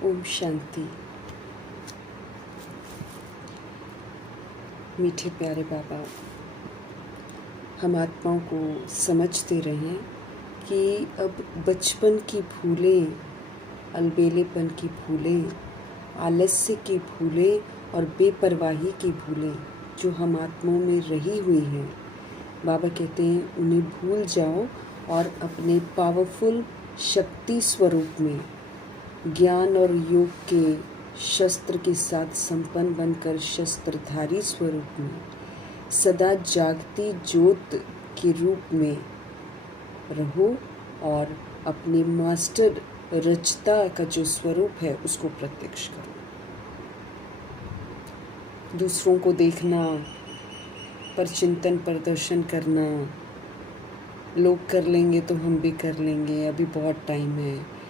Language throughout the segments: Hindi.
ओम शांति। मीठे प्यारे बाबा, हम आत्माओं को समझते रहें कि अब बचपन की भूलें, अलबेलेपन की भूलें, आलस्य की भूलें और बेपरवाही की भूलें जो हम आत्माओं में रही हुई हैं, बाबा कहते हैं उन्हें भूल जाओ और अपने पावरफुल शक्ति स्वरूप में ज्ञान और योग के शस्त्र के साथ संपन्न बनकर शस्त्रधारी स्वरूप में सदा जागती ज्योत के रूप में रहो और अपने मास्टर रचता का जो स्वरूप है उसको प्रत्यक्ष करो। दूसरों को देखना, पर चिंतन प्रदर्शन करना, लोग कर लेंगे तो हम भी कर लेंगे, अभी बहुत टाइम है,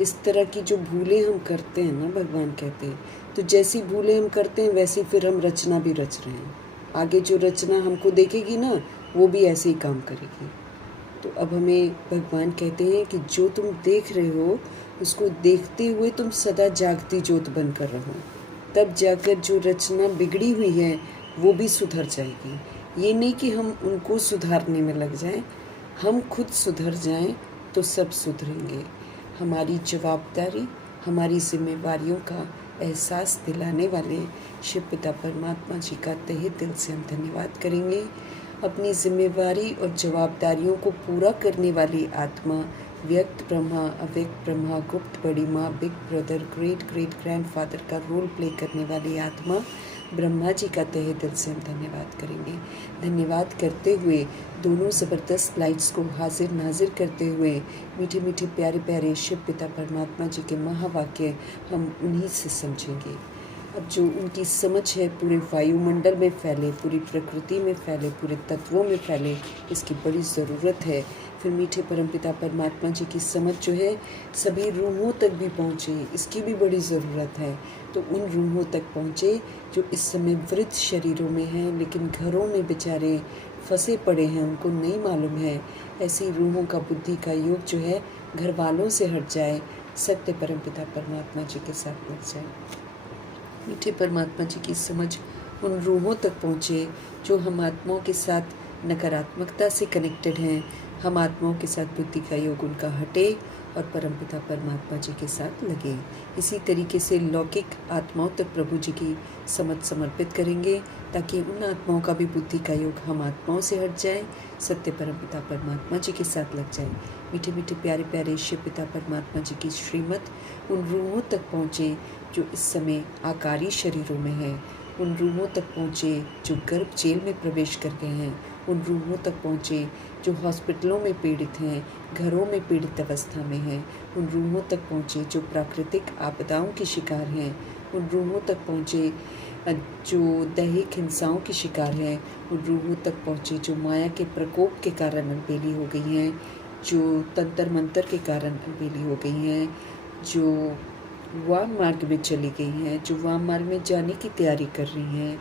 इस तरह की जो भूलें हम करते हैं ना, भगवान कहते हैं तो जैसी भूलें हम करते हैं वैसी फिर हम रचना भी रच रहे हैं। आगे जो रचना हमको देखेगी ना, वो भी ऐसे ही काम करेगी। तो अब हमें भगवान कहते हैं कि जो तुम देख रहे हो उसको देखते हुए तुम सदा जागती ज्योत बनकर रहो, तब जाकर जो रचना बिगड़ी हुई है वो भी सुधर जाएगी। ये नहीं कि हम उनको सुधारने में लग जाएं, हम खुद सुधर जाएं तो सब सुधरेंगे। हमारी जवाबदारी, हमारी जिम्मेवारियों का एहसास दिलाने वाले शिव पिता परमात्मा जी का तहे दिल से हम धन्यवाद करेंगे। अपनी जिम्मेवारी और जवाबदारियों को पूरा करने वाली आत्मा, व्यक्त ब्रह्मा, अव्यक्त ब्रह्मा, गुप्त बड़ी माँ, big brother, great great grandfather का रोल प्ले करने वाली आत्मा ब्रह्मा जी का तहे दिल से हम धन्यवाद करेंगे। धन्यवाद करते हुए दोनों ज़बरदस्त लाइट्स को हाजिर नाजिर करते हुए मीठे मीठे प्यारे प्यारे शिव पिता परमात्मा जी के महावाक्य हम उन्हीं से समझेंगे। अब जो उनकी समझ है पूरे वायुमंडल में फैले, पूरी प्रकृति में फैले, पूरे तत्वों में फैले, इसकी बड़ी ज़रूरत है। फिर मीठे परमपिता परमात्मा जी की समझ जो है सभी रूहों तक भी पहुँचे, इसकी भी बड़ी ज़रूरत है। तो उन रूहों तक पहुँचे जो इस समय वृद्ध शरीरों में हैं लेकिन घरों में बेचारे फंसे पड़े हैं, उनको नहीं मालूम है। ऐसी रूहों का बुद्धि का योग जो है घर वालों से हट जाए, सत्य परमपिता परमात्मा जी के साथ लग जाए। मीठे परमात्मा जी की समझ उन रूहों तक पहुँचे जो हम आत्माओं के साथ नकारात्मकता से कनेक्टेड हैं। हम आत्माओं के साथ बुद्धि का योग उनका हटे और परमपिता परमात्मा जी के साथ लगे। इसी तरीके से लौकिक आत्माओं तक प्रभु जी की समझ समर्पित करेंगे ताकि उन आत्माओं का भी बुद्धि का योग हम आत्माओं से हट जाए, सत्य परमपिता परमात्मा जी के साथ लग जाए। मीठे मीठे प्यारे प्यारे शिव पिता परमात्मा जी की श्रीमत उन रूहों तक पहुँचे जो इस समय आकारी शरीरों में है, उन रूहों तक पहुँचे जो गर्भ जेल में प्रवेश कर गए हैं, उन रूहों तक पहुँचे जो हॉस्पिटलों में पीड़ित हैं, घरों में पीड़ित अवस्था में हैं, उन रूहों तक पहुँचे जो प्राकृतिक आपदाओं के शिकार हैं, उन रूहों तक पहुँचे जो दैहिक हिंसाओं के शिकार हैं, उन रूहों तक पहुँचे जो माया के प्रकोप के कारण अलबेली हो गई हैं, जो तंत्र मंत्र के कारण अलबेली हो गई हैं, जो वाम मार्ग में चली गई हैं, जो वाम मार्ग में जाने की तैयारी कर रही हैं,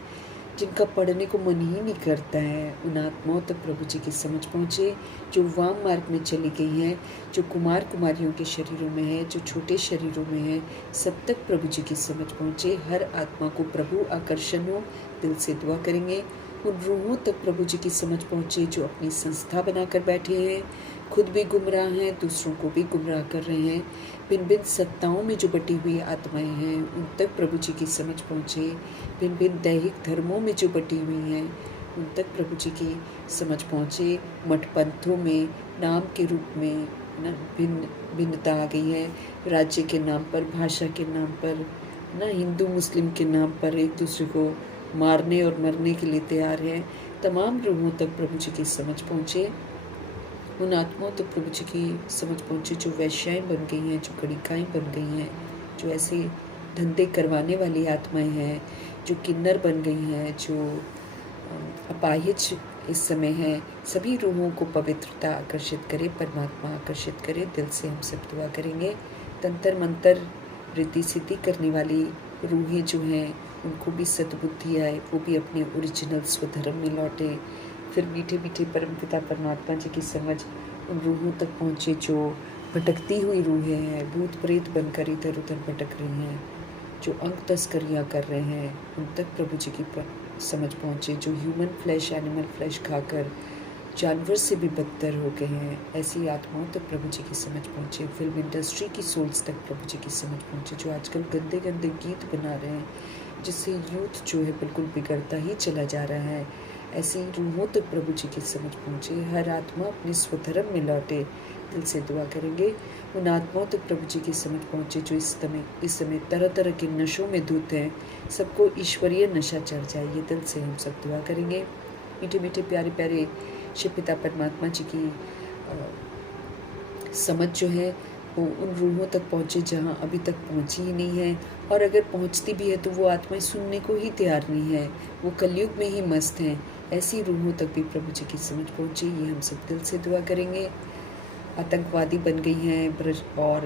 जिनका पढ़ने को मन ही नहीं करता है, उन आत्माओं तक प्रभु जी की समझ पहुँचे जो वाम मार्ग में चली गई हैं, जो कुमार कुमारियों के शरीरों में है, जो छोटे शरीरों में है, सब तक प्रभु जी की समझ पहुँचे। हर आत्मा को प्रभु आकर्षण हो, दिल से दुआ करेंगे। उन रूहों तक प्रभु जी की समझ पहुँचे जो अपनी संस्था बनाकर बैठे हैं, खुद भी गुमराह हैं, दूसरों को भी गुमराह कर रहे हैं। भिन्न भिन्न सत्ताओं में जो बटी हुई आत्माएं हैं उन तक प्रभु जी की समझ पहुँचे। भिन्न भिन्न दैहिक धर्मों में जो बटी हुई हैं उन तक प्रभु जी की समझ पहुँचे। मठ पंथों में नाम के रूप में न भिन्नता आ गई है, राज्य के नाम पर, भाषा के नाम पर, ना हिंदू मुस्लिम के नाम पर एक दूसरे को मारने और मरने के लिए तैयार हैं। तमाम रूहों तक प्रभु जी की समझ पहुँचे। उन आत्माओं तक प्रभु जी की समझ पहुँचे जो वैश्याएँ बन गई हैं, जो कड़िकाएँ बन गई हैं, जो ऐसे धंधे करवाने वाली आत्माएं हैं, जो किन्नर बन गई हैं, जो अपाहिज इस समय हैं। सभी रूहों को पवित्रता आकर्षित करे, परमात्मा आकर्षित करे। दिल से हम सब दुआ करेंगे। तंत्र मंत्र रिद्धि सिद्धि करने वाली रूहें जो हैं उनको भी सद्बुद्धि आए, वो भी अपने ओरिजिनल स्वधर्म में लौटे। फिर मीठे मीठे परमपिता परमात्मा जी की समझ उन रूहों तक पहुँचे जो भटकती हुई रूहें हैं, भूत प्रेत बनकर इधर उधर भटक रही हैं, जो अंग तस्करियाँ कर रहे हैं, उन तक प्रभु जी की समझ पहुँचे। जो ह्यूमन फ्लैश, एनिमल फ्लैश खाकर जानवर से भी बदतर हो गए हैं, ऐसी आत्माओं तक प्रभु जी की समझ पहुँचे। फिल्म इंडस्ट्री की सोल्स तक प्रभु जी की समझ पहुँचे, जो आजकल गंदे गंदे गीत बना रहे हैं, जिससे यूथ जो है बिल्कुल बिगड़ता ही चला जा रहा है। ऐसी रूहों तक प्रभु जी की समझ पहुँचे। हर आत्मा अपने स्वधर्म में लौटे, दिल से दुआ करेंगे। उन आत्माओं तक प्रभु जी की समझ पहुँचे जो इस समय तरह तरह के नशों में धुत हैं, सबको ईश्वरीय नशा चढ़ जाए, ये दिल से हम सब दुआ करेंगे। मीठे मीठे प्यारे प्यारे शिव पिता परमात्मा जी की समझ जो है वो उन रूहों तक पहुँचे जहाँ अभी तक पहुँची ही नहीं है, और अगर पहुँचती भी है तो वो आत्माएं सुनने को ही तैयार नहीं है, वो कलयुग में ही मस्त हैं। ऐसी रूहों तक भी प्रभु जी की समझ पहुँचे, ये हम सब दिल से दुआ करेंगे। आतंकवादी बन गई हैं और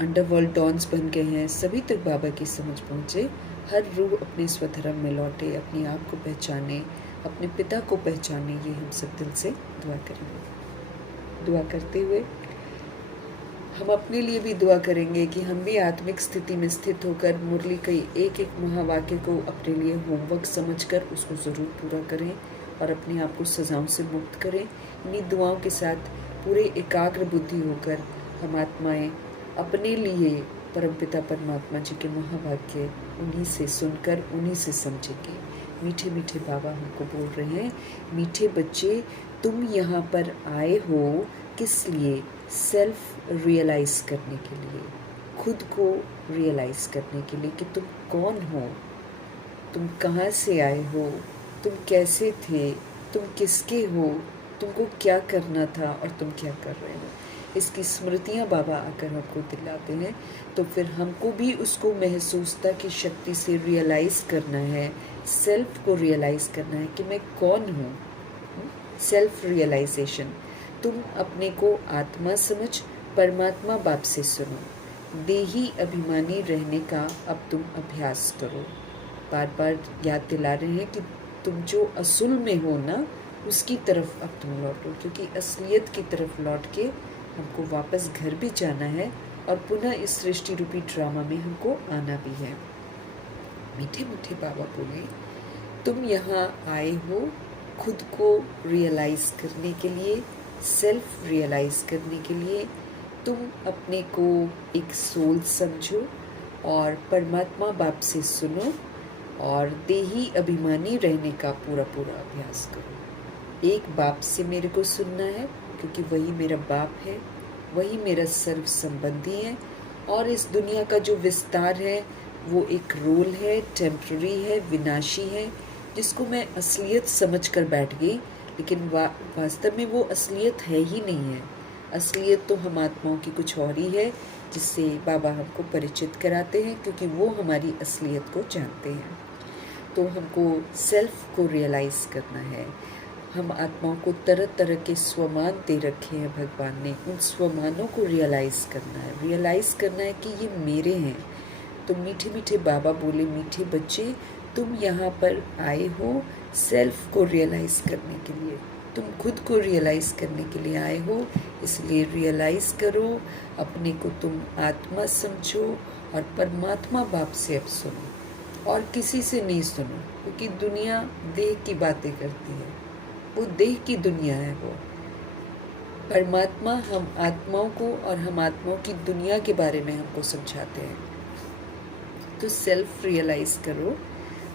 अंडरवर्ल्ड डॉन्स बन गए हैं, सभी तक बाबा की समझ पहुँचे। हर रूह अपने स्वधर्म में लौटे, अपने आप को पहचाने, अपने पिता को पहचाने, ये हम सब दिल से दुआ करेंगे। दुआ करते हुए हम अपने लिए भी दुआ करेंगे कि हम भी आत्मिक स्थिति में स्थित होकर मुरली के एक एक महावाक्य को अपने लिए होमवर्क समझकर उसको ज़रूर पूरा करें और अपने आप को सजाओं से मुक्त करें। इन्हीं दुआओं के साथ पूरे एकाग्र बुद्धि होकर हम आत्माएं अपने लिए परमपिता परमात्मा जी के महावाक्य उन्हीं से सुनकर उन्हीं से समझेंगे। मीठे मीठे बाबा हमको बोल रहे हैं, मीठे बच्चे तुम यहाँ पर आए हो किस लिए? सेल्फ रियलाइज करने के लिए, खुद को रियलाइज करने के लिए कि तुम कौन हो, तुम कहाँ से आए हो, तुम कैसे थे, तुम किसके हो, तुमको क्या करना था और तुम क्या कर रहे हो। इसकी स्मृतियाँ बाबा आकर हमको दिलाते हैं, तो फिर हमको भी उसको महसूसता की शक्ति से रियलाइज़ करना है, सेल्फ को रियलाइज़ करना है कि मैं कौन हूँ। Self realization. तुम अपने को आत्मा समझ परमात्मा बाप से सुनो। देही अभिमानी रहने का अब तुम अभ्यास करो। बार बार याद दिला रहे हैं कि तुम जो असल में हो ना, उसकी तरफ अब तुम लौटो, क्योंकि असलियत की तरफ लौट के हमको वापस घर भी जाना है और पुनः इस सृष्टि रूपी ड्रामा में हमको आना भी है। मीठे मीठे बाबा बोले, तुम यहाँ आए हो खुद को रियलाइज़ करने के लिए, सेल्फ रियलाइज़ करने के लिए। तुम अपने को एक सोल समझो और परमात्मा बाप से सुनो और देही अभिमानी रहने का पूरा पूरा अभ्यास करो। एक बाप से मेरे को सुनना है, क्योंकि वही मेरा बाप है, वही मेरा सर्व संबंधी है, और इस दुनिया का जो विस्तार है वो एक रोल है, टेम्पररी है, विनाशी है, जिसको मैं असलियत समझ कर बैठ गई, लेकिन वास्तव में वो असलियत है ही नहीं है। असलियत तो हम आत्माओं की कुछ और ही है, जिससे बाबा हमको परिचित कराते हैं, क्योंकि वो हमारी असलियत को जानते हैं। तो हमको सेल्फ को रियलाइज़ करना है। हम आत्माओं को तरह तरह के स्वमान दे रखे हैं भगवान ने, उन स्वमानों को रियलाइज़ करना है। रियलाइज़ करना है कि ये मेरे हैं। तो मीठे मीठे बाबा बोले, मीठे बच्चे तुम यहाँ पर आए हो सेल्फ को रियलाइज़ करने के लिए, तुम खुद को रियलाइज़ करने के लिए आए हो, इसलिए रियलाइज़ करो, अपने को तुम आत्मा समझो और परमात्मा बाप से अब सुनो और किसी से नहीं सुनो, क्योंकि दुनिया देह की बातें करती है, वो देह की दुनिया है। वो परमात्मा हम आत्माओं को और हम आत्माओं की दुनिया के बारे में हमको समझाते हैं। तो सेल्फ रियलाइज़ करो,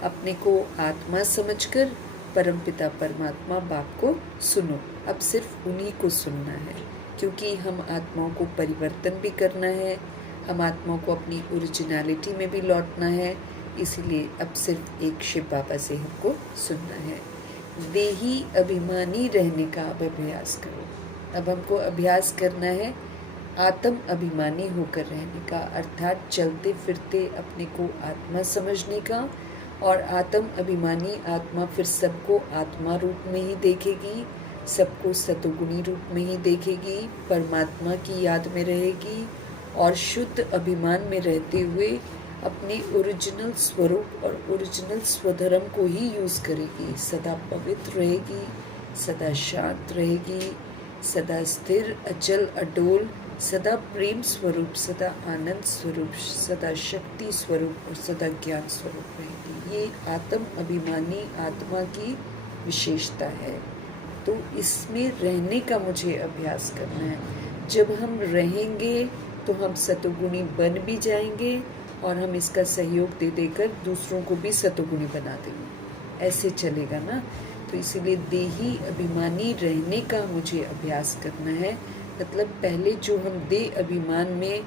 अपने को आत्मा समझकर परमपिता परमात्मा बाप को सुनो। अब सिर्फ उन्हीं को सुनना है, क्योंकि हम आत्माओं को परिवर्तन भी करना है, हम आत्माओं को अपनी ओरिजिनलिटी में भी लौटना है। इसीलिए अब सिर्फ एक शिव बाबा से हमको सुनना है। देही अभिमानी रहने का अब अभ्यास करो। अब हमको अभ्यास करना है आत्म अभिमानी होकर रहने का, अर्थात चलते फिरते अपने को आत्मा समझने का। और आत्म अभिमानी आत्मा फिर सबको आत्मा रूप में ही देखेगी, सबको सतोगुणी रूप में ही देखेगी, परमात्मा की याद में रहेगी और शुद्ध अभिमान में रहते हुए अपने ओरिजिनल स्वरूप और ओरिजिनल स्वधर्म को ही यूज़ करेगी। सदा पवित्र रहेगी, सदा शांत रहेगी, सदा स्थिर अचल अडोल सदा प्रेम स्वरूप, सदा आनंद स्वरूप, सदा शक्ति स्वरूप और सदा ज्ञान स्वरूप रहेगी। ये आत्म अभिमानी आत्मा की विशेषता है। तो इसमें रहने का मुझे अभ्यास करना है। जब हम रहेंगे तो हम सतोगुणी बन भी जाएंगे और हम इसका सहयोग दे देकर दूसरों को भी सतोगुणी बना देंगे। ऐसे चलेगा ना। तो इसीलिए देही अभिमानी रहने का मुझे अभ्यास करना है। मतलब पहले जो हम देह अभिमान में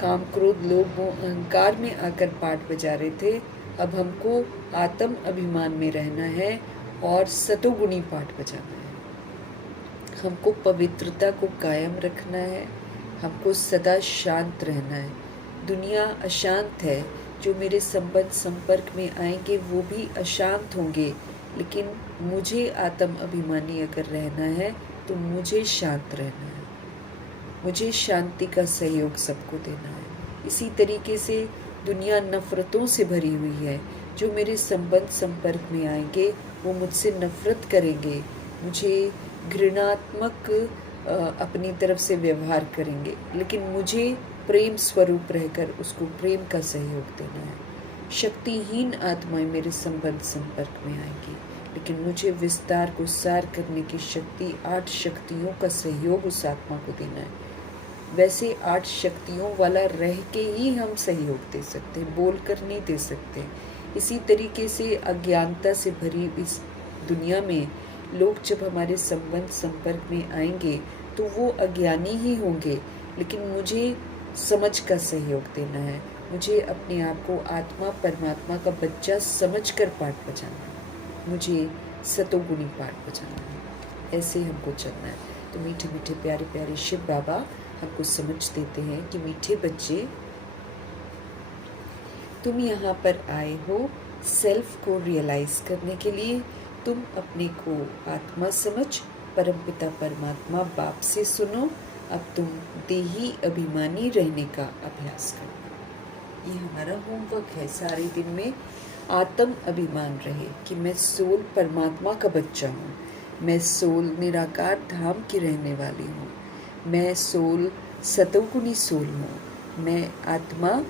काम क्रोध लोभ मोह अहंकार में आकर पाठ बजा रहे थे, अब हमको आत्म अभिमान में रहना है और सतोगुणी पाठ बजाना है। हमको पवित्रता को कायम रखना है, हमको सदा शांत रहना है। दुनिया अशांत है, जो मेरे संबंध संपर्क में आएंगे वो भी अशांत होंगे, लेकिन मुझे आत्म अभिमानी अगर रहना है तो मुझे शांत रहना है, मुझे शांति का सहयोग सबको देना है। इसी तरीके से दुनिया नफरतों से भरी हुई है, जो मेरे संबंध संपर्क में आएंगे वो मुझसे नफरत करेंगे, मुझे घृणात्मक अपनी तरफ से व्यवहार करेंगे, लेकिन मुझे प्रेम स्वरूप रहकर उसको प्रेम का सहयोग देना है। शक्तिहीन आत्माएं मेरे संबंध संपर्क में आएंगी, लेकिन मुझे विस्तार को सार करने की शक्ति 8 शक्तियों का सहयोग उस आत्मा को देना है। वैसे 8 शक्तियों वाला रह के ही हम सहयोग दे सकते हैं, बोल कर नहीं दे सकते। इसी तरीके से अज्ञानता से भरी इस दुनिया में लोग जब हमारे संबंध संपर्क में आएंगे तो वो अज्ञानी ही होंगे, लेकिन मुझे समझ का सहयोग देना है। मुझे अपने आप को आत्मा परमात्मा का बच्चा समझकर पाठ बजाना है, मुझे सतोगुणी पाठ बजाना है। ऐसे हमको चलना है। तो मीठे मीठे प्यारे प्यारे शिव बाबा हमको समझ देते हैं कि मीठे बच्चे, तुम यहाँ पर आए हो सेल्फ को रियलाइज करने के लिए। तुम अपने को आत्मा समझ परमपिता परमात्मा बाप से सुनो। अब तुम देही अभिमानी रहने का अभ्यास करो। ये हमारा होमवर्क है। सारे दिन में आत्म अभिमान रहे कि मैं सोल परमात्मा का बच्चा हूँ, मैं सोल निराकार धाम की रहने वाली हूँ, मैं सोल सतोगुणी सोल हूँ, मैं आत्मा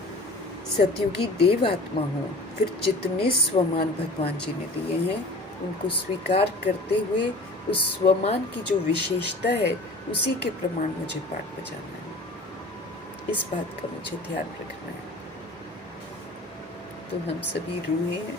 सतयुगी देव आत्मा हूँ। फिर जितने स्वमान भगवान जी ने दिए हैं उनको स्वीकार करते हुए उस स्वमान की जो विशेषता है उसी के प्रमाण मुझे पाठ बजाना है। इस बात का मुझे ध्यान रखना है। तो हम सभी रूहें हैं,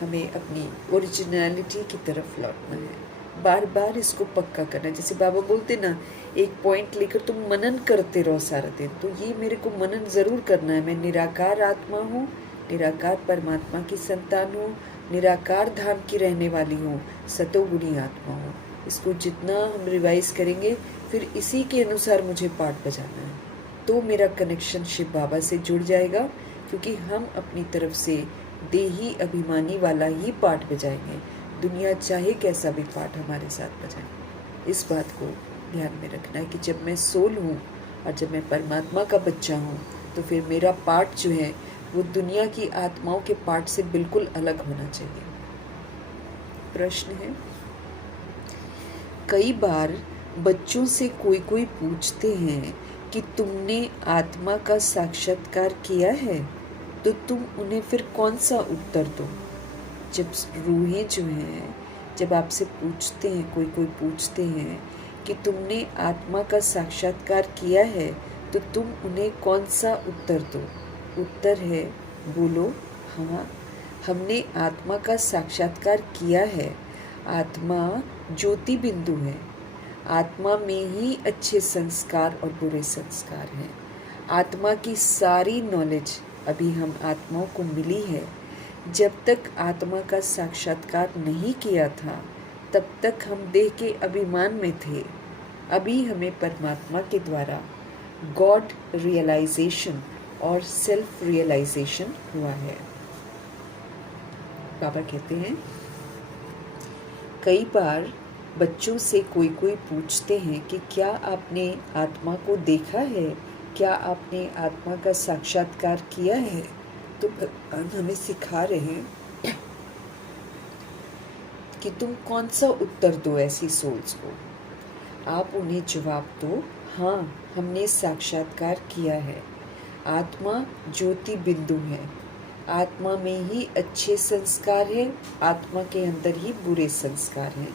हमें अपनी ओरिजिनलिटी की तरफ लौटना है। बार बार इसको पक्का करना है। जैसे बाबा बोलते ना, एक पॉइंट लेकर तुम मनन करते रहो सारा दिन, तो ये मेरे को मनन ज़रूर करना है। मैं निराकार आत्मा हूँ, निराकार परमात्मा की संतान हूँ, निराकार धाम की रहने वाली हूँ, सतोगुणी आत्मा हूँ। इसको जितना हम रिवाइज करेंगे फिर इसी के अनुसार मुझे पाठ बजाना है, तो मेरा कनेक्शन शिव बाबा से जुड़ जाएगा। क्योंकि हम अपनी तरफ से देही अभिमानी वाला ही पाठ बजाएंगे, दुनिया चाहे कैसा भी पाठ हमारे साथ बजाए। इस बात को ध्यान में रखना है कि जब मैं सोल हूँ और जब मैं परमात्मा का बच्चा हूँ तो फिर मेरा पाठ जो है वो दुनिया की आत्माओं के पाठ से बिल्कुल अलग होना चाहिए। प्रश्न है, कई बार बच्चों से कोई पूछते हैं कि तुमने आत्मा का साक्षात्कार किया है, तो तुम उन्हें फिर कौन सा उत्तर दो? जब रूहें जो हैं, जब आपसे पूछते हैं, कोई पूछते हैं कि तुमने आत्मा का साक्षात्कार किया है, तो तुम उन्हें कौन सा उत्तर दो? उत्तर है, बोलो हाँ, हमने आत्मा का साक्षात्कार किया है। आत्मा ज्योति बिंदु है, आत्मा में ही अच्छे संस्कार और बुरे संस्कार हैं। आत्मा की सारी नॉलेज अभी हम आत्माओं को मिली है। जब तक आत्मा का साक्षात्कार नहीं किया था तब तक हम देह के अभिमान में थे। अभी हमें परमात्मा के द्वारा गॉड रियलाइजेशन और सेल्फ रियलाइजेशन हुआ है। बाबा कहते हैं, कई बार बच्चों से कोई पूछते हैं कि क्या आपने आत्मा को देखा है, क्या आपने आत्मा का साक्षात्कार किया है? तो भगवान हमें सिखा रहे हैं कि तुम कौन सा उत्तर दो ऐसी सोल्स को। आप उन्हें जवाब दो, हाँ, हमने साक्षात्कार किया है। आत्मा ज्योति बिंदु है। आत्मा में ही अच्छे संस्कार है, आत्मा के अंदर ही बुरे संस्कार हैं।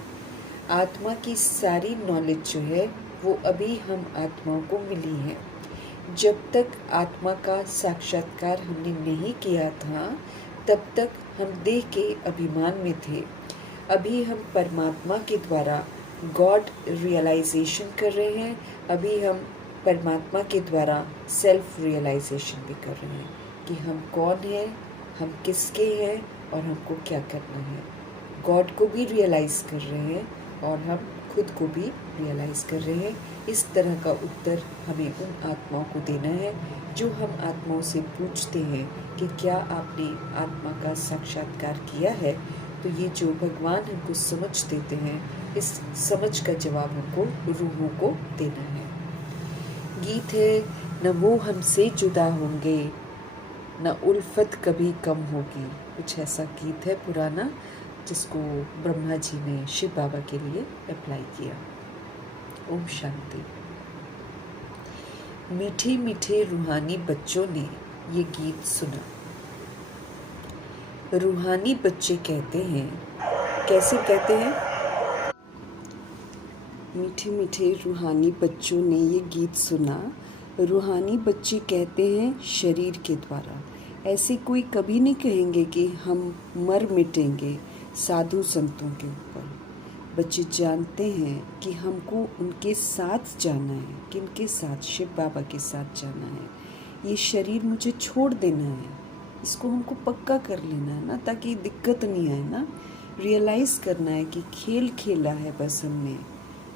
आत्मा की सारी नॉलेज जो है वो अभी हम आत्माओं को मिली है। जब तक आत्मा का साक्षात्कार हमने नहीं किया था तब तक हम देह के अभिमान में थे। अभी हम परमात्मा के द्वारा गॉड रियलाइजेशन कर रहे हैं। अभी हम परमात्मा के द्वारा सेल्फ रियलाइजेशन भी कर रहे हैं कि हम कौन हैं, हम किसके हैं और हमको क्या करना है। गॉड को भी रियलाइज़ कर रहे हैं और हम खुद को भी रियलाइज़ कर रहे हैं। इस तरह का उत्तर हमें उन आत्माओं को देना है जो हम आत्माओं से पूछते हैं कि क्या आपने आत्मा का साक्षात्कार किया है। तो ये जो भगवान हमको समझ देते हैं, इस समझ का जवाब हमको रूहों को देना है। गीत है, न वो हमसे जुदा होंगे, न उल्फत कभी कम होगी। कुछ ऐसा गीत है पुराना जिसको ब्रह्मा जी ने शिव बाबा के लिए अप्लाई किया। ओम शांति। मीठे मीठे रूहानी बच्चों ने ये गीत सुना। रूहानी बच्चे कहते हैं, कैसे कहते हैं? मीठे मीठे रूहानी बच्चों ने ये गीत सुना। रूहानी बच्चे कहते हैं शरीर के द्वारा। ऐसे कोई कभी नहीं कहेंगे कि हम मर मिटेंगे साधु संतों के ऊपर। बच्चे जानते हैं कि हमको उनके साथ जाना है, किनके साथ? शिव बाबा के साथ जाना है। ये शरीर मुझे छोड़ देना है, इसको हमको पक्का कर लेना है ना, ताकि दिक्कत नहीं आए ना। रियलाइज़ करना है कि खेल खेला है बस हमने।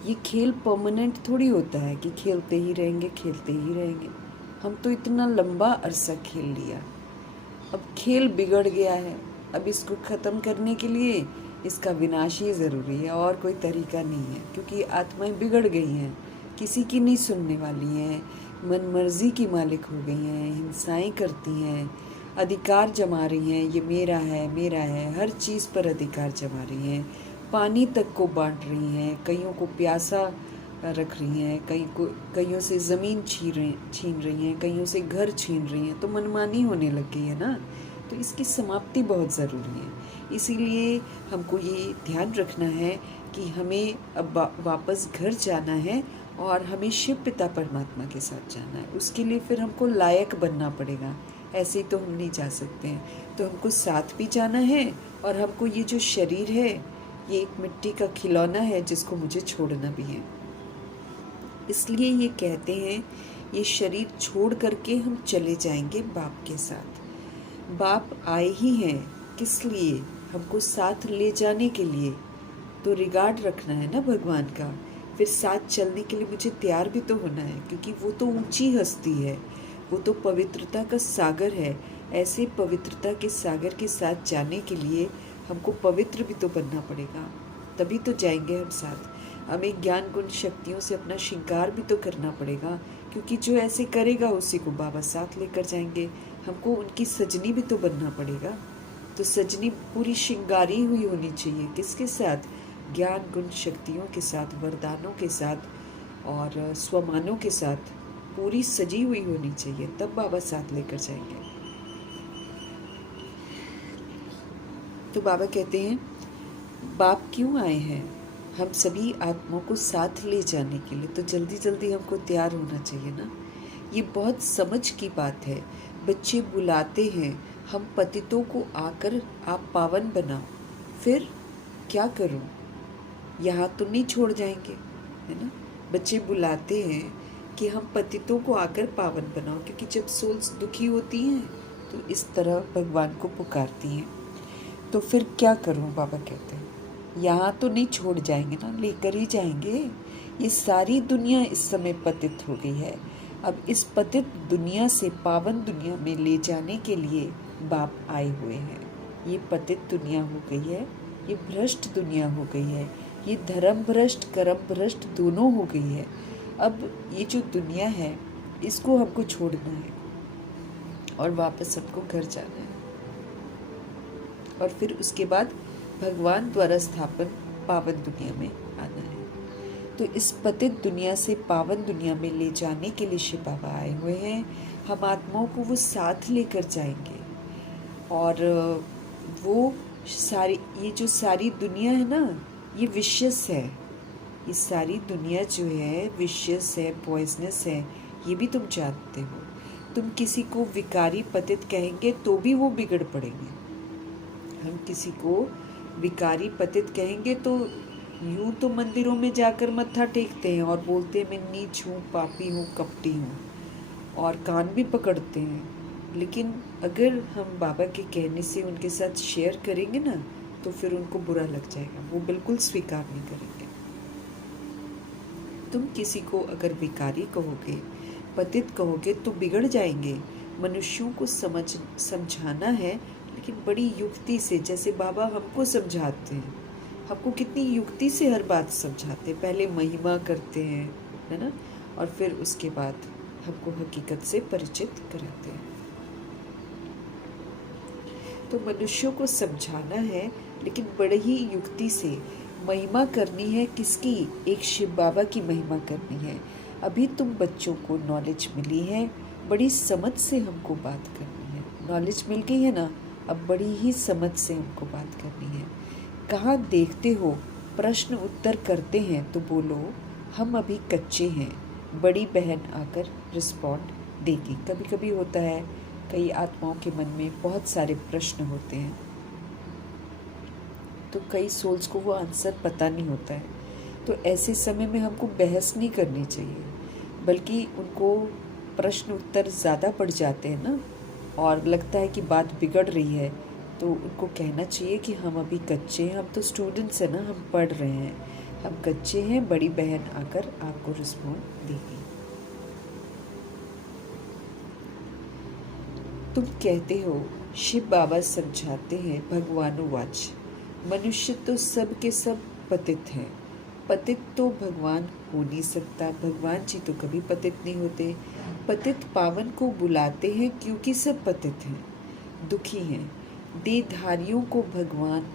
ये खेल परमानेंट थोड़ी होता है कि खेलते ही रहेंगे खेलते ही रहेंगे। हम तो इतना लंबा अरसा खेल लिया, अब खेल बिगड़ गया है। अब इसको ख़त्म करने के लिए इसका विनाश ही ज़रूरी है, और कोई तरीका नहीं है। क्योंकि आत्माएं बिगड़ गई हैं, किसी की नहीं सुनने वाली हैं, मन मर्जी की मालिक हो गई हैं, हिंसाएं करती हैं, अधिकार जमा रही हैं। ये मेरा है मेरा है, हर चीज़ पर अधिकार जमा रही हैं। पानी तक को बांट रही हैं, कईयों को प्यासा रख रही हैं, कईयों से ज़मीन छीन रही हैं, कईयों से घर छीन रही हैं। तो मनमानी होने लग गई है ना। तो इसकी समाप्ति बहुत ज़रूरी है। इसीलिए हमको ये ध्यान रखना है कि हमें अब वापस घर जाना है और हमें शिव पिता परमात्मा के साथ जाना है। उसके लिए फिर हमको लायक बनना पड़ेगा, ऐसे ही तो हम नहीं जा सकते हैं। तो हमको साथ भी जाना है और हमको ये जो शरीर है ये एक मिट्टी का खिलौना है जिसको मुझे छोड़ना भी है। इसलिए ये कहते हैं ये शरीर छोड़ करके हम चले जाएंगे बाप के साथ। बाप आए ही हैं, किस लिए? हमको साथ ले जाने के लिए। तो रिगार्ड रखना है ना भगवान का। फिर साथ चलने के लिए मुझे तैयार भी तो होना है, क्योंकि वो तो ऊंची हस्ती है, वो तो पवित्रता का सागर है। ऐसे पवित्रता के सागर के साथ जाने के लिए हमको पवित्र भी तो बनना पड़ेगा, तभी तो जाएंगे हम साथ। हमें ज्ञान गुण शक्तियों से अपना श्रृंगार भी तो करना पड़ेगा, क्योंकि जो ऐसे करेगा उसी को बाबा साथ लेकर जाएंगे। हमको उनकी सजनी भी तो बनना पड़ेगा। तो सजनी पूरी श्रृंगारी हुई होनी चाहिए, किसके साथ? ज्ञान गुण शक्तियों के साथ, वरदानों के साथ और स्वमानों के साथ पूरी सजी हुई होनी चाहिए, तब बाबा साथ लेकर जाएंगे। तो बाबा कहते हैं बाप क्यों आए हैं? हम सभी आत्माओं को साथ ले जाने के लिए। तो जल्दी जल्दी हमको तैयार होना चाहिए ना। ये बहुत समझ की बात है। बच्चे बुलाते हैं, हम पतितों को आकर आप पावन बनाओ। फिर क्या करूं? यहाँ तो नहीं छोड़ जाएंगे, है ना। बच्चे बुलाते हैं कि हम पतितों को आकर पावन बनाओ, क्योंकि जब सोल्स दुखी होती हैं तो इस तरह भगवान को पुकारती हैं। तो फिर क्या करूं? बाबा कहते हैं यहाँ तो नहीं छोड़ जाएंगे ना, लेकर ही जाएंगे। ये सारी दुनिया इस समय पतित हो गई है। अब इस पतित दुनिया से पावन दुनिया में ले जाने के लिए बाप आए हुए हैं। ये पतित दुनिया हो गई है, ये भ्रष्ट दुनिया हो गई है, ये धर्म भ्रष्ट कर्म भ्रष्ट दोनों हो गई है। अब ये जो दुनिया है इसको हमको छोड़ना है और वापस सबको घर जाना है, और फिर उसके बाद भगवान द्वारा स्थापन पावन दुनिया में आना है। तो इस पतित दुनिया से पावन दुनिया में ले जाने के लिए शिव बाबा आए हुए हैं। हम आत्माओं को वो साथ लेकर जाएंगे और वो ये जो सारी दुनिया है ना, ये विशियस है। ये सारी दुनिया जो है विशियस है, पॉइजनस है, ये भी तुम जानते हो। तुम किसी को विकारी पतित कहेंगे तो भी वो बिगड़ पड़ेंगे। हम किसी को विकारी पतित कहेंगे तो यूं तो मंदिरों में जाकर मत्था टेकते हैं और बोलते हैं मैं नीच हूँ, पापी हूँ, कपटी हूँ, और कान भी पकड़ते हैं। लेकिन अगर हम बाबा के कहने से उनके साथ शेयर करेंगे ना, तो फिर उनको बुरा लग जाएगा, वो बिल्कुल स्वीकार नहीं करेंगे। तुम किसी को अगर विकारी कहोगे, पतित कहोगे तो बिगड़ जाएंगे। मनुष्यों को समझाना है, लेकिन बड़ी युक्ति से, जैसे बाबा हमको समझाते हैं। हमको कितनी युक्ति से हर बात समझाते हैं। पहले महिमा करते हैं, है ना, और फिर उसके बाद हमको हकीकत से परिचित कराते हैं। तो मनुष्यों को समझाना है, लेकिन बड़ी ही युक्ति से। महिमा करनी है किसकी? एक शिव बाबा की महिमा करनी है। अभी तुम बच्चों को नॉलेज मिली है, बड़ी समझ से हमको बात करनी है। नॉलेज मिल गई है ना, अब बड़ी ही समझ से हमको बात करनी है। कहाँ देखते हो, प्रश्न उत्तर करते हैं तो बोलो हम अभी कच्चे हैं, बड़ी बहन आकर रिस्पॉन्ड देगी। कभी कभी होता है, कई आत्माओं के मन में बहुत सारे प्रश्न होते हैं, तो कई सोल्स को वो आंसर पता नहीं होता है। तो ऐसे समय में हमको बहस नहीं करनी चाहिए, बल्कि उनको प्रश्न उत्तर ज़्यादा पड़ जाते हैं ना, और लगता है कि बात बिगड़ रही है, तो उनको कहना चाहिए कि हम अभी कच्चे हैं, हम तो स्टूडेंट्स हैं ना, हम पढ़ रहे हैं, हम कच्चे हैं, बड़ी बहन आकर आपको रिस्पॉन्ड देगी। तुम कहते हो शिव बाबा समझाते हैं, भगवानुवाच, मनुष्य तो सब के सब पतित हैं। पतित तो भगवान हो नहीं सकता, भगवान जी तो कभी पतित नहीं होते। पतित पावन को बुलाते हैं क्योंकि सब पतित हैं, दुखी हैं। देहधारियों को भगवान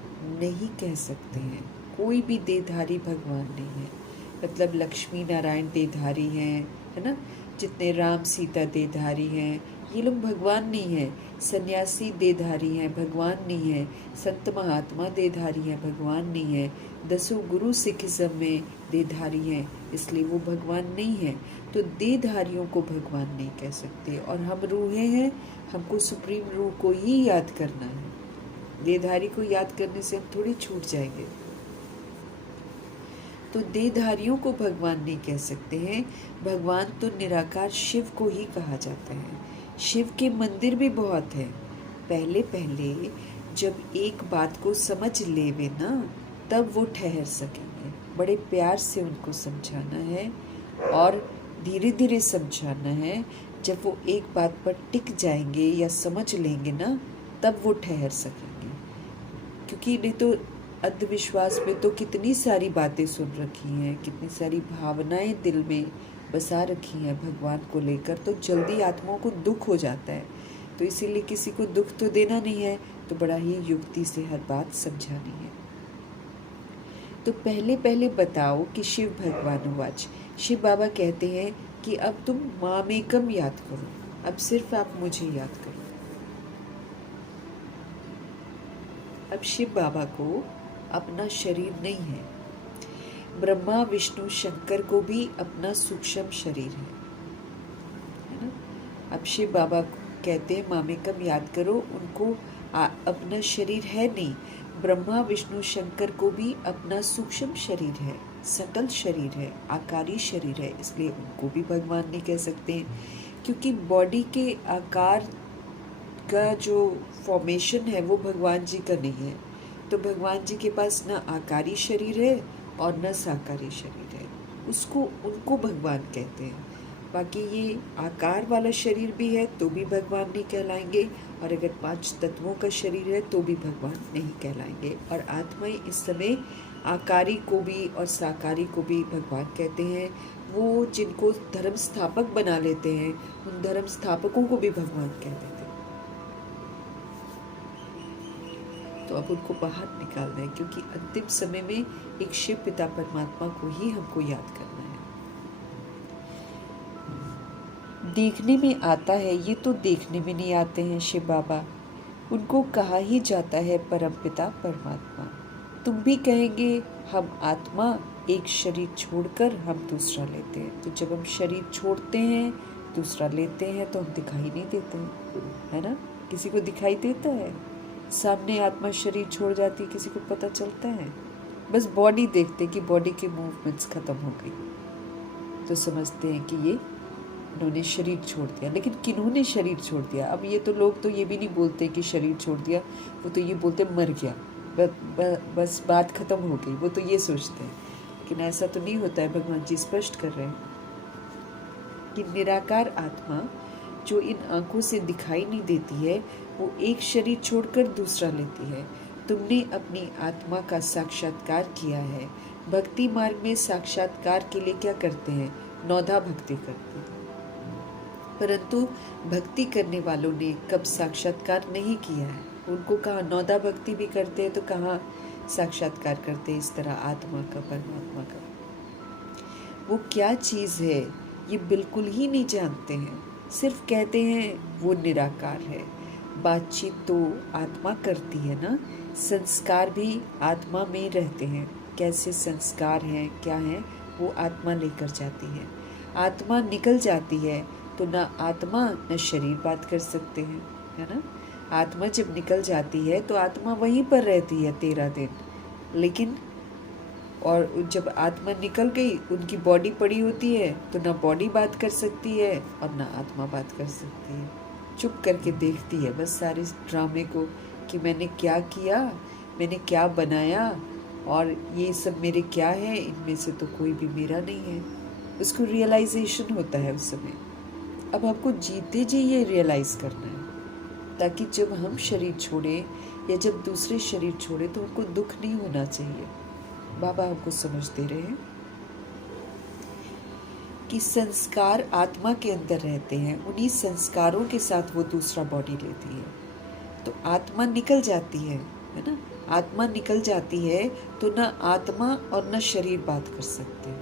नहीं कह सकते हैं, कोई भी देहधारी भगवान नहीं है। मतलब लक्ष्मी नारायण देहधारी हैं, है ना, जितने राम सीता देहधारी हैं, ये लोग भगवान नहीं है। सन्यासी देहधारी हैं, भगवान नहीं है। संत महात्मा देहधारी हैं, भगवान नहीं है। 10 गुरु सिखिज्म में देहधारी हैं, इसलिए वो भगवान नहीं है। तो देहधारियों को भगवान नहीं कह सकते। और हम रूहें हैं, हमको सुप्रीम रूह को ही याद करना है। देहधारी को याद करने से हम थोड़ी छूट जाएंगे। तो देहधारियों को भगवान नहीं कह सकते हैं। भगवान तो निराकार शिव को ही कहा जाता है। शिव के मंदिर भी बहुत हैं। पहले पहले जब एक बात को समझ लेवे ना, तब वो ठहर सकेंगे। बड़े प्यार से उनको समझाना है और धीरे धीरे समझाना है। जब वो एक बात पर टिक जाएंगे या समझ लेंगे ना, तब वो ठहर सकेंगे। क्योंकि नहीं तो अंधविश्वास में तो कितनी सारी बातें सुन रखी हैं, कितनी सारी भावनाएं दिल में बसा रखी हैं भगवान को लेकर, तो जल्दी आत्माओं को दुख हो जाता है। तो इसीलिए किसी को दुख तो देना नहीं है, तो बड़ा ही युक्ति से हर बात समझानी है। तो पहले पहले बताओ कि शिव भगवानुवाच, शिव बाबा कहते हैं कि अब तुम मामेकम याद करो, अब सिर्फ आप मुझे याद करो। अब शिव बाबा को अपना शरीर नहीं है। ब्रह्मा विष्णु शंकर को भी अपना सूक्ष्म शरीर है ना। अब शिव बाबा कहते हैं मामेकम याद करो, उनको अपना शरीर है नहीं। ब्रह्मा विष्णु शंकर को भी अपना सूक्ष्म शरीर है, सटल शरीर है, आकारी शरीर है, इसलिए उनको भी भगवान नहीं कह सकते हैं। क्योंकि बॉडी के आकार का जो फॉर्मेशन है वो भगवान जी का नहीं है। तो भगवान जी के पास ना आकारी शरीर है और न साकारी शरीर है, उनको भगवान कहते हैं। बाकी ये आकार वाला शरीर भी है तो भी भगवान नहीं कहलाएंगे, और अगर 5 तत्वों का शरीर है तो भी भगवान नहीं कहलाएंगे। और आत्माएं इस समय आकारी को भी और साकारी को भी भगवान कहते हैं। वो जिनको धर्म स्थापक बना लेते हैं, उन धर्म स्थापकों को भी भगवान कहते हैं। तो तो अब उनको बाहर निकालना है, क्योंकि अंतिम समय में एक शिव पिता परमात्मा को ही हमको याद करना है। देखने में आता है, ये तो देखने में नहीं आते हैं शिव बाबा, उनको कहा ही जाता है परमपिता परमात्मा। तुम भी कहेंगे हम आत्मा, एक शरीर छोड़कर हम दूसरा लेते हैं। तो जब हम शरीर छोड़ते हैं, दूसरा लेते हैं, तो हम दिखाई नहीं देते हैं, है ना? किसी को दिखाई देता है? सामने आत्मा शरीर छोड़ जाती है, किसी को पता चलता है? बस बॉडी देखते कि बॉडी के मूवमेंट्स खत्म हो गई, तो समझते हैं कि ये उन्होंने शरीर छोड़ दिया। लेकिन किन्होंने शरीर छोड़ दिया? अब ये तो लोग तो ये भी नहीं बोलते कि शरीर छोड़ दिया, वो तो ये बोलते मर गया, बस बात खत्म हो गई, वो तो ये सोचते हैं। लेकिन ऐसा तो नहीं होता है। भगवान जी स्पष्ट कर रहे हैं कि निराकार आत्मा जो इन आंखों से दिखाई नहीं देती है, वो एक शरीर छोड़कर दूसरा लेती है। तुमने अपनी आत्मा का साक्षात्कार किया है। भक्ति मार्ग में साक्षात्कार के लिए क्या करते हैं? नौधा भक्ति करते हैं। परंतु भक्ति करने वालों ने कब साक्षात्कार नहीं किया है? उनको कहाँ नौधा भक्ति भी करते हैं, तो कहाँ साक्षात्कार करते हैं इस तरह आत्मा का, परमात्मा का? वो क्या चीज़ है ये बिल्कुल ही नहीं जानते हैं। सिर्फ कहते हैं वो निराकार है। बातचीत तो आत्मा करती है ना, संस्कार भी आत्मा में रहते हैं। कैसे संस्कार हैं, क्या हैं, वो आत्मा लेकर जाती है। आत्मा निकल जाती है तो ना आत्मा न शरीर बात कर सकते हैं, है ना? आत्मा जब निकल जाती है तो आत्मा वहीं पर रहती है 13 दिन, लेकिन और जब आत्मा निकल गई, उनकी बॉडी पड़ी होती है, तो ना बॉडी बात कर सकती है और ना आत्मा बात कर सकती है। चुप करके देखती है बस सारे ड्रामे को कि मैंने क्या किया, मैंने क्या बनाया, और ये सब मेरे क्या है, इनमें से तो कोई भी मेरा नहीं है। उसको रियलाइजेशन होता है उस समय। अब हमको जीते जी ये रियलाइज़ करना है, ताकि जब हम शरीर छोड़ें या जब दूसरे शरीर छोड़े तो हमको दुख नहीं होना चाहिए। बाबा हमको समझ दे रहे हैं कि संस्कार आत्मा के अंदर रहते हैं, उन्हीं संस्कारों के साथ वो दूसरा बॉडी लेती है। तो आत्मा निकल जाती है ना? आत्मा निकल जाती है तो न आत्मा और न शरीर बात कर सकते हैं,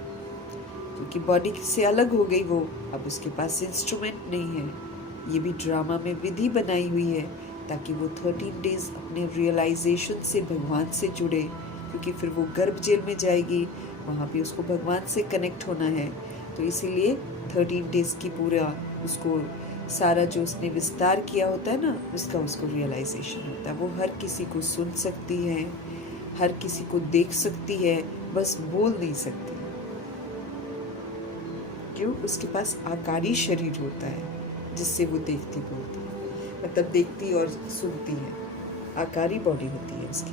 क्योंकि बॉडी से अलग हो गई वो। अब उसके पास इंस्ट्रूमेंट नहीं है। ये भी ड्रामा में विधि बनाई हुई है ताकि वो 13 डेज अपने रियलाइजेशन से भगवान से जुड़े, क्योंकि फिर वो गर्भ जेल में जाएगी, वहाँ पे उसको भगवान से कनेक्ट होना है। तो इसीलिए 13 डेज की पूरा उसको सारा जो उसने विस्तार किया होता है ना, उसका उसको रियलाइजेशन होता है। वो हर किसी को सुन सकती है, हर किसी को देख सकती है, बस बोल नहीं सकती। क्यों? उसके पास आकारी शरीर होता है जिससे वो देखती बोलती है, मतलब देखती और सुनती है। आकारी बॉडी होती है उसकी।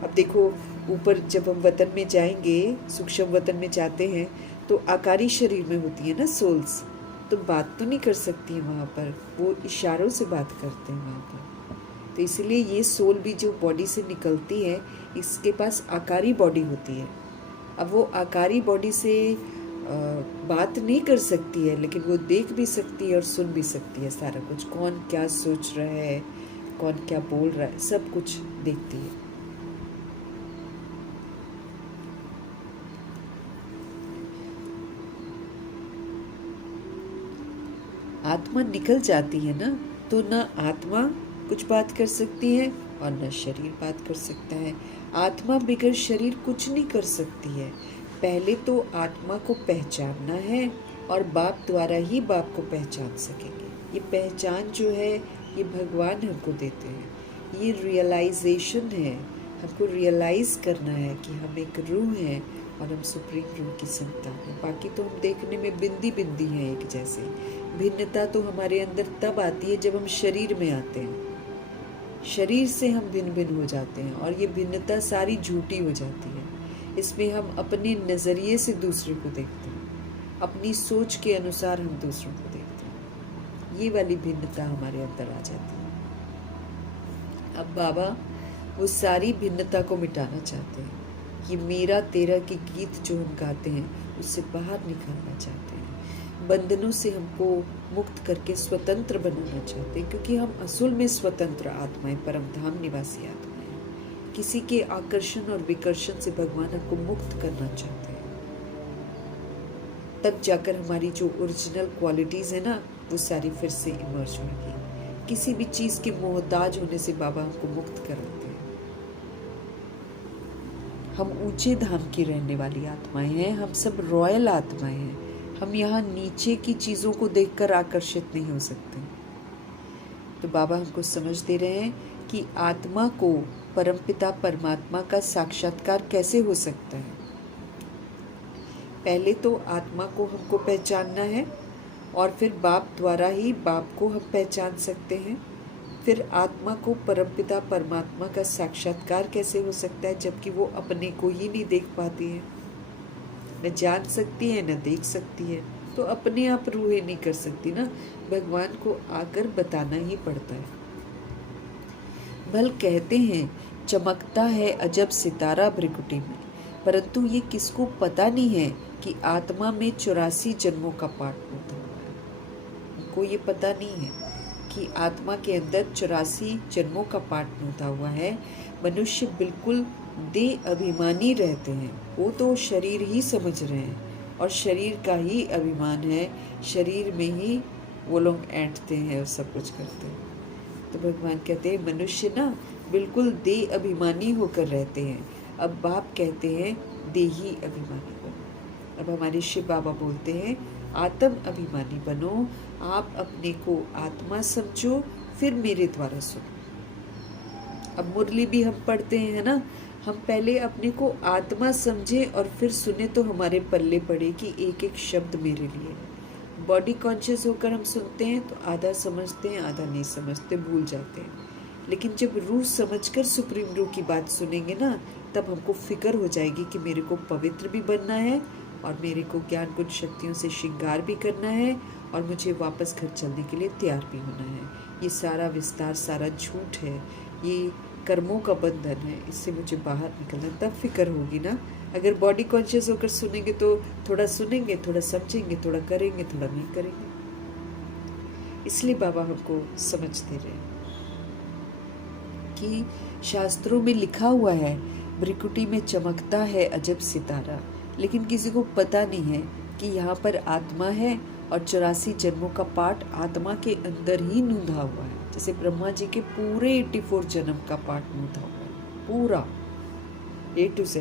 अब देखो ऊपर जब हम वतन में जाएंगे, सूक्ष्म वतन में जाते हैं, तो आकारी शरीर में होती है ना सोल्स, तो बात तो नहीं कर सकती है वहाँ पर, वो इशारों से बात करते हैं वहाँ पर। तो इसलिए ये सोल भी जो बॉडी से निकलती है, इसके पास आकारी बॉडी होती है। अब वो आकारी बॉडी से बात नहीं कर सकती है, लेकिन वो देख भी सकती है और सुन भी सकती है सारा कुछ। कौन क्या सोच रहा है, कौन क्या बोल रहा है, सब कुछ देखती है। आत्मा निकल जाती है ना, तो न आत्मा कुछ बात कर सकती है और न शरीर बात कर सकता है। आत्मा बगैर शरीर कुछ नहीं कर सकती है। पहले तो आत्मा को पहचानना है और बाप द्वारा ही बाप को पहचान सकेंगे। ये पहचान जो है ये भगवान हमको देते हैं। ये रियलाइजेशन है, हमको रियलाइज़ करना है कि हम एक रूह हैं और हम सुप्रीम रूह की संतान हैं। बाकी तो हम देखने में बिंदी बिंदी हैं एक जैसे। भिन्नता तो हमारे अंदर तब आती है जब हम शरीर में आते हैं। शरीर से हम भिन्न भिन्न हो जाते हैं और ये भिन्नता सारी झूठी हो जाती है। इसमें हम अपने नज़रिए से दूसरे को देखते हैं, अपनी सोच के अनुसार हम दूसरों को देखते हैं। ये वाली भिन्नता हमारे अंदर आ जाती है। अब बाबा वो सारी भिन्नता को मिटाना चाहते हैं। ये मेरा तेरा के गीत जो हम गाते हैं उससे बाहर निकालना चाहते हैं। बंधनों से हमको मुक्त करके स्वतंत्र बनाना चाहते हैं, क्योंकि हम असल में स्वतंत्र आत्माएं, परम धाम निवासी आत्माएं। किसी के आकर्षण और विकर्षण से भगवान हमको मुक्त करना चाहते हैं। तब जाकर हमारी जो ओरिजिनल क्वालिटीज है ना, वो सारी फिर से इमर्ज होगी। किसी भी चीज के मोहताज होने से बाबा हमको मुक्त कराते हैं। हम ऊंचे धाम की रहने वाली आत्माएं हैं, हम सब रॉयल आत्माएं हैं। हम यहाँ नीचे की चीजों को देखकर आकर्षित नहीं हो सकते। तो बाबा हमको समझ दे रहे हैं कि आत्मा को परमपिता परमात्मा का साक्षात्कार कैसे हो सकता है। पहले तो आत्मा को हमको पहचानना है और फिर बाप द्वारा ही बाप को हम पहचान सकते हैं। फिर आत्मा को परमपिता परमात्मा का साक्षात्कार कैसे हो सकता है, जबकि वो अपने को ही नहीं देख पाती है। न जान सकती है न देख सकती है, तो अपने आप रूहे नहीं कर सकती ना, भगवान को आकर बताना ही पड़ता है। भल कहते हैं चमकता है अजब सितारा भृकुटी में, परंतु ये किसको पता नहीं है कि आत्मा में 84 जन्मों का पाठ होता है। उनको ये पता नहीं है कि आत्मा के अंदर 84 जन्मों का पाठ होता हुआ है। मनुष्य बिल्कुल देह अभिमानी रहते हैं, वो तो शरीर ही समझ रहे हैं और शरीर का ही अभिमान है, शरीर में ही वो लोग ऐंठते हैं और सब कुछ करते हैं। तो भगवान कहते हैं मनुष्य ना बिल्कुल देह अभिमानी होकर रहते हैं। अब बाप कहते हैं देही अभिमानी बनो। अब हमारे शिव बाबा बोलते हैं आत्म अभिमानी बनो, आप अपने को आत्मा समझो, फिर मेरे द्वारा सुनो। अब मुरली भी हम पढ़ते हैं ना, हम पहले अपने को आत्मा समझे और फिर सुने तो हमारे पल्ले पड़े कि एक एक शब्द मेरे लिए। बॉडी कॉन्शियस होकर हम सुनते हैं तो आधा समझते हैं, आधा नहीं समझते, भूल जाते हैं। लेकिन जब रूह समझकर सुप्रीम रूह की बात सुनेंगे ना, तब हमको फिक्र हो जाएगी कि मेरे को पवित्र भी बनना है और मेरे को ज्ञान गुण शक्तियों से श्रृंगार भी करना है और मुझे वापस घर चलने के लिए तैयार भी होना है। ये सारा विस्तार सारा झूठ है, ये कर्मों का बंधन है, इससे मुझे बाहर निकलना। तब फिक्र होगी ना। अगर बॉडी कॉन्शियस होकर सुनेंगे तो थोड़ा सुनेंगे, थोड़ा समझेंगे, थोड़ा करेंगे, थोड़ा नहीं करेंगे। इसलिए बाबा हमको समझ दे रहे हैं कि शास्त्रों में लिखा हुआ है भृकुटी में चमकता है अजब सितारा, लेकिन किसी को पता नहीं है कि यहाँ पर आत्मा है और 84 जन्मों का पाठ आत्मा के अंदर ही नूंधा हुआ है। जैसे ब्रह्मा जी के पूरे 84 जन्म का पाठ नूंधा हुआ है, पूरा A to Z।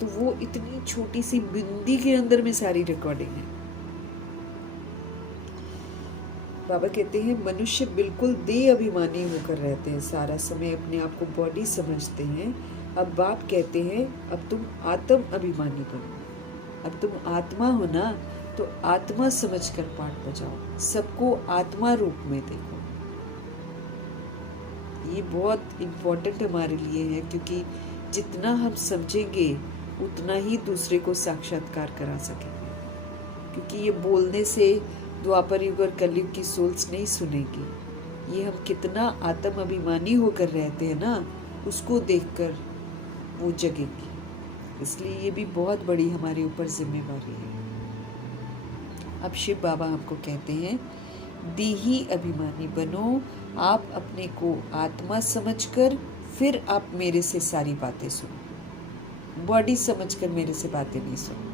तो वो इतनी छोटी सी बिंदी के अंदर में सारी रिकॉर्डिंग है। बाबा कहते हैं मनुष्य बिल्कुल देह अभिमानी होकर रहते हैं, सारा समय अपने आप को बॉडी समझते हैं। अब बाप कहते हैं अब तुम आत्म अभिमानी बनो, अब तुम आत्मा हो ना, तो आत्मा समझकर पाठ बजाओ, सबको आत्मा रूप में देखो। ये बहुत इम्पोर्टेंट हमारे लिए है, क्योंकि जितना हम समझेंगे उतना ही दूसरे को साक्षात्कार करा सकेंगे। क्योंकि ये बोलने से द्वापर युग और कलयुग की सोल्स नहीं सुनेगी। ये हम कितना आत्म अभिमानी होकर रहते हैं ना, उसको देखकर वो जगेगी। इसलिए ये भी बहुत बड़ी हमारे ऊपर जिम्मेवारी है। अब शिव बाबा हमको कहते हैं देही अभिमानी बनो, आप अपने को आत्मा समझकर फिर आप मेरे से सारी बातें सुनो। बॉडी समझकर मेरे से बातें नहीं सुनो।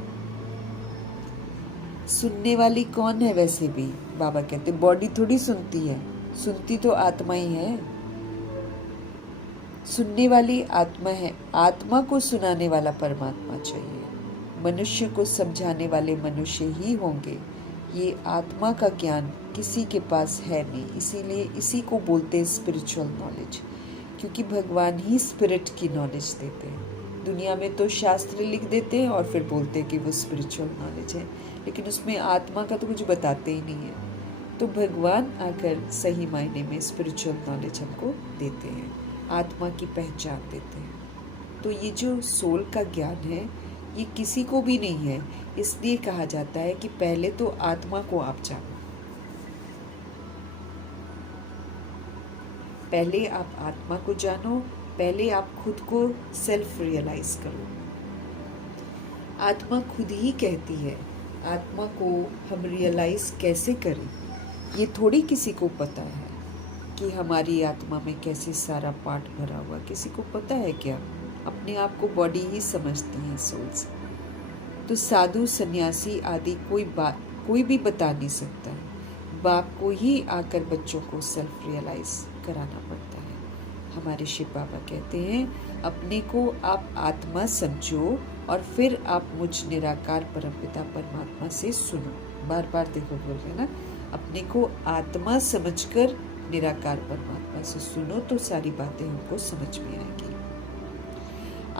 सुनने वाली कौन है? वैसे भी बाबा कहते बॉडी थोड़ी सुनती है, सुनती तो आत्मा ही है। सुनने वाली आत्मा है, आत्मा को सुनाने वाला परमात्मा चाहिए। मनुष्य को समझाने वाले मनुष्य ही होंगे। ये आत्मा का ज्ञान किसी के पास है नहीं, इसीलिए इसी को बोलते हैं स्पिरिचुअल नॉलेज, क्योंकि भगवान ही स्पिरिट की नॉलेज देते हैं। दुनिया में तो शास्त्र लिख देते हैं और फिर बोलते हैं कि वो स्पिरिचुअल नॉलेज है, लेकिन उसमें आत्मा का तो कुछ बताते ही नहीं है। तो भगवान आकर सही मायने में स्पिरिचुअल नॉलेज हमको देते हैं, आत्मा की पहचान देते हैं। तो ये जो सोल का ज्ञान है ये किसी को भी नहीं है, इसलिए कहा जाता है कि पहले तो आत्मा को आप जानो। पहले आप आत्मा को जानो, पहले आप खुद को सेल्फ रियलाइज करो। आत्मा खुद ही कहती है। आत्मा को हम रियलाइज कैसे करें, ये थोड़ी किसी को पता है कि हमारी आत्मा में कैसे सारा पार्ट भरा हुआ, किसी को पता है क्या? अपने आप को बॉडी ही समझती हैं सोल्स। तो साधु सन्यासी आदि कोई भी बता नहीं सकता है। बाप को ही आकर बच्चों को सेल्फ रियलाइज कराना पड़ता है। हमारे शिव बाबा कहते हैं अपने को आप आत्मा समझो और फिर आप मुझ निराकार परमपिता परमात्मा से सुनो। बार बार देखो बोल रहे ना, अपने को आत्मा समझकर निराकार परमात्मा से सुनो तो सारी बातें हमको समझ में आएंगी।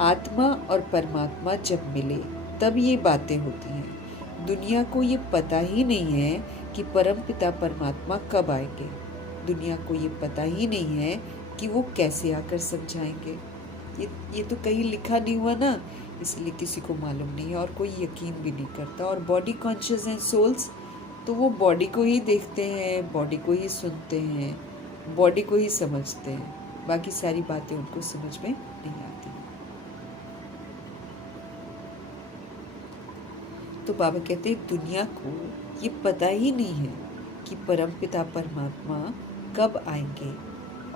आत्मा और परमात्मा जब मिले तब ये बातें होती हैं। दुनिया को ये पता ही नहीं है कि परमपिता परमात्मा कब आएंगे। दुनिया को ये पता ही नहीं है कि वो कैसे आकर समझाएंगे। ये तो कहीं लिखा नहीं हुआ ना, इसलिए किसी को मालूम नहीं है और कोई यकीन भी नहीं करता। और बॉडी कॉन्शियस हैं सोल्स, तो वो बॉडी को ही देखते हैं, बॉडी को ही सुनते हैं, बॉडी को ही समझते हैं, बाकी सारी बातें उनको समझ में नहीं आती। तो बाबा कहते हैं दुनिया को ये पता ही नहीं है कि परमपिता परमात्मा कब आएंगे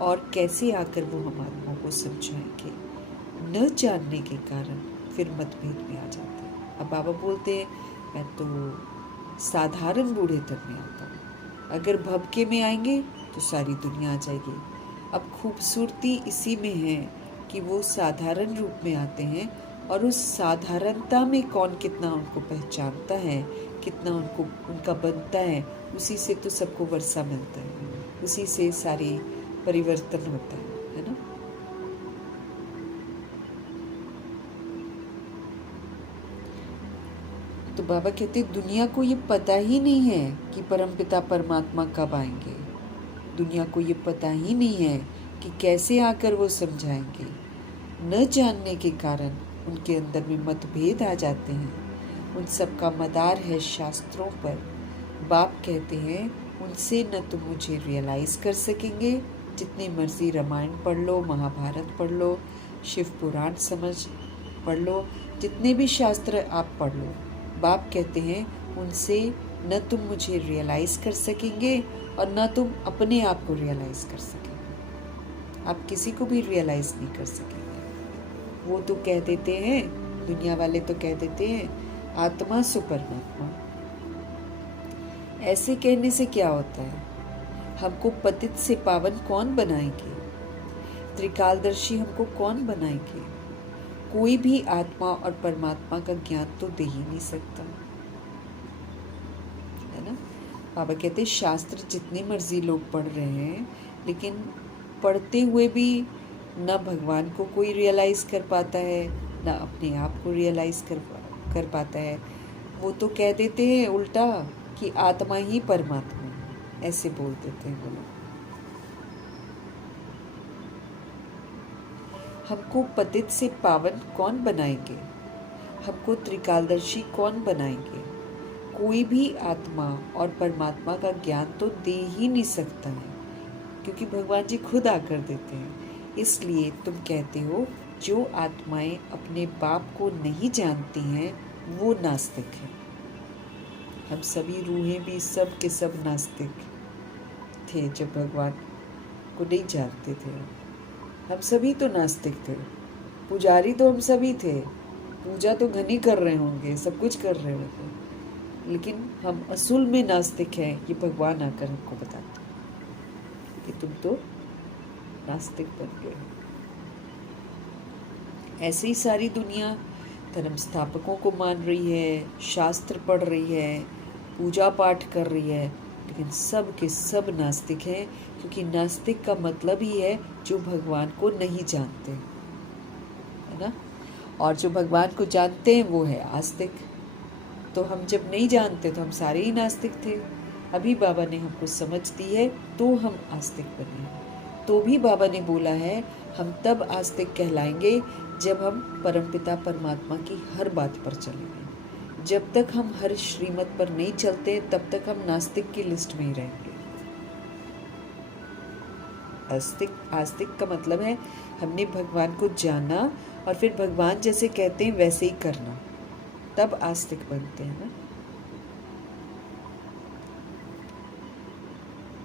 और कैसे आकर वो हम आत्मा को समझाएंगे। न जानने के कारण फिर मतभेद में आ जाते हैं। अब बाबा बोलते हैं मैं तो साधारण बूढ़े तक में आता हूँ, अगर भबके में आएंगे तो सारी दुनिया आ जाएगी। अब खूबसूरती इसी में है कि वो साधारण रूप में आते हैं और उस साधारणता में कौन कितना उनको पहचानता है, कितना उनका बनता है, उसी से तो सबको वर्षा मिलता है, उसी से सारी परिवर्तन होता है ना। तो बाबा कहते दुनिया को ये पता ही नहीं है कि परमपिता परमात्मा कब आएंगे। दुनिया को ये पता ही नहीं है कि कैसे आकर वो समझाएंगे। न जानने के कारण उनके अंदर में मतभेद आ जाते हैं। उन सब का मदार है शास्त्रों पर। बाप कहते हैं उनसे न तुम मुझे रियलाइज कर सकेंगे, जितनी मर्जी रामायण पढ़ लो, महाभारत पढ़ लो, शिव पुराण समझ पढ़ लो, जितने भी शास्त्र आप पढ़ लो, बाप कहते हैं उनसे न तुम मुझे रियलाइज कर सकेंगे और न तुम अपने आप को रियलाइज कर सकेंगे। आप किसी को भी रियलाइज नहीं कर सकेंगे। वो तो कह देते हैं, दुनिया वाले तो कह देते हैं आत्मा सो परमात्मा। ऐसे कहने से क्या होता है? हमको पतित से पावन कौन बनाएंगे? त्रिकालदर्शी हमको कौन बनाएंगे? कोई भी आत्मा और परमात्मा का ज्ञान तो दे ही नहीं सकता, है ना। बाबा कहते हैं शास्त्र जितने मर्जी लोग पढ़ रहे हैं, लेकिन पढ़ते हुए भी न भगवान को कोई रियलाइज कर पाता है, न अपने आप को रियलाइज कर पाता है। वो तो कह देते हैं उल्टा कि आत्मा ही परमात्मा, ऐसे बोल देते हैं वो लोग। हमको पतित से पावन कौन बनाएंगे? हमको त्रिकालदर्शी कौन बनाएंगे? कोई भी आत्मा और परमात्मा का ज्ञान तो दे ही नहीं सकता है, क्योंकि भगवान जी खुद आकर देते हैं। इसलिए तुम कहते हो जो आत्माएं अपने बाप को नहीं जानती हैं वो नास्तिक है। हम सभी रूहें भी सब के सब नास्तिक थे जब भगवान को नहीं जानते थे। हम सभी तो नास्तिक थे। पुजारी तो हम सभी थे, पूजा तो घनी कर रहे होंगे, सब कुछ कर रहे होंगे, लेकिन हम असूल में नास्तिक हैं। ये भगवान आकर हमको बताते हैं कि तुम तो नास्तिक बन गए। ऐसे ही सारी दुनिया धर्म स्थापकों को मान रही है, शास्त्र पढ़ रही है, पूजा पाठ कर रही है, लेकिन सब के सब नास्तिक हैं, क्योंकि नास्तिक का मतलब ही है जो भगवान को नहीं जानते, है ना। और जो भगवान को जानते हैं वो है आस्तिक। तो हम जब नहीं जानते तो हम सारे ही नास्तिक थे। अभी बाबा ने हमको समझ दी है तो हम आस्तिक बने हैं। तो भी बाबा ने बोला है हम तब आस्तिक कहलाएंगे जब हम परमपिता परमात्मा की हर बात पर चलेंगे। जब तक हम हर श्रीमत पर नहीं चलते तब तक हम नास्तिक की लिस्ट में ही रहेंगे। आस्तिक का मतलब है हमने भगवान को जाना और फिर भगवान जैसे कहते हैं वैसे ही करना, तब आस्तिक बनते हैं ना।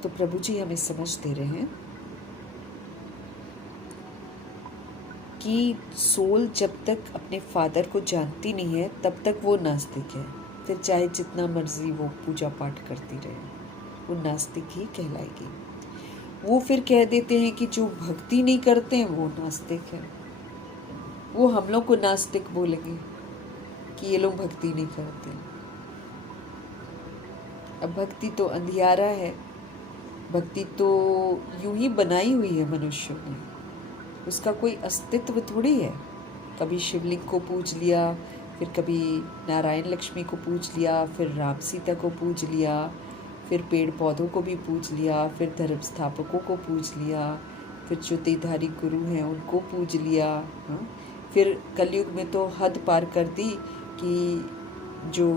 तो प्रभु जी हमें समझ दे रहे हैं कि सोल जब तक अपने फादर को जानती नहीं है तब तक वो नास्तिक है, फिर चाहे जितना मर्जी वो पूजा पाठ करती रहे, वो नास्तिक ही कहलाएगी। वो फिर कह देते हैं कि जो भक्ति नहीं करते हैं वो नास्तिक है। वो हम लोग को नास्तिक बोलेंगे कि ये लोग भक्ति नहीं करते। अब भक्ति तो अंधियारा है, भक्ति तो यूं ही बनाई हुई है मनुष्यों ने, उसका कोई अस्तित्व थोड़ी है। कभी शिवलिंग को पूज लिया, फिर कभी नारायण लक्ष्मी को पूज लिया, फिर राम सीता को पूज लिया, फिर पेड़ पौधों को भी पूज लिया, फिर धर्म स्थापकों को पूज लिया, फिर जो देहधारी गुरु हैं उनको पूज लिया। हाँ? फिर कलयुग में तो हद पार कर दी कि जो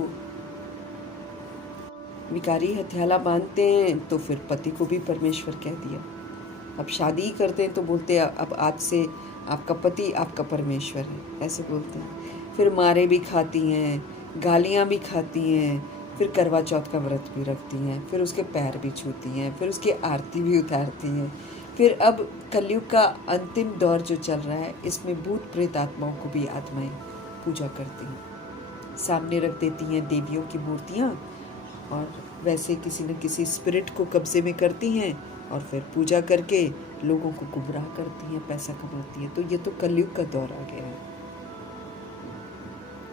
विकारी हथियाला बांधते हैं तो फिर पति को भी परमेश्वर कह दिया। अब शादी ही करते हैं तो बोलते हैं अब आज से आपका पति आपका परमेश्वर है, ऐसे बोलते हैं। फिर मारे भी खाती हैं, गालियाँ भी खाती हैं, फिर करवा चौथ का व्रत भी रखती हैं, फिर उसके पैर भी छूती हैं, फिर उसकी आरती भी उतारती हैं। फिर अब कलयुग का अंतिम दौर जो चल रहा है, इसमें भूत प्रेत आत्माओं को भी आत्माएं पूजा करती हैं, सामने रख देती हैं देवियों की मूर्तियाँ, और वैसे किसी न किसी स्पिरिट को कब्जे में करती हैं और फिर पूजा करके लोगों को गुमराह करती हैं, पैसा कमाती हैं। तो ये तो कलयुग का दौर आ गया है।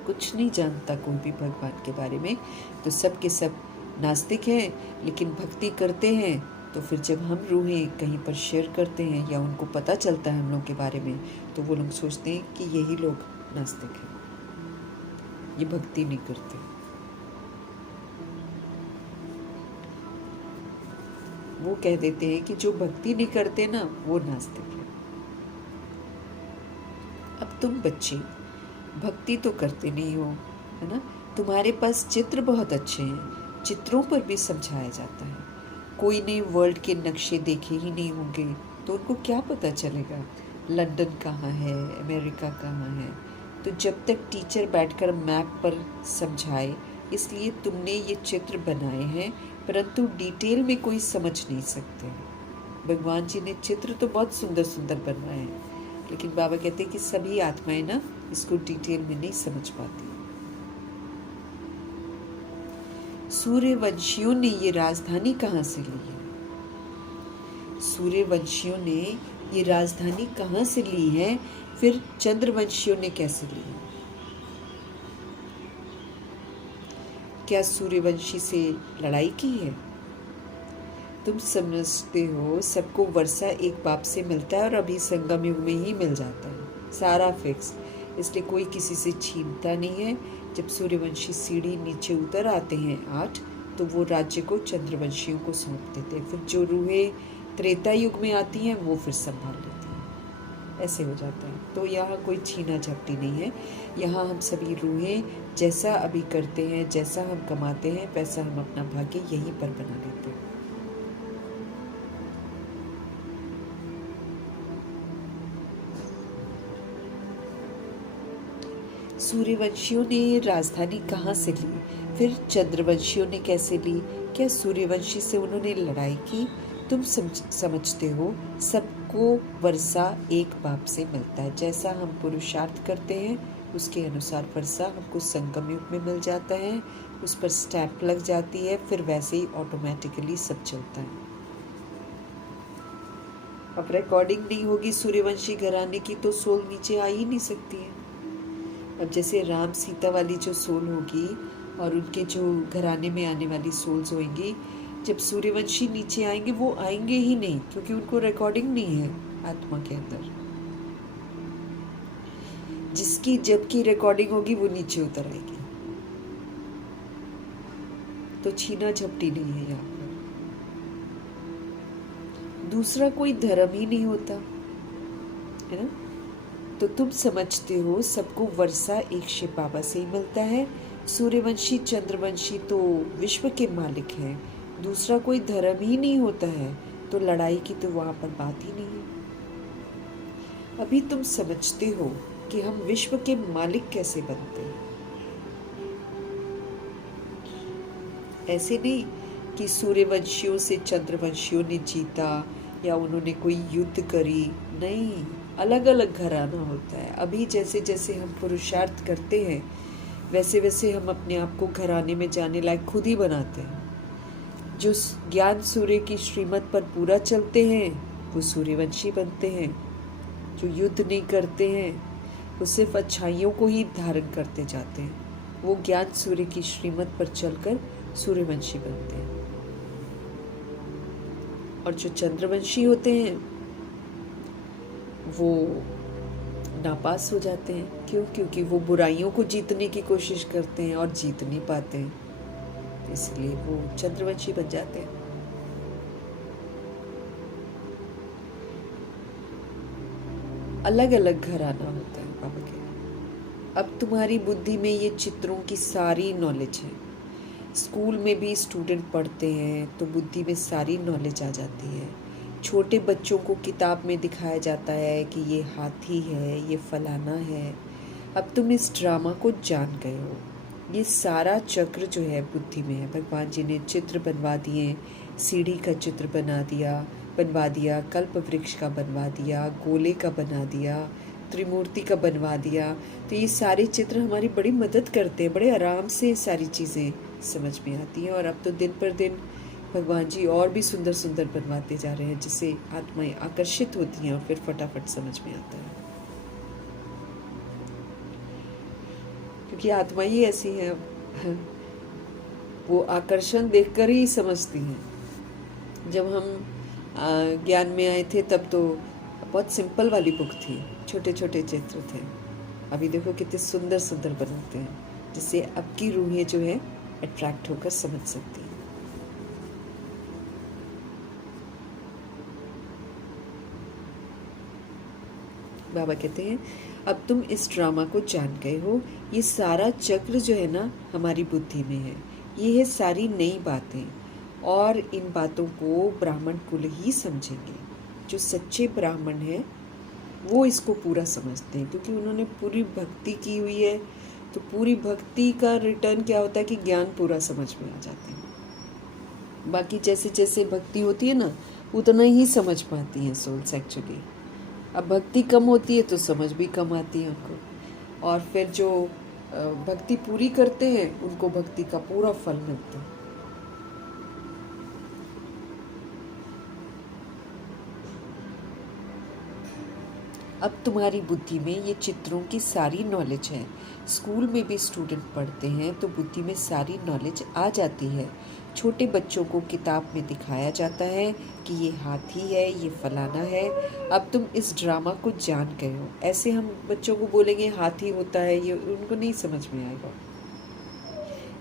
कुछ नहीं जानता कोई भी भगवान के बारे में, तो सब के सब नास्तिक हैं, लेकिन भक्ति करते हैं तो फिर जब हम रूहें कहीं पर शेयर करते हैं या उनको पता चलता है हम लोग के बारे में, तो वो लोग सोचते हैं कि यही लोग नास्तिक हैं, ये भक्ति नहीं करते। वो कह देते हैं कि जो भक्ति नहीं करते ना वो नास्तिक है। अब तुम बच्चे भक्ति तो करते नहीं हो, है ना? तुम्हारे पास चित्र बहुत अच्छे हैं, चित्रों पर भी समझाया जाता है। कोई ने वर्ल्ड के नक्शे देखे ही नहीं होंगे तो उनको क्या पता चलेगा लंदन कहाँ है, अमेरिका कहाँ है। तो जब तक टीचर बैठकर मैप पर समझाए, इसलिए तुमने ये चित्र बनाए हैं, परंतु डिटेल में कोई समझ नहीं सकते। भगवान जी ने चित्र तो बहुत सुंदर सुंदर बनवाए हैं, लेकिन बाबा कहते हैं कि सभी आत्माएं ना इसको डिटेल में नहीं समझ पाती। सूर्यवंशियों ने ये राजधानी कहाँ से ली है? सूर्यवंशियों ने ये राजधानी कहाँ से ली है? फिर चंद्रवंशियों ने कैसे ली है? क्या सूर्यवंशी से लड़ाई की है? तुम समझते हो सबको वर्षा एक बाप से मिलता है और अभी संगम युग में ही मिल जाता है, सारा फिक्स, इसलिए कोई किसी से छीनता नहीं है। जब सूर्यवंशी सीढ़ी नीचे उतर आते हैं 8, तो वो राज्य को चंद्रवंशियों को सौंप देते हैं। फिर जो रूहें त्रेता युग में आती हैं वो फिर संभाल लेती हैं, ऐसे हो जाता है। तो यहाँ कोई छीना झपटी नहीं है। यहाँ हम सभी रूहें जैसा अभी करते हैं, जैसा हम कमाते हैं, वैसा हम अपना भाग्य यहीं पर बना लेते हैं। सूर्यवंशियों ने राजधानी कहाँ से ली? फिर चंद्रवंशियों ने कैसे ली? क्या सूर्यवंशी से उन्होंने लड़ाई की? तुम समझते हो सबको वर्षा एक बाप से मिलता है। जैसा हम पुरुषार्थ करते हैं उसके अनुसार वर्षा हमको संगम युग में मिल जाता है, उस पर स्टैंप लग जाती है, फिर वैसे ही ऑटोमेटिकली सब चलता है। अब रिकॉर्डिंग नहीं होगी सूर्यवंशी घराने की तो सोल नीचे आ ही नहीं सकती है। अब जैसे राम सीता वाली जो सोल होगी और उनके जो घराने में आने वाली सोल्स होंगी, जब सूर्यवंशी नीचे आएंगे वो आएंगे ही नहीं, क्योंकि उनको रिकॉर्डिंग नहीं है आत्मा के अंदर। जिसकी जबकि रिकॉर्डिंग होगी वो नीचे उतर आएगी। तो छीना झपटी नहीं है यहाँ पर। दूसरा कोई धर्म ही नहीं होता है ना। तो तुम समझते हो सबको वर्षा एक शिव बाबा से ही मिलता है। सूर्यवंशी चंद्रवंशी तो विश्व के मालिक हैं, दूसरा कोई धर्म ही नहीं होता है, तो लड़ाई की तो वहां पर बात ही नहीं है। अभी तुम समझते हो कि हम विश्व के मालिक कैसे बनते हैं। ऐसे नहीं कि सूर्यवंशियों से चंद्रवंशियों ने जीता या उन्होंने कोई युद्ध करी, नहीं। अलग अलग घराना होता है। अभी जैसे जैसे हम पुरुषार्थ करते हैं वैसे वैसे हम अपने आप को घराने में जाने लायक खुद ही बनाते हैं। जो ज्ञान सूर्य की श्रीमत पर पूरा चलते हैं वो सूर्यवंशी बनते हैं। जो युद्ध नहीं करते हैं वो सिर्फ अच्छाइयों को ही धारण करते जाते हैं, वो ज्ञान सूर्य की श्रीमत पर चलकर सूर्यवंशी बनते हैं। और जो चंद्रवंशी होते हैं वो नापास हो जाते हैं। क्यों? क्योंकि वो बुराइयों को जीतने की कोशिश करते हैं और जीत नहीं पाते हैं, तो इसलिए वो चंद्रवंशी बन जाते हैं। अलग अलग घराना होता है बाबा के। अब तुम्हारी बुद्धि में ये चित्रों की सारी नॉलेज है। स्कूल में भी स्टूडेंट पढ़ते हैं तो बुद्धि में सारी नॉलेज आ जाती है। छोटे बच्चों को किताब में दिखाया जाता है कि ये हाथी है, ये फलाना है। अब तुम इस ड्रामा को जान गए हो। ये सारा चक्र जो है बुद्धि में है। भगवान जी ने चित्र बनवा दिए, सीढ़ी का चित्र बनवा दिया, कल्प वृक्ष का बनवा दिया, गोले का बना दिया, त्रिमूर्ति का बनवा दिया। तो ये सारे चित्र हमारी बड़ी मदद करते हैं, बड़े आराम से सारी चीज़ें समझ में आती हैं। और अब तो दिन पर दिन भगवान जी और भी सुंदर सुंदर बनवाते जा रहे हैं, जिससे आत्माएं आकर्षित होती हैं और फिर फटाफट समझ में आता है। क्योंकि आत्माएं ही ऐसी हैं, वो आकर्षण देखकर ही समझती हैं। जब हम ज्ञान में आए थे तब तो बहुत सिंपल वाली बुक थी, छोटे छोटे चित्र थे। अभी देखो कितने सुंदर सुंदर बनाते हैं, जिससे अब की रूहें जो है अट्रैक्ट होकर समझ सकती हैं। बाबा कहते हैं अब तुम इस ड्रामा को जान गए हो। ये सारा चक्र जो है ना हमारी बुद्धि में है। ये है सारी नई बातें, और इन बातों को ब्राह्मण कुल ही समझेंगे। जो सच्चे ब्राह्मण हैं वो इसको पूरा समझते हैं, क्योंकि उन्होंने पूरी भक्ति की हुई है। तो पूरी भक्ति का रिटर्न क्या होता है कि ज्ञान पूरा समझ में आ जाते हैं। बाकी जैसे जैसे भक्ति होती है ना उतना ही समझ पाती हैं सोल्स एक्चुअली। अब भक्ति कम होती है तो समझ भी कम आती है उनको, और फिर जो भक्ति पूरी करते हैं उनको भक्ति का पूरा फल मिलता है। अब तुम्हारी बुद्धि में ये चित्रों की सारी नॉलेज है। स्कूल में भी स्टूडेंट पढ़ते हैं तो बुद्धि में सारी नॉलेज आ जाती है। छोटे बच्चों को किताब में दिखाया जाता है कि ये हाथी है, ये फलाना है। अब तुम इस ड्रामा को जान गए हो। ऐसे हम बच्चों को बोलेंगे हाथी होता है, ये उनको नहीं समझ में आएगा।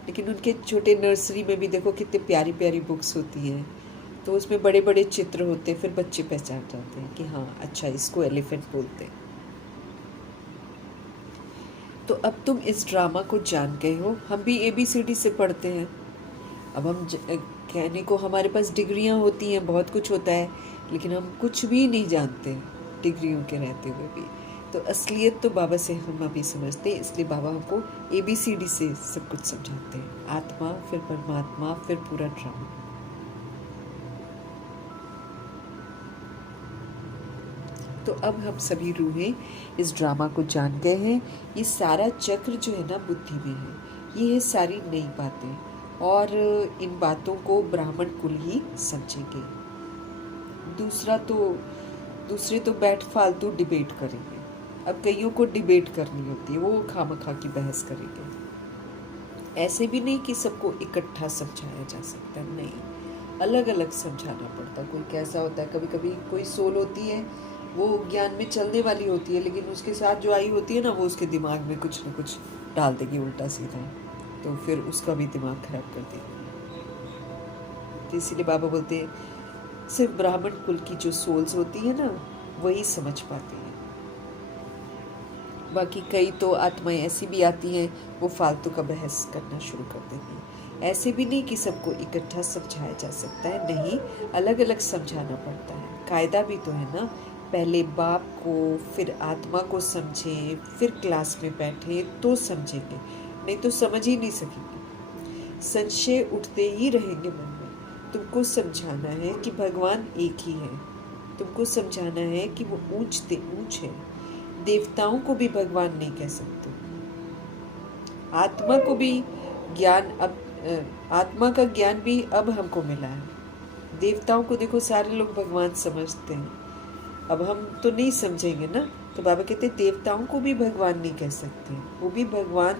लेकिन उनके छोटे नर्सरी में भी देखो कितनी प्यारी प्यारी बुक्स होती हैं, तो उसमें बड़े बड़े चित्र होते हैं, फिर बच्चे पहचान जाते हैं कि हाँ अच्छा इसको एलिफेंट बोलते हैं। तो अब तुम इस ड्रामा को जान गए हो। हम भी ABCD से पढ़ते हैं। अब हम कहने को हमारे पास डिग्रियां होती हैं, बहुत कुछ होता है, लेकिन हम कुछ भी नहीं जानते डिग्रियों के रहते हुए भी। तो असलियत तो बाबा से हम अभी समझते हैं, इसलिए बाबा हमको ABCD से सब कुछ समझाते हैं। आत्मा, फिर परमात्मा, फिर पूरा ड्रामा। तो अब हम सभी रूहें इस ड्रामा को जान गए हैं। ये सारा चक्र जो है ना बुद्धि में है, ये है सारी नई बातें, और इन बातों को ब्राह्मण कुल ही समझेंगे। दूसरे तो बैठ फालतू डिबेट करेंगे। अब कईयों को डिबेट करनी होती है, वो खामखा की बहस करेंगे। ऐसे भी नहीं कि सबको इकट्ठा समझाया जा सकता, नहीं, अलग अलग समझाना पड़ता। कोई कैसा होता है, कभी कभी कोई सोल होती है वो ज्ञान में चलने वाली होती है, लेकिन उसके साथ जो आई होती है ना वो उसके दिमाग में कुछ न कुछ डाल देगी उल्टा सीधा, तो फिर उसका भी दिमाग खराब कर देगी। तो इसीलिए बाबा बोलते हैं सिर्फ ब्राह्मण कुल की जो सोल्स होती है ना वही समझ पाती हैं। बाकी कई तो आत्माएं ऐसी भी आती हैं वो फालतू का बहस करना शुरू कर देती हैं। ऐसे भी नहीं कि सबको इकट्ठा समझाया जा सकता है, नहीं, अलग अलग समझाना पड़ता है। कायदा भी तो है ना, पहले बाप को फिर आत्मा को समझें, फिर क्लास में बैठें तो समझेंगे, नहीं तो समझ ही नहीं सकेंगे। संशय उठते ही रहेंगे मन में। तुमको समझाना है कि भगवान एक ही है, तुमको समझाना है कि वो ऊंच है। देवताओं को भी भगवान नहीं कह सकते। आत्मा को भी ज्ञान आत्मा का ज्ञान भी अब हमको मिला है। देवताओं को देखो सारे लोग भगवान समझते हैं, अब हम तो नहीं समझेंगे ना। तो बाबा कहते हैं देवताओं को भी भगवान नहीं कह सकते। वो भी भगवान,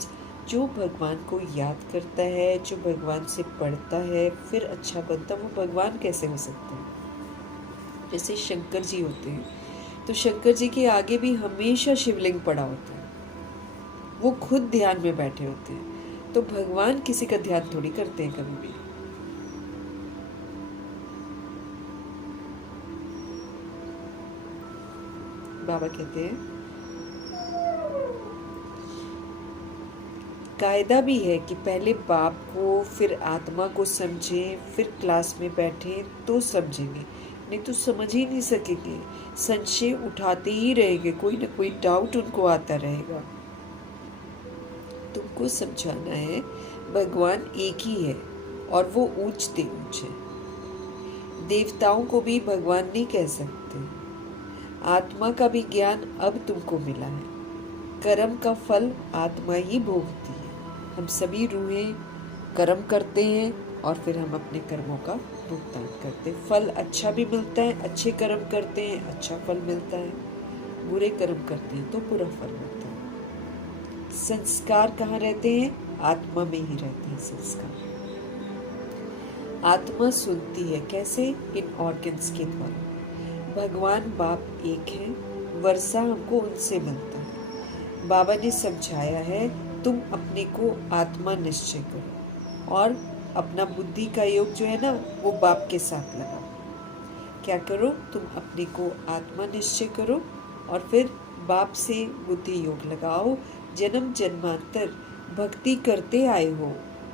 जो भगवान को याद करता है, जो भगवान से पढ़ता है फिर अच्छा बनता, वो भगवान कैसे हो सकते हैं। जैसे शंकर जी होते हैं, तो शंकर जी के आगे भी हमेशा शिवलिंग पड़ा होता है, वो खुद ध्यान में बैठे होते हैं। तो भगवान किसी का ध्यान थोड़ी करते हैं कभी भी। बाबा कहते हैं कायदा भी है कि पहले बाप को फिर आत्मा को समझें, फिर क्लास में बैठें तो समझेंगे, नहीं तो समझ ही नहीं सकेंगे। संशय उठाते ही रहेंगे, कोई ना कोई डाउट उनको आता रहेगा। तुमको समझाना है भगवान एक ही है और वो ऊंच से ऊंच है। देवताओं को भी भगवान नहीं कह सकते। आत्मा का भी ज्ञान अब तुमको मिला है। कर्म का फल आत्मा ही भोगती है। हम सभी रूहें कर्म करते हैं और फिर हम अपने कर्मों का भुगतान करते हैं। फल अच्छा भी मिलता है, अच्छे कर्म करते हैं अच्छा फल मिलता है, बुरे कर्म करते हैं तो बुरा फल मिलता है। संस्कार कहाँ रहते हैं? आत्मा में ही रहते हैं संस्कार। आत्मा सुनती है कैसे? इन ऑर्गन्स के द्वारा। भगवान बाप एक है, वर्षा हमको उनसे मिलता है। बाबा ने समझाया है तुम अपने को आत्मा निश्चय करो और अपना बुद्धि का योग जो है ना वो बाप के साथ लगाओ। क्या करो? तुम अपने को आत्मा निश्चय करो और फिर बाप से बुद्धि योग लगाओ। जन्म जन्मांतर भक्ति करते आए हो,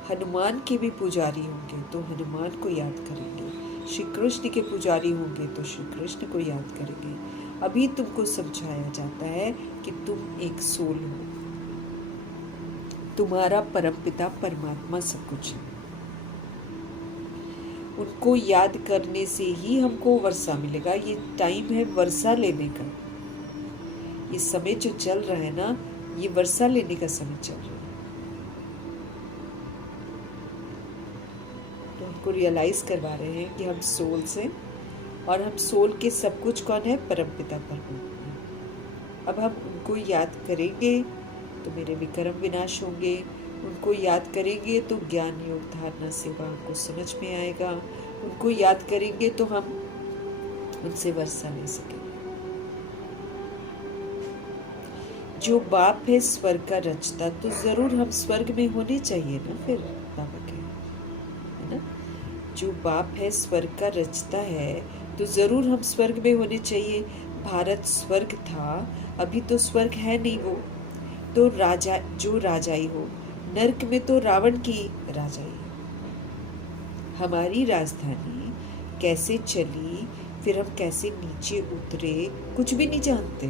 हनुमान के भी पुजारी होंगे तो हनुमान को याद करेंगे, श्री कृष्ण के पुजारी होंगे तो श्री कृष्ण को याद करेंगे। अभी तुमको समझाया जाता है कि तुम एक सोल हो, तुम्हारा परमपिता परमात्मा सब कुछ है। उनको याद करने से ही हमको वर्षा मिलेगा। ये टाइम है वर्षा लेने का। ये समय जो चल रहा है ना, ये वर्षा लेने का समय चल रहा है। तो हमको रियलाइज करवा रहे हैं कि हम सोल से, और हम सोल के सब कुछ कौन है? परमपिता परमात्मा। अब हम उनको याद करेंगे तो मेरे विक्रम विनाश होंगे। उनको याद करेंगे तो ज्ञान योग धारणा सेवा हमको समझ में आएगा। उनको याद करेंगे तो हम उनसे वर्षा ले सकेंगे। जो बाप है स्वर्ग का रचता, तो जरूर हम स्वर्ग में होने चाहिए ना। फिर बाबा के है ना, जो बाप है स्वर्ग का रचता है तो जरूर हम स्वर्ग में होने चाहिए। भारत स्वर्ग था, अभी तो स्वर्ग है नहीं। वो तो राजा, जो राजाई हो, नरक में तो रावण की राजाई है। हमारी राजधानी कैसे चली, फिर हम कैसे नीचे उतरे, कुछ भी नहीं जानते।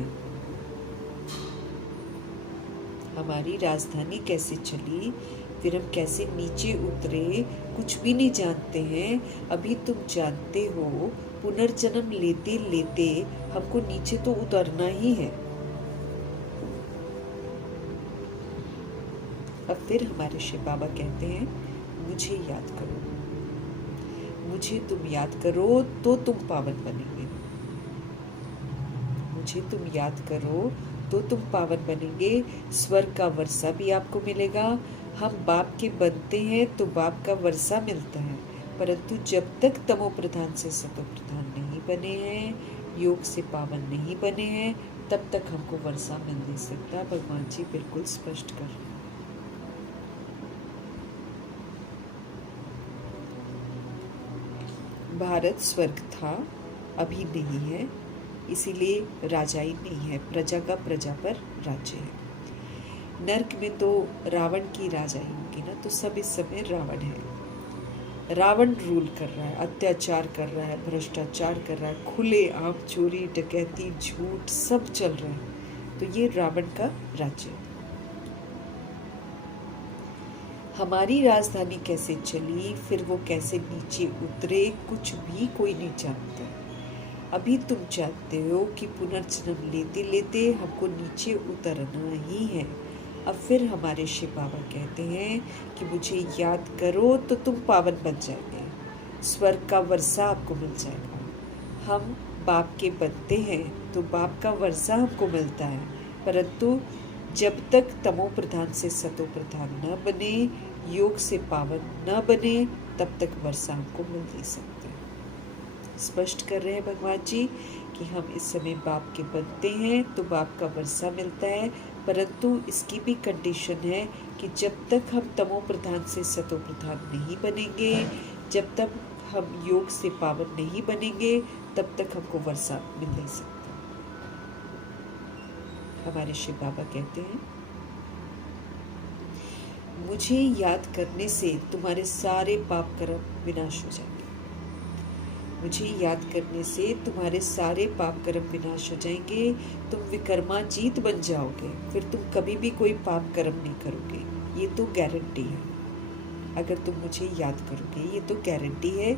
हमारी राजधानी कैसे चली, फिर हम कैसे नीचे उतरे, कुछ भी नहीं जानते हैं। अभी तुम जानते हो पुनर्जन्म लेते लेते हमको नीचे तो उतरना ही है। अब फिर हमारे शिव बाबा कहते हैं मुझे याद करो, मुझे तुम याद करो तो तुम पावन बनेंगे। मुझे तुम याद करो तो तुम पावन बनेंगे। स्वर्ग का वर्षा भी आपको मिलेगा। हम बाप के बनते हैं तो बाप का वर्षा मिलता है, परंतु जब तक तमो प्रधान से सतो प्रधान नहीं बने हैं, योग से पावन नहीं बने हैं, तब तक हमको वर्षा मिल नहीं सकता। भगवान जी बिल्कुल स्पष्ट कर रहे हैं। भारत स्वर्ग था, अभी नहीं है, इसीलिए राजाई नहीं है। प्रजा का प्रजा पर राज्य है। नरक में तो रावण की राजाई होगी ना, तो सब इस समय रावण है। रावण रूल कर रहा है, अत्याचार कर रहा है, भ्रष्टाचार कर रहा है, खुले आम चोरी डकैती झूठ सब चल रहा है। तो ये रावण का राज्य है। हमारी राजधानी कैसे चली, फिर वो कैसे नीचे उतरे, कुछ भी कोई नहीं जानता। अभी तुम जानते हो कि पुनर्जन्म लेते लेते हमको नीचे उतरना ही है। अब फिर हमारे शिव बाबा कहते हैं कि मुझे याद करो तो तुम पावन बन जाएंगे, स्वर्ग का वर्षा आपको मिल जाएगा। हम बाप के बनते हैं तो बाप का वर्षा हमको मिलता है, परंतु जब तक तमो प्रधान से सतो प्रधान न बने, योग से पावन न बने, तब तक वर्षा हमको मिल नहीं सकते। स्पष्ट कर रहे हैं भगवान जी कि हम इस समय बाप के बनते हैं तो बाप का वर्षा मिलता है, परंतु इसकी भी कंडीशन है कि जब तक हम तमो प्रधान से सतो प्रधान नहीं बनेंगे, जब तक हम योग से पावन नहीं बनेंगे, तब तक हमको वर्षा मिल नहीं सकती। हमारे शिव बाबा कहते हैं, मुझे याद करने से तुम्हारे सारे पाप कर्म विनाश हो जाएंगे। मुझे याद करने से तुम्हारे सारे पाप कर्म विनाश हो जाएंगे, तुम विकर्माजीत बन जाओगे, फिर तुम कभी भी कोई पाप कर्म नहीं करोगे। ये तो गारंटी है। अगर तुम मुझे याद करोगे, ये तो गारंटी है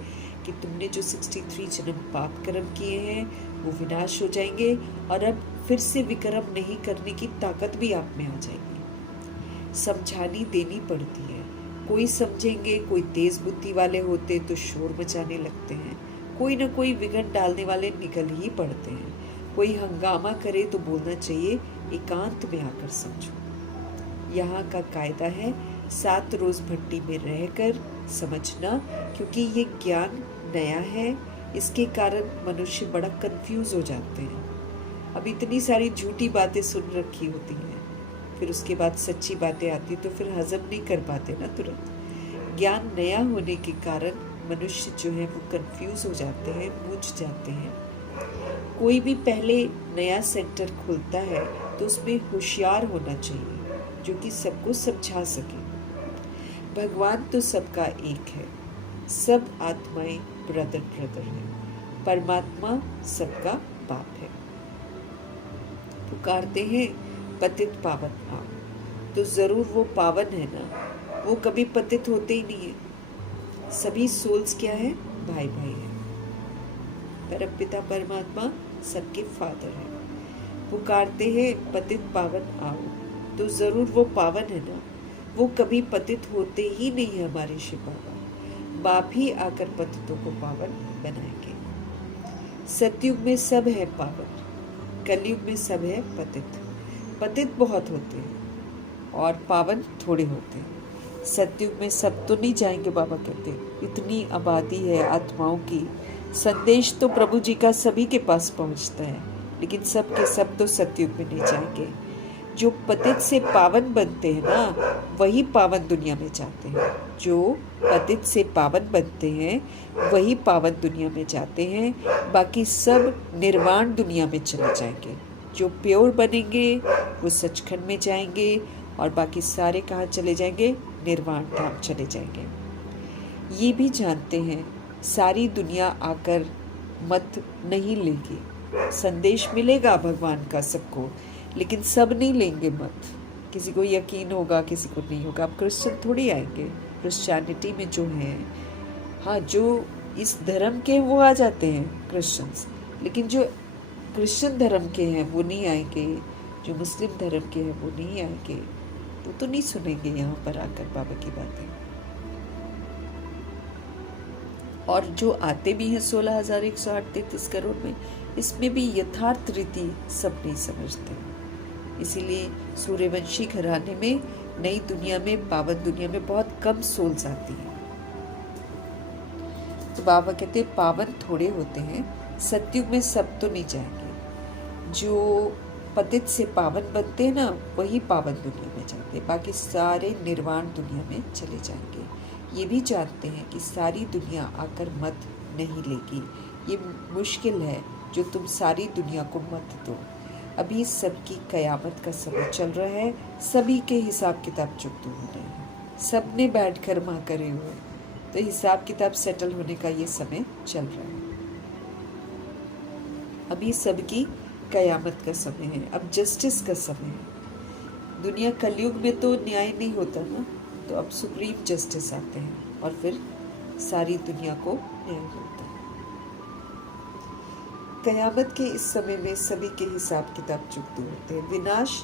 कि तुमने जो 63 जन्म पाप कर्म किए हैं वो विनाश हो जाएंगे, और अब फिर से विकर्म नहीं करने की ताकत भी आप में आ जाएगी। समझानी देनी पड़ती है। कोई समझेंगे, कोई तेज बुद्धि वाले होते तो शोर मचाने लगते हैं, कोई ना कोई विघन डालने वाले निकल ही पड़ते हैं। कोई हंगामा करे तो बोलना चाहिए एकांत में आकर समझो। यहाँ का कायदा है 7 रोज भट्टी में रहकर समझना, क्योंकि ये ज्ञान नया है, इसके कारण मनुष्य बड़ा कंफ्यूज हो जाते हैं। अब इतनी सारी झूठी बातें सुन रखी होती हैं, फिर उसके बाद सच्ची बातें आती तो फिर हजम नहीं कर पाते ना तुरंत। ज्ञान नया होने के कारण मनुष्य जो है वो कंफ्यूज हो जाते हैं, बुझ जाते हैं। कोई भी पहले नया सेंटर खोलता है तो उसमें होशियार होना चाहिए, जो कि सबको समझा सके। भगवान तो सबका एक है, सब आत्माएं ब्रदर है, परमात्मा सबका बाप है। पुकारते हैं पतित पावन आप, तो जरूर वो पावन है ना, वो कभी पतित होते ही नहीं है। सभी सोल्स क्या है? भाई भाई है। परमपिता परमात्मा सबके फादर है। पुकारते हैं पतित पावन आओ, तो जरूर वो पावन है ना, वो कभी पतित होते ही नहीं है। हमारे शिव बाबा बाप ही आकर पतितों को पावन बनाएंगे। सतयुग में सब है पावन, कलयुग में सब है पतित। पतित बहुत होते हैं और पावन थोड़े होते हैं। सतयुग में सब तो नहीं जाएंगे, बाबा कहते इतनी आबादी है आत्माओं की, संदेश तो प्रभु जी का सभी के पास पहुंचता है, लेकिन सब के सब तो सतयुग में नहीं जाएंगे। जो पतित से पावन बनते हैं ना, वही पावन दुनिया में जाते हैं। जो पतित से पावन बनते हैं वही पावन दुनिया में जाते हैं, बाकी सब निर्वाण दुनिया में चले जाएंगे। जो प्योर बनेंगे वो सचखंड में जाएंगे, और बाकी सारे कहाँ चले जाएंगे? निर्वाण धाम चले जाएंगे। ये भी जानते हैं सारी दुनिया आकर मत नहीं लेगी। संदेश मिलेगा भगवान का सबको, लेकिन सब नहीं लेंगे मत। किसी को यकीन होगा, किसी को नहीं होगा। अब क्रिश्चियन थोड़ी आएंगे, क्रिश्चियनिटी में जो हैं, हाँ जो इस धर्म के वो आ जाते हैं क्रिश्चियंस, लेकिन जो क्रिश्चियन धर्म के हैं वो नहीं आएंगे, जो मुस्लिम धर्म के हैं वो नहीं आएंगे। तो नहीं सुनेंगे यहाँ पर आकर बाबा की बातें। और जो आते भी हैं 16,138 करोड़ में, इसमें भी यथार्थ रीति सब नहीं समझते। इसीलिए सूर्यवंशी घराने में, नई दुनिया में, पावन दुनिया में बहुत कम सोल्स आती हैं। तो बाबा कहते हैं पावन थोड़े होते हैं, सतयुग में सब तो नहीं जाएंगे। जो पतित से पावन बनते हैं ना, वही पावन दुनिया में जाते हैं, बाकी सारे निर्वाण दुनिया में चले जाएंगे। ये भी जानते हैं कि सारी दुनिया आकर मत नहीं लेगी। ये मुश्किल है जो तुम सारी दुनिया को मत दो। अभी सबकी कयामत का समय चल रहा है, सभी के हिसाब किताब चुकते हो रहे हैं, सब ने बैठ कर माँ करे हुए, तो हिसाब किताब सेटल होने का ये समय चल रहा है। अभी सबकी कयामत का समय है, अब जस्टिस का समय है। दुनिया कलयुग में तो न्याय नहीं होता ना, तो अब सुप्रीम जस्टिस आते हैं और फिर सारी दुनिया को न्याय होता है। कयामत के इस समय में सभी के हिसाब किताब चुकते होते हैं। विनाश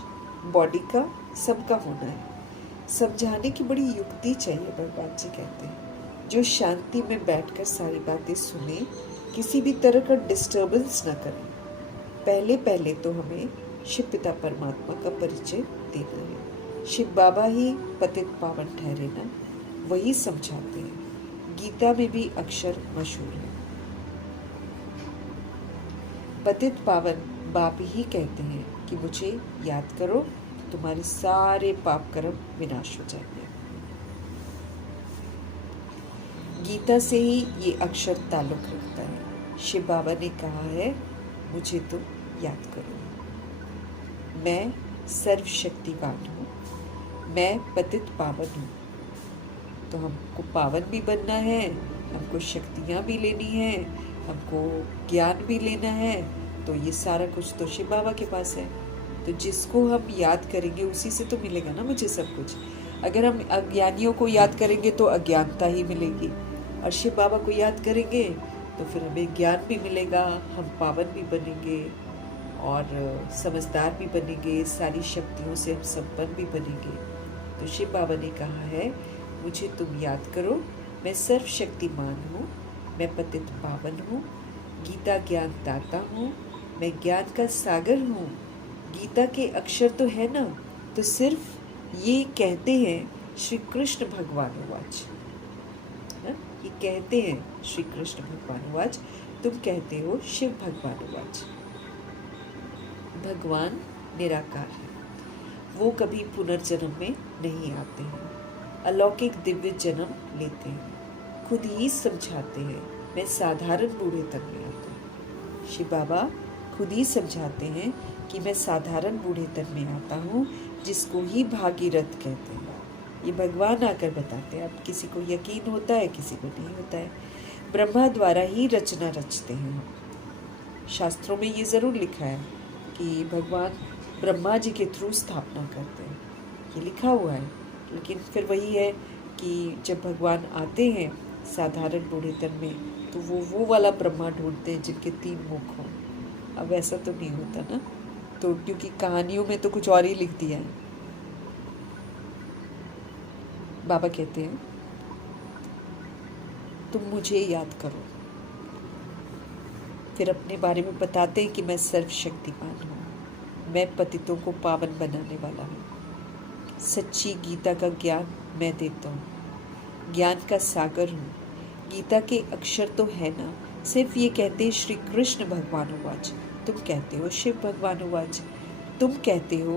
बॉडी का सबका होना है। समझाने की बड़ी युक्ति चाहिए, भगवान जी कहते हैं। जो शांति में बैठकर सारी बातें सुने, किसी भी तरह का डिस्टर्बेंस ना करें। पहले पहले तो हमें शिव पिता परमात्मा का परिचय देना है। शिव बाबा ही पतित पावन ठहरे ना, वही समझाते हैं। गीता में भी अक्षर मशहूर है। पतित पावन बाप ही कहते हैं कि मुझे याद करो, तुम्हारे सारे पाप कर्म विनाश हो जाएंगे। गीता से ही ये अक्षर ताल्लुक रखता है। शिव बाबा ने कहा है, मुझे तुम याद करो। मैं सर्वशक्तिवान हूँ, मैं पतित पावन हूँ। तो हमको पावन भी बनना है, हमको शक्तियाँ भी लेनी है, हमको ज्ञान भी लेना है। तो ये सारा कुछ तो शिव बाबा के पास है। तो जिसको हम याद करेंगे उसी से तो मिलेगा ना मुझे सब कुछ। अगर हम अज्ञानियों को याद करेंगे तो अज्ञानता ही मिलेगी, और शिव बाबा को याद करेंगे तो फिर हमें ज्ञान भी मिलेगा, हम पावन भी बनेंगे और समझदार भी बनेंगे, सारी शक्तियों से हम संपन्न भी बनेंगे। तो शिव बाबा ने कहा है, मुझे तुम याद करो, मैं सर्वशक्तिमान हूँ, मैं पतित पावन हूँ, गीता ज्ञान दाता हूँ, मैं ज्ञान का सागर हूँ। गीता के अक्षर तो है ना, तो सिर्फ ये कहते हैं श्री कृष्ण भगवान उवाच, ये कहते हैं श्री कृष्ण भगवान उवाच, तुम कहते हो शिव भगवान उवाच। भगवान निराकार है, वो कभी पुनर्जन्म में नहीं आते हैं, अलौकिक दिव्य जन्म लेते हैं, खुद ही समझाते हैं, मैं साधारण बूढ़े तन में आता हूँ। शिव बाबा खुद ही समझाते हैं कि मैं साधारण बूढ़े तन में आता हूँ, जिसको ही भागीरथ कहते हैं। ये भगवान आकर बताते हैं। अब किसी को यकीन होता है, किसी को नहीं होता है। ब्रह्मा द्वारा ही रचना रचते हैं हम। शास्त्रों में ये ज़रूर लिखा है कि भगवान ब्रह्मा जी के थ्रू स्थापना करते हैं, ये लिखा हुआ है। लेकिन फिर वही है कि जब भगवान आते हैं साधारण बूढ़े तन में, तो वो वाला ब्रह्मा ढूंढते हैं जिनके 3 मुख हों। अब ऐसा तो नहीं होता ना, तो क्योंकि कहानियों में तो कुछ और ही लिख दिया है। बाबा कहते हैं, तुम मुझे याद करो। फिर अपने बारे में बताते हैं कि मैं सर्वशक्तिमान हूँ, मैं पतितों को पावन बनाने वाला हूँ, सच्ची गीता का ज्ञान मैं देता हूँ, ज्ञान का सागर हूँ। गीता के अक्षर तो है ना, सिर्फ ये कहते हैं श्री कृष्ण भगवान उवाच, तुम कहते हो शिव भगवान उवाच। तुम कहते हो,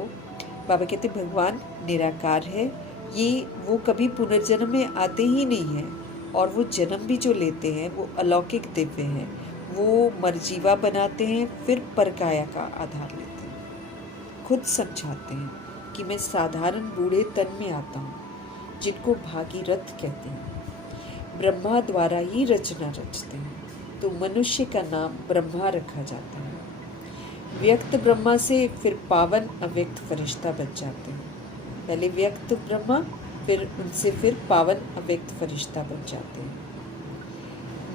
बाबा कहते भगवान निराकार है, ये वो कभी पुनर्जन्म में आते ही नहीं हैं, और वो जन्म भी जो लेते हैं वो अलौकिक दिव्य हैं। वो मरजीवा बनाते हैं, फिर परकाया का आधार लेते हैं। खुद समझाते हैं कि मैं साधारण बूढ़े तन में आता हूँ, जिनको भागीरथ कहते हैं। ब्रह्मा द्वारा ही रचना रचते हैं, तो मनुष्य का नाम ब्रह्मा रखा जाता है। व्यक्त ब्रह्मा से फिर पावन अव्यक्त फरिश्ता बन जाते हैं। पहले व्यक्त ब्रह्मा, फिर उनसे फिर पावन अव्यक्त फरिश्ता बन जाते हैं।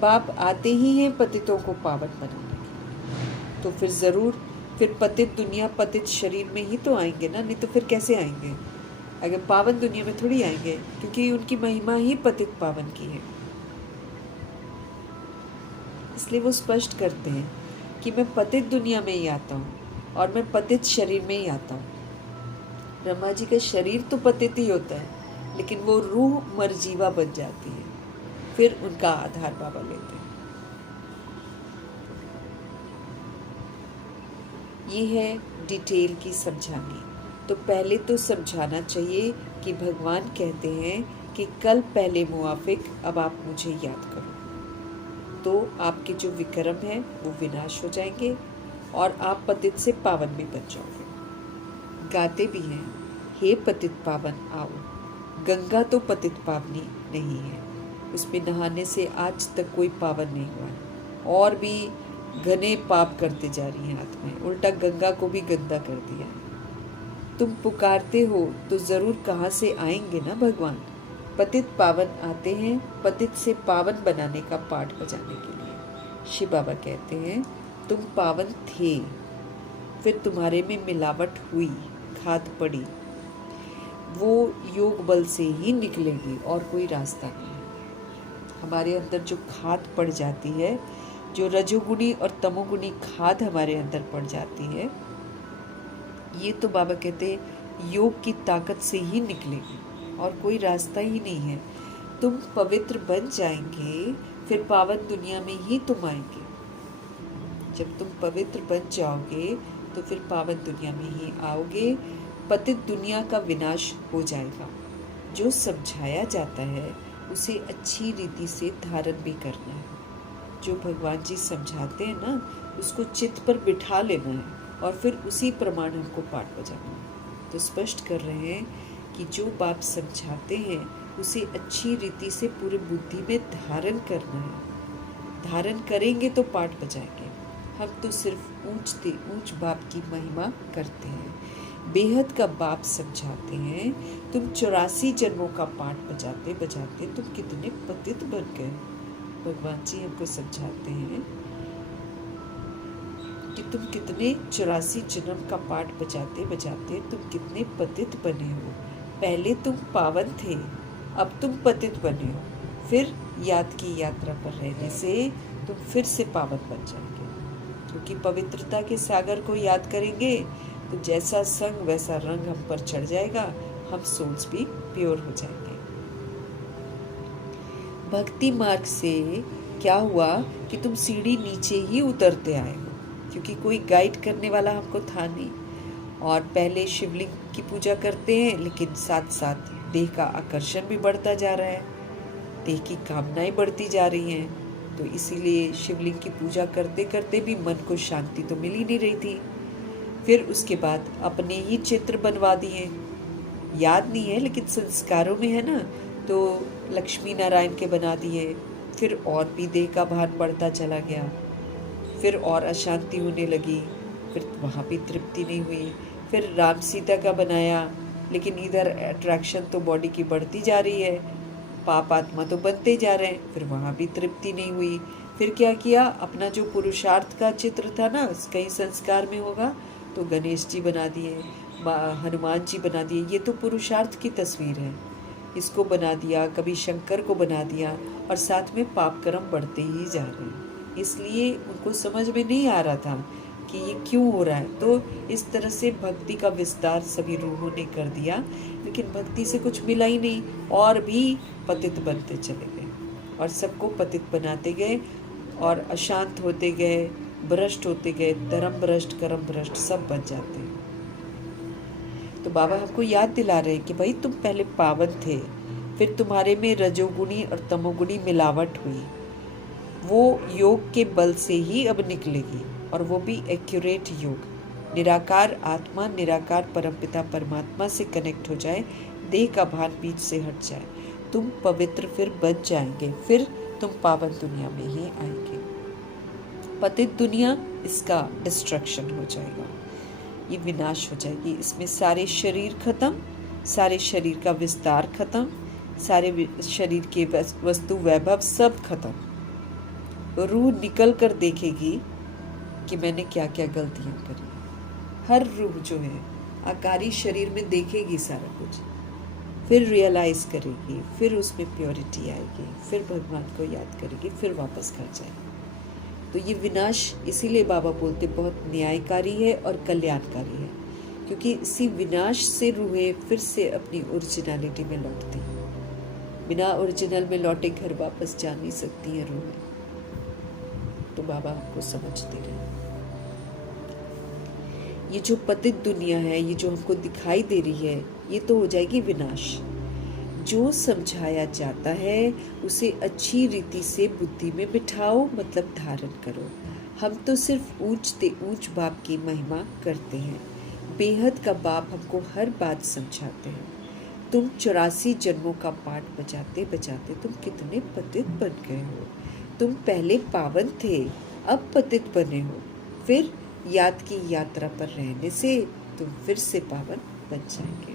बाप आते ही हैं पतितों को पावन बनाने के, तो फिर ज़रूर फिर पतित दुनिया पतित शरीर में ही तो आएंगे ना, नहीं तो फिर कैसे आएंगे? अगर पावन दुनिया में थोड़ी आएंगे, क्योंकि उनकी महिमा ही पतित पावन की है। इसलिए वो स्पष्ट करते हैं कि मैं पतित दुनिया में ही आता हूँ और मैं पतित शरीर में ही आता हूँ। ब्रह्मा जी का शरीर तो पतित ही होता है, लेकिन वो रूह मरजीवा बन जाती है, फिर उनका आधार बाबा लेते हैं। ये है डिटेल की समझानी। तो पहले तो समझाना चाहिए कि भगवान कहते हैं कि कल पहले मुआफिक अब आप मुझे याद करो, तो आपके जो विक्रम हैं वो विनाश हो जाएंगे और आप पतित से पावन भी बन जाओगे। गाते भी हैं, हे पतित पावन आओ, गंगा तो पतित पावनी नहीं है, उसमें नहाने से आज तक कोई पावन नहीं हुआ है, और भी घने पाप करते जा रही हैं हाथ में, उल्टा गंगा को भी गंदा कर दिया है। तुम पुकारते हो तो ज़रूर कहाँ से आएंगे ना भगवान। पतित पावन आते हैं पतित से पावन बनाने का पाठ बजाने के लिए। शिव बाबा कहते हैं तुम पावन थे, फिर तुम्हारे में मिलावट हुई, खाद पड़ी, वो योग बल से ही निकलेगी और कोई रास्ता नहीं है। हमारे अंदर जो खाद पड़ जाती है, जो रजोगुणी और तमोगुणी खाद हमारे अंदर पड़ जाती है, ये तो बाबा कहते हैं योग की ताकत से ही निकलेगी और कोई रास्ता ही नहीं है। तुम पवित्र बन जाएंगे, फिर पावन दुनिया में ही तुम आएंगे। जब तुम पवित्र बन जाओगे तो फिर पावन दुनिया में ही आओगे। पतित दुनिया का विनाश हो जाएगा। जो समझाया जाता है उसे अच्छी रीति से धारण भी करना है। जो भगवान जी समझाते हैं ना, उसको चित्त पर बिठा लेना है और फिर उसी प्रमाण हमको पाठ बजाना है। तो स्पष्ट कर रहे हैं कि जो बाप समझाते हैं उसे अच्छी रीति से पूरी बुद्धि में धारण करना है। धारण करेंगे तो पाठ बजाएंगे। हम तो सिर्फ ऊंच बाप की महिमा करते हैं। बेहद का बाप समझाते हैं, तुम 84 जन्मों का पाठ बजाते बजाते तुम कितने पतित बन गए। भगवान जी हमको समझाते हैं कि तुम कितने 84 जन्म का पाठ बजाते बजाते तुम कितने पतित बने हो। पहले तुम पावन थे, अब तुम पतित बने हो। फिर याद की यात्रा पर रहने से तुम फिर से पावन बन जाएंगे, क्योंकि पवित्रता के सागर को याद करेंगे तो जैसा संग वैसा रंग हम पर चढ़ जाएगा। हम सोल्स भी प्योर हो जाएंगे। भक्ति मार्ग से क्या हुआ कि तुम सीढ़ी नीचे ही उतरते आए हो, क्योंकि कोई गाइड करने वाला हमको था नहीं। और पहले शिवलिंग की पूजा करते हैं, लेकिन साथ साथ देह का आकर्षण भी बढ़ता जा रहा है, देह की कामनाएं बढ़ती जा रही हैं। तो इसीलिए शिवलिंग की पूजा करते करते भी मन को शांति तो मिल ही नहीं रही थी। फिर उसके बाद अपने ही चित्र बनवा दिए, याद नहीं है लेकिन संस्कारों में है ना, तो लक्ष्मी नारायण के बना दिए। फिर और भी देह का भान बढ़ता चला गया, फिर और अशांति होने लगी, फिर वहाँ भी तृप्ति नहीं हुई। फिर राम सीता का बनाया, लेकिन इधर अट्रैक्शन तो बॉडी की बढ़ती जा रही है, पाप आत्मा तो बनते जा रहे हैं, फिर वहाँ भी तृप्ति नहीं हुई। फिर क्या किया, अपना जो पुरुषार्थ का चित्र था ना, कहीं संस्कार में होगा तो गणेश जी बना दिए, हनुमान जी बना दिए। ये तो पुरुषार्थ की तस्वीर है, इसको बना दिया, कभी शंकर को बना दिया, और साथ में पाप कर्म बढ़ते ही जा रहे हैं। इसलिए उनको समझ में नहीं आ रहा था कि ये क्यों हो रहा है। तो इस तरह से भक्ति का विस्तार सभी रूहों ने कर दिया, लेकिन भक्ति से कुछ मिला ही नहीं, और भी पतित बनते चले गए और सबको पतित बनाते गए और अशांत होते गए, भ्रष्ट होते गए, धर्म भ्रष्ट, कर्म भ्रष्ट सब बन जाते हैं। तो बाबा हमको याद दिला रहे हैं कि भाई तुम पहले पावन थे, फिर तुम्हारे में रजोगुणी और तमोगुणी मिलावट हुई, वो योग के बल से ही अब निकलेगी, और वो भी एक्यूरेट योग। निराकार आत्मा निराकार परमपिता परमात्मा से कनेक्ट हो जाए, देह का भान बीच से हट जाए, तुम पवित्र फिर बन जाएंगे, फिर तुम पावन दुनिया में ही आएंगे। पतित दुनिया, इसका डिस्ट्रक्शन हो जाएगा, ये विनाश हो जाएगी। इसमें सारे शरीर खत्म, सारे शरीर का विस्तार खत्म, सारे शरीर के वस्तु वैभव सब खत्म। रूह निकल कर देखेगी कि मैंने क्या क्या गलतियां करी। हर रूह जो है आकारी शरीर में देखेगी सारा कुछ, फिर रियलाइज करेगी, फिर उसमें प्योरिटी आएगी, फिर भगवान को याद करेगी, फिर वापस घर जाएगी। तो ये विनाश इसीलिए बाबा बोलते बहुत न्यायकारी है और कल्याणकारी है, क्योंकि इसी विनाश से रूहें फिर से अपनी ओरिजिनलिटी में लौटती हैं। बिना ओरिजिनल में लौटे घर वापस जा नहीं सकती हैं रूहें। तो बाबा हमको समझते रहे। ये जो पतित दुनिया है, ये जो हमको दिखाई दे रही है, ये तो हो जाएगी विनाश। जो समझाया जाता है उसे अच्छी रीति से बुद्धि में बिठाओ, मतलब धारण करो। हम तो सिर्फ ऊंच बाप की महिमा करते हैं। बेहद का बाप हमको हर बात समझाते हैं। तुम 84 जन्मों का पाठ बजाते बजाते तुम कितने पतित बन गए हो। तुम पहले पावन थे, अब पतित बने हो। फिर याद की यात्रा पर रहने से तुम फिर से पावन बन जाएंगे।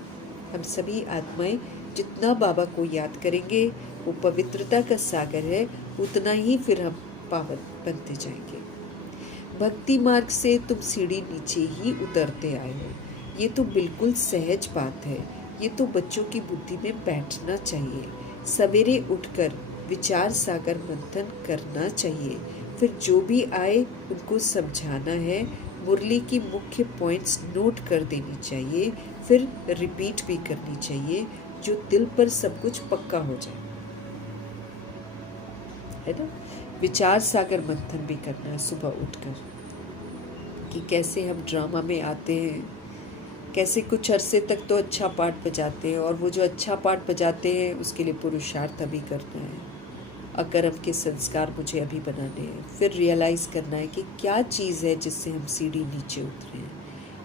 हम सभी आत्माएं जितना बाबा को याद करेंगे, वो पवित्रता का सागर है, उतना ही फिर हम पावन बनते जाएंगे। भक्ति मार्ग से तुम सीढ़ी नीचे ही उतरते आए हो। ये तो बिल्कुल सहज बात है। ये तो बच्चों की बुद्धि में बैठना चाहिए। सवेरे उठकर विचार सागर मंथन करना चाहिए। फिर जो भी आए उनको समझाना है। मुरली की मुख्य पॉइंट्स नोट कर देनी चाहिए, फिर रिपीट भी करनी चाहिए, जो दिल पर सब कुछ पक्का हो जाए, है ना। विचार सागर मंथन भी करना है सुबह उठकर, कि कैसे हम ड्रामा में आते हैं, कैसे कुछ अरसे तक तो अच्छा पाठ बजाते हैं, और वो जो अच्छा पाठ बजाते हैं उसके लिए पुरुषार्थ अभी करना है, अकर्म के संस्कार मुझे अभी बनाने हैं। फिर रियलाइज़ करना है कि क्या चीज़ है जिससे हम सीढ़ी नीचे उतरे हैं,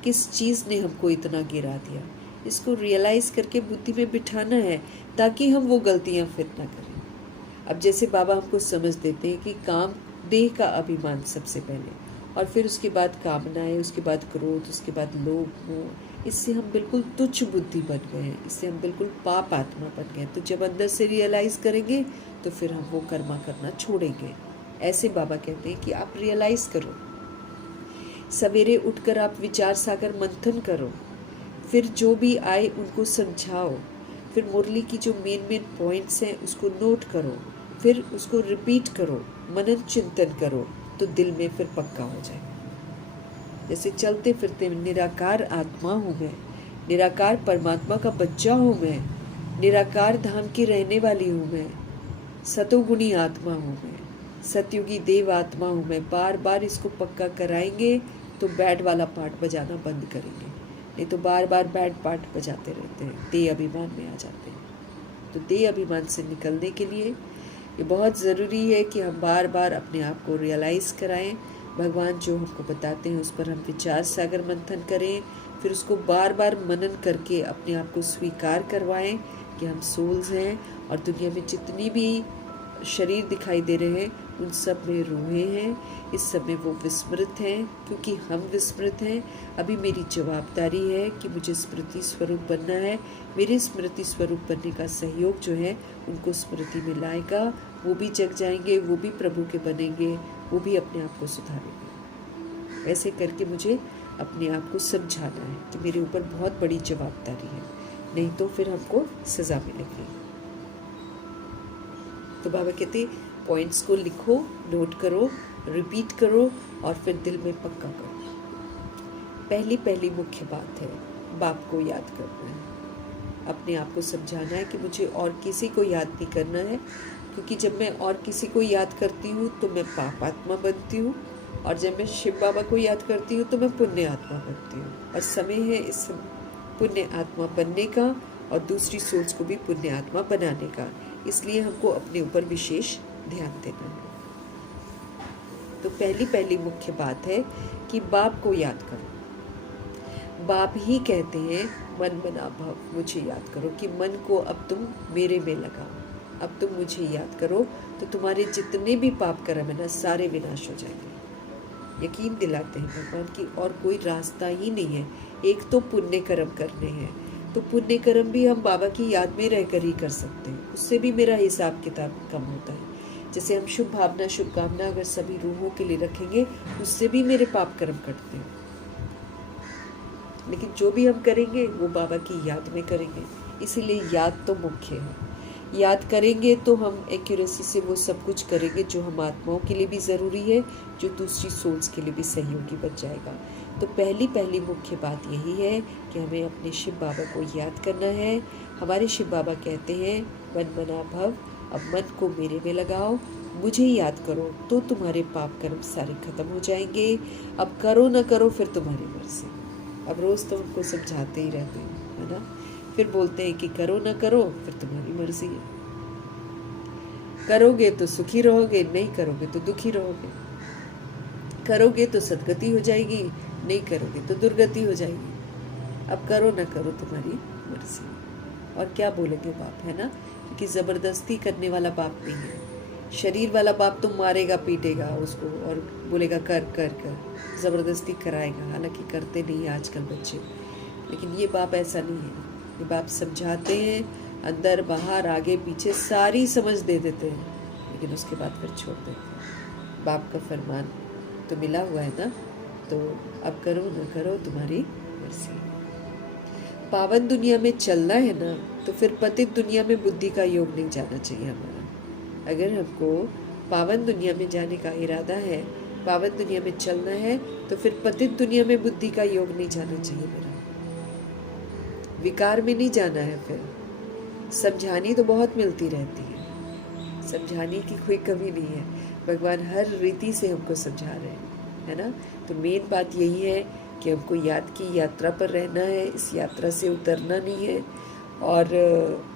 किस चीज़ ने हमको इतना गिरा दिया। इसको रियलाइज़ करके बुद्धि में बिठाना है, ताकि हम वो गलतियाँ फिर ना करें। अब जैसे बाबा हमको समझ देते हैं कि काम देह का अभिमान सबसे पहले, और फिर उसके बाद कामनाएं, उसके बाद क्रोध, उसके बाद लोभ, मोह। इससे हम बिल्कुल तुच्छ बुद्धि बन गए हैं, इससे हम बिल्कुल पाप आत्मा बन गए। तो जब अंदर से रियलाइज़ करेंगे तो फिर हम वो कर्मा करना छोड़ेंगे। ऐसे बाबा कहते हैं कि आप रियलाइज़ करो, सवेरे उठकर आप विचार सागर मंथन करो, फिर जो भी आए उनको समझाओ, फिर मुरली की जो मेन पॉइंट्स हैं उसको नोट करो, फिर उसको रिपीट करो, मनन चिंतन करो, तो दिल में फिर पक्का हो जाए। जैसे चलते फिरते निराकार आत्मा हूँ मैं, निराकार परमात्मा का बच्चा हूँ मैं, निराकार धाम की रहने वाली हूँ मैं, सतोगुणी आत्मा हूँ मैं, सतयुगी देव आत्मा हूँ मैं। बार बार इसको पक्का कराएंगे तो बैड वाला पार्ट बजाना बंद करेंगे, नहीं तो बार बार बैड पार्ट बजाते रहते हैं, देह अभिमान में आ जाते हैं। तो देह अभिमान से निकलने के लिए ये बहुत ज़रूरी है कि हम बार बार अपने आप को रियलाइज़ कराएं। भगवान जो हमको बताते हैं उस पर हम विचार सागर मंथन करें, फिर उसको बार बार मनन करके अपने आप को स्वीकार करवाएं कि हम सोल्स हैं, और दुनिया में जितनी भी शरीर दिखाई दे रहे हैं उन सब में रूहें हैं। इस सब में वो विस्मृत हैं, क्योंकि हम विस्मृत हैं। अभी मेरी जवाबदारी है कि मुझे स्मृति स्वरूप बनना है। मेरे स्मृति स्वरूप बनने का सहयोग जो है उनको स्मृति में लाएगा। वो भी जग जाएंगे, वो भी प्रभु के बनेंगे, वो भी अपने आप को सुधारेंगे। ऐसे करके मुझे अपने आप को समझाना है कि मेरे ऊपर बहुत बड़ी जवाबदारी है, नहीं तो फिर हमको सज़ा मिलेगी। तो बाबा कहते पॉइंट्स को लिखो, नोट करो, रिपीट करो, और फिर दिल में पक्का करो। पहली मुख्य बात है बाप को याद करना है। अपने आप को समझाना है कि मुझे और किसी को याद नहीं करना है, क्योंकि जब मैं और किसी को याद करती हूँ तो मैं पाप आत्मा बनती हूँ, और जब मैं शिव बाबा को याद करती हूँ तो मैं पुण्य आत्मा बनती हूँ। और समय है इस पुण्य आत्मा बनने का और दूसरी सोच को भी पुण्य आत्मा बनाने का। इसलिए हमको अपने ऊपर विशेष ध्यान देना है। तो पहली मुख्य बात है कि बाप को याद करो। बाप ही कहते हैं मन मना भव, मुझे याद करो, कि मन को अब तुम मेरे में लगाओ, अब तुम मुझे याद करो, तो तुम्हारे जितने भी पाप कर्म है ना सारे विनाश हो जाएंगे। यकीन दिलाते हैं भगवान की और कोई रास्ता ही नहीं है। एक तो पुण्य कर्म करने हैं, तो पुण्य कर्म भी हम बाबा की याद में रहकर ही कर सकते हैं, उससे भी मेरा हिसाब किताब कम होता है। जैसे हम शुभ भावना शुभकामना अगर सभी रूहों के लिए रखेंगे, उससे भी मेरे पाप कर्म कटते हैं। लेकिन जो भी हम करेंगे वो बाबा की याद में करेंगे, इसीलिए याद तो मुख्य है। याद करेंगे तो हम एक्यूरेसी से वो सब कुछ करेंगे जो हम आत्माओं के लिए भी ज़रूरी है, जो दूसरी सोल्स के लिए भी सहयोगी बन जाएगा। तो पहली मुख्य बात यही है कि हमें अपने शिव बाबा को याद करना है। हमारे शिव बाबा कहते हैं मन मना भव, अब मन को मेरे में लगाओ, मुझे याद करो, तो तुम्हारे पाप कर्म सारे खत्म हो जाएंगे। अब करो न करो फिर तुम्हारी मर्जी। अब रोज़ तो उनको समझाते ही रहते हैं, है ना। फिर बोलते हैं कि करो न करो फिर तुम्हारी मर्जी है। करोगे तो सुखी रहोगे, नहीं करोगे तो दुखी रहोगे। करोगे तो सदगति हो जाएगी, नहीं करोगे तो दुर्गति हो जाएगी। अब करो न करो तुम्हारी मर्जी। और क्या बोलेंगे बाप, है ना, क्योंकि ज़बरदस्ती करने वाला बाप नहीं है। शरीर वाला बाप तो मारेगा पीटेगा उसको और बोलेगा कर कर कर, ज़बरदस्ती कराएगा। हालांकि करते नहीं आजकल बच्चे, लेकिन ये बाप ऐसा नहीं है। ये बाप समझाते हैं, अंदर बाहर आगे पीछे सारी समझ दे देते हैं, लेकिन उसके बाद फिर छोड़ देते हैं। बाप का फरमान तो मिला हुआ है ना, तो अब करो न करो तुम्हारी मर्जी। पावन दुनिया में चलना है ना, तो फिर पतित दुनिया में बुद्धि का योग नहीं जाना चाहिए हमारा। अगर हमको पावन दुनिया में जाने का इरादा है, पावन दुनिया में चलना है, तो फिर पतित दुनिया में बुद्धि का योग नहीं जाना चाहिए मेरा। विकार में नहीं जाना है। फिर समझानी तो बहुत मिलती रहती है, समझाने की कोई कमी नहीं है। भगवान हर रीति से हमको समझा रहे हैं, है ना। तो मेन बात यही है कि हमको याद की यात्रा पर रहना है, इस यात्रा से उतरना नहीं है, और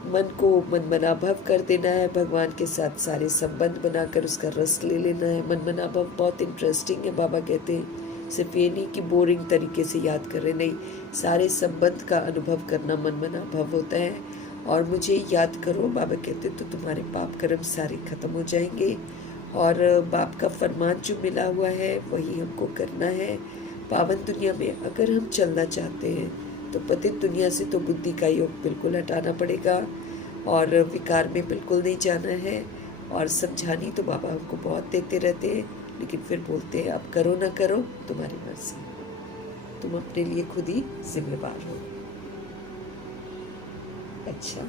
मन को मनमनाभव कर देना है। भगवान के साथ सारे संबंध बनाकर उसका रस ले लेना है। मनमनाभव बहुत इंटरेस्टिंग है, बाबा कहते हैं। सिर्फ ये नहीं कि बोरिंग तरीके से याद कर रहे, नहीं, सारे संबंध का अनुभव करना मनमनाभव होता है। और मुझे याद करो, बाबा कहते तो तुम्हारे पाप कर्म सारे खत्म हो जाएंगे, और बाप का फरमान जो मिला हुआ है वही हमको करना है। पावन दुनिया में अगर हम चलना चाहते हैं तो पतित दुनिया से तो बुद्धि का योग बिल्कुल हटाना पड़ेगा, और विकार में बिल्कुल नहीं जाना है। और समझानी तो बाबा हमको बहुत देते रहते हैं, लेकिन फिर बोलते हैं अब करो ना करो तुम्हारी मर्जी, तुम अपने लिए खुद ही जिम्मेवार हो। अच्छा,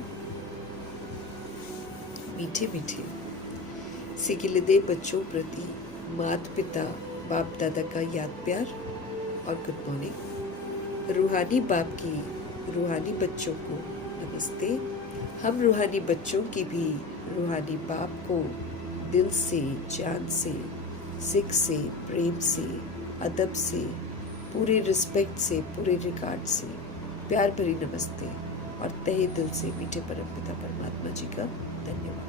मीठे मीठे सिगिलदे बच्चों प्रति माता पिता बाप दादा का याद प्यार और गुड मॉर्निंग। रूहानी बाप की रूहानी बच्चों को नमस्ते। हम रूहानी बच्चों की भी रूहानी बाप को दिल से, जान से, सिख से, प्रेम से, अदब से, पूरे रिस्पेक्ट से, पूरे रिगार्ड से प्यार भरी नमस्ते और तहे दिल से मीठे परमपिता परमात्मा जी का धन्यवाद।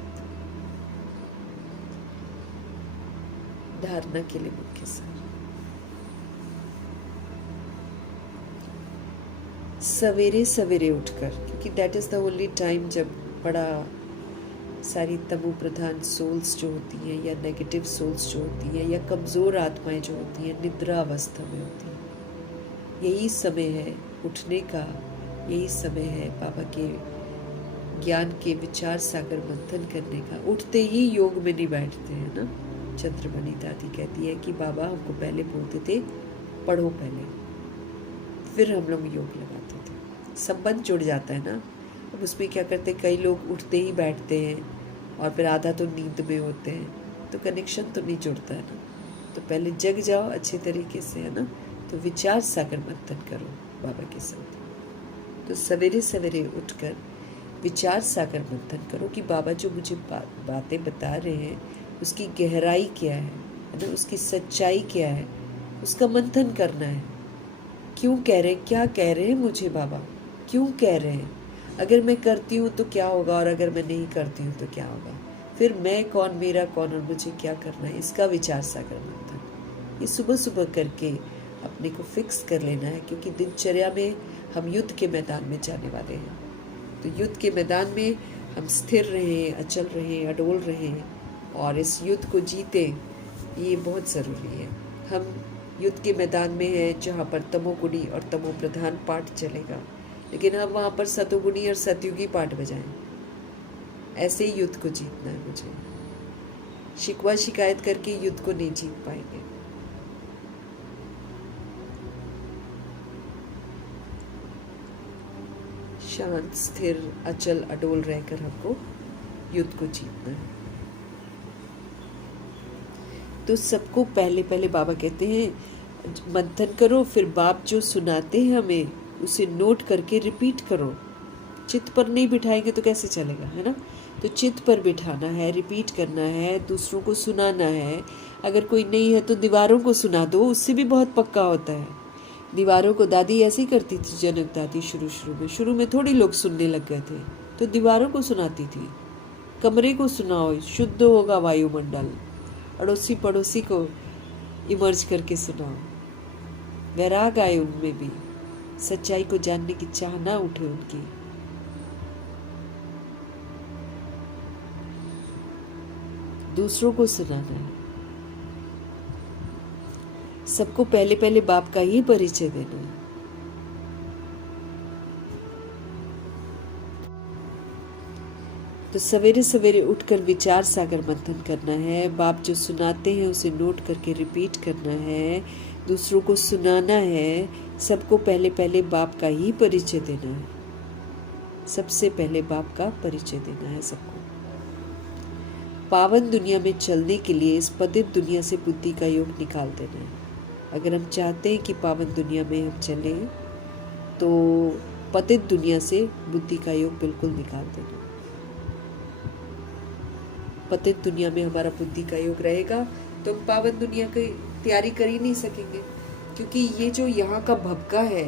धारणा के लिए मुख्य सार। सवेरे सवेरे उठकर, क्योंकि that is the only time जब बड़ा सारी तमो प्रधान सोल्स जो होती हैं, या नेगेटिव सोल्स जो होती हैं, या कमज़ोर आत्माएं जो होती हैं, निद्रा अवस्था में होती हैं, यही समय है उठने का, यही समय है बाबा के ज्ञान के विचार सागर मंथन करने का। उठते ही योग में नहीं बैठते हैं ना। चंद्रमणि दादी कहती है कि बाबा हमको पहले बोलते थे पढ़ो पहले, फिर हम लोग योग लगाते थे। संबंध जुड़ जाता है ना। अब उसमें क्या करते, कई लोग उठते ही बैठते हैं और फिर आधा तो नींद में होते हैं, तो कनेक्शन तो नहीं जुड़ता है ना। तो पहले जग जाओ अच्छे तरीके से, है ना। तो विचार सागर मंथन करो बाबा के साथ। तो सवेरे सवेरे उठकर विचार सागर मंथन करो कि बाबा जो मुझे बातें बता रहे हैं उसकी गहराई क्या है ना, उसकी सच्चाई क्या है, उसका मंथन करना है। क्यों कह रहे हैं, क्या कह रहे हैं मुझे बाबा, क्यों कह रहे हैं, अगर मैं करती हूँ तो क्या होगा, और अगर मैं नहीं करती हूँ तो क्या होगा, फिर मैं कौन, मेरा कौन, और मुझे क्या करना है, इसका विचार सागर मंथन ये सुबह सुबह करके अपने को फिक्स कर लेना है। क्योंकि दिनचर्या में हम युद्ध के मैदान में जाने वाले हैं, तो युद्ध के मैदान में हम स्थिर रहें, अचल रहें, अडोल रहें और इस युद्ध को जीते, ये बहुत ज़रूरी है। हम युद्ध के मैदान में हैं जहाँ पर तमोगुणी और तमो प्रधान पाठ चलेगा, लेकिन हम वहाँ पर सतोगुणी और सतयुगी पाठ बजाएं। ऐसे ही युद्ध को जीतना है मुझे। शिकवा शिकायत करके युद्ध को नहीं जीत पाएंगे। शांत, स्थिर, अचल, अडोल रहकर हमको युद्ध को जीतना है। तो सबको पहले पहले बाबा कहते हैं मंथन करो, फिर बाप जो सुनाते हैं हमें उसे नोट करके रिपीट करो। चित्त पर नहीं बिठाएंगे तो कैसे चलेगा, है ना। तो चित्त पर बिठाना है, रिपीट करना है, दूसरों को सुनाना है। अगर कोई नहीं है तो दीवारों को सुना दो, उससे भी बहुत पक्का होता है। दीवारों को दादी ऐसे ही करती थी, जनक दादी शुरू में थोड़ी लोग सुनने लग गए थे, तो दीवारों को सुनाती थी। कमरे को सुनाओ, शुद्ध होगा वायुमंडल। अड़ोसी पड़ोसी को इमर्ज करके सुनाओ, वैराग आए उनमें भी, सच्चाई को जानने की चाह ना उठे उनकी। दूसरों को सुनाना है, सबको पहले पहले बाप का ही परिचय देना है। तो सवेरे सवेरे उठकर विचार सागर मंथन करना है। बाप जो सुनाते हैं उसे नोट करके रिपीट करना है, दूसरों को सुनाना है। सबको पहले पहले बाप का ही परिचय देना है, सबसे पहले बाप का परिचय देना है सबको। पावन दुनिया में चलने के लिए इस पतित दुनिया से बुद्धि का योग निकाल देना है। अगर हम चाहते हैं कि पावन दुनिया में हम चलें तो पतित दुनिया से बुद्धि का योग बिल्कुल निकाल देना। पतित दुनिया में हमारा बुद्धि का योग रहेगा तो हम पावन दुनिया की तैयारी कर ही नहीं सकेंगे, क्योंकि ये जो यहाँ का भबका है,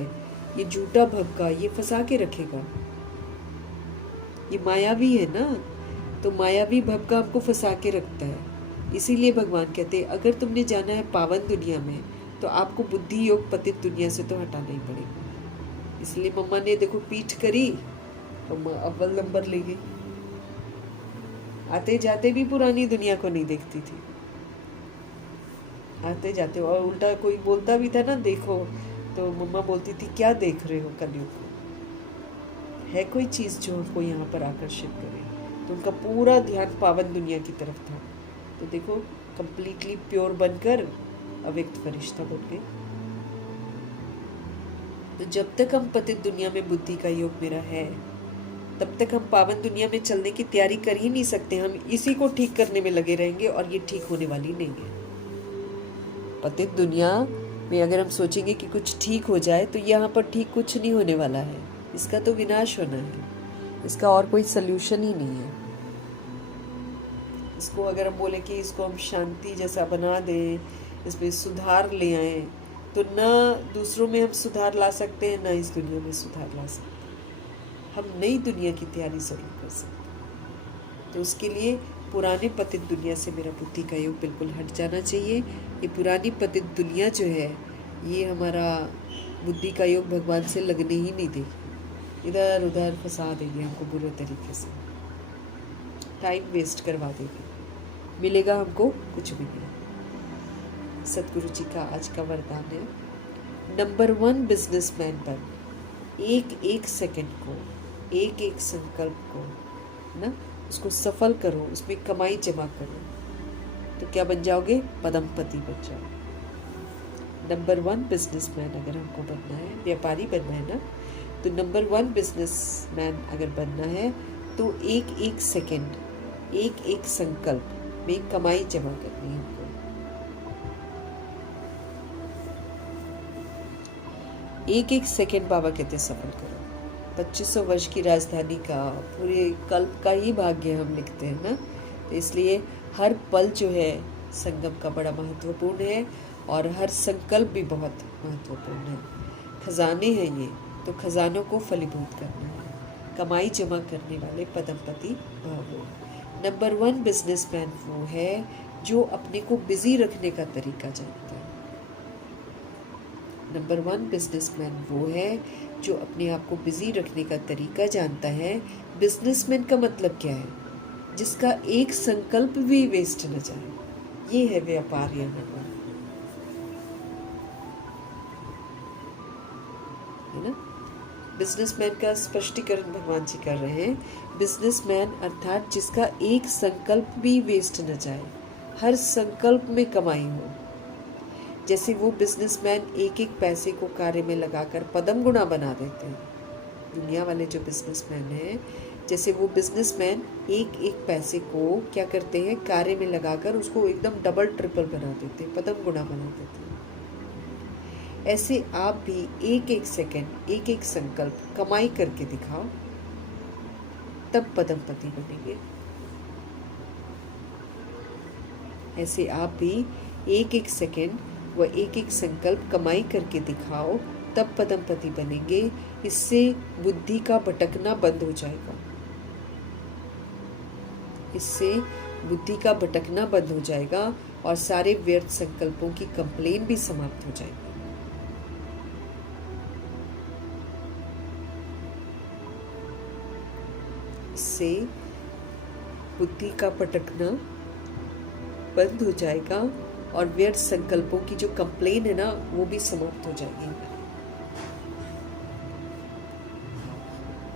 ये झूठा भबका, ये फंसा के रखेगा। ये मायावी है ना, तो मायावी भबका हमको फंसा के रखता है। इसीलिए भगवान कहते हैं अगर तुमने जाना है पावन दुनिया में तो आपको बुद्धि योग पतित दुनिया से तो हटाना ही पड़ेगा। इसलिए मम्मा ने देखो पीठ करी, मम्मा अव्वल नंबर ले गई। आते जाते भी पुरानी दुनिया को नहीं देखती थी, आते जाते। और उल्टा कोई बोलता भी था ना देखो, तो मम्मा बोलती थी क्या देख रहे हो कलयुग को, है कोई चीज़ जो हमको यहाँ पर आकर्षित करे। तो उनका पूरा ध्यान पावन दुनिया की तरफ था। तो देखो कंप्लीटली प्योर बनकर अव्यक्त फरिश्ता बन गए। तो जब तक हम पतित दुनिया में बुद्धि का योग मेरा है, तब तक हम पावन दुनिया में चलने की तैयारी कर ही नहीं सकते। हम इसी को ठीक करने में लगे रहेंगे और ये ठीक होने वाली नहीं है। पतित दुनिया में अगर हम सोचेंगे कि कुछ ठीक हो जाए तो यहाँ पर ठीक कुछ नहीं होने वाला है। इसका तो विनाश होना है, इसका और कोई सल्यूशन ही नहीं है। इसको अगर हम बोले कि इसको हम शांति जैसा बना दें, इसमें सुधार ले आए, तो न दूसरों में हम सुधार ला सकते हैं, न इस दुनिया में सुधार ला सकते हैं। हम नई दुनिया की तैयारी जरूर कर सकते हैं। तो उसके लिए पुराने पतित दुनिया से मेरा बुद्धि का योग बिल्कुल हट जाना चाहिए। ये पुरानी पतित दुनिया जो है, ये हमारा बुद्धि का योग भगवान से लगने ही नहीं देगी। इधर उधर फंसा देगी हमको बुरे तरीके से, टाइम वेस्ट करवा देगी, मिलेगा हमको कुछ भी नहीं। सतगुरु जी का आज का वरदान है, नंबर 1 बिजनेसमैन बन। एक एक सेकंड को, एक एक संकल्प को ना, उसको सफल करो, उसमें कमाई जमा करो, तो क्या बन जाओगे? पदमपति बन जाओ। नंबर 1 बिजनेसमैन अगर हमको बनना है, व्यापारी बनना है ना, तो नंबर 1 बिजनेसमैन अगर बनना है तो एक एक सेकंड, एक एक संकल्प में कमाई जमा करनी है हमको। एक एक सेकंड बाबा कहते सफल करो। 2500 वर्ष की राजधानी का, पूरे कल्प का ही भाग्य हम लिखते हैं ना। तो इसलिए हर पल जो है संगम का बड़ा महत्वपूर्ण है और हर संकल्प भी बहुत महत्वपूर्ण है। खजाने हैं ये, तो खजानों को फलीभूत करना है। कमाई जमा करने वाले पदमपति भवो। नंबर 1 बिजनेसमैन वो है जो अपने को बिजी रखने का तरीका जानता है। नंबर 1 बिजनेसमैन वो है जो अपने आप को बिजी रखने का तरीका जानता है। बिजनेसमैन का मतलब क्या है? जिसका एक संकल्प भी वेस्ट न जाए। ये है व्यापार या नंबर, है ना। बिजनेसमैन का स्पष्टीकरण भगवान जी कर रहे हैं। बिजनेसमैन अर्थात जिसका एक संकल्प भी वेस्ट न जाए, हर संकल्प में कमाई हो। जैसे वो बिजनेसमैन एक एक पैसे को कार्य में लगाकर पदम गुणा बना देते हैं। दुनिया वाले जो बिजनेसमैन हैं, जैसे वो बिजनेसमैन एक एक पैसे को क्या करते हैं, कार्य में लगाकर उसको एकदम डबल ट्रिपल बना देते हैं, पदम गुणा बना देते हैं। ऐसे आप भी एक एक सेकंड, एक एक संकल्प कमाई करके दिखाओ, तब पदमपति बनेंगे। ऐसे आप भी एक एक सेकंड व एक एक संकल्प कमाई करके दिखाओ, तब पदमपति बनेंगे। इससे बुद्धि का भटकना बंद हो जाएगा। इससे बुद्धि का भटकना बंद हो जाएगा और सारे व्यर्थ संकल्पों की कंप्लेन भी समाप्त हो जाएगी। इससे बुद्धि का भटकना बंद हो जाएगा और व्यर्थ संकल्पों की जो कंप्लेन है ना, वो भी समाप्त हो जाएगी।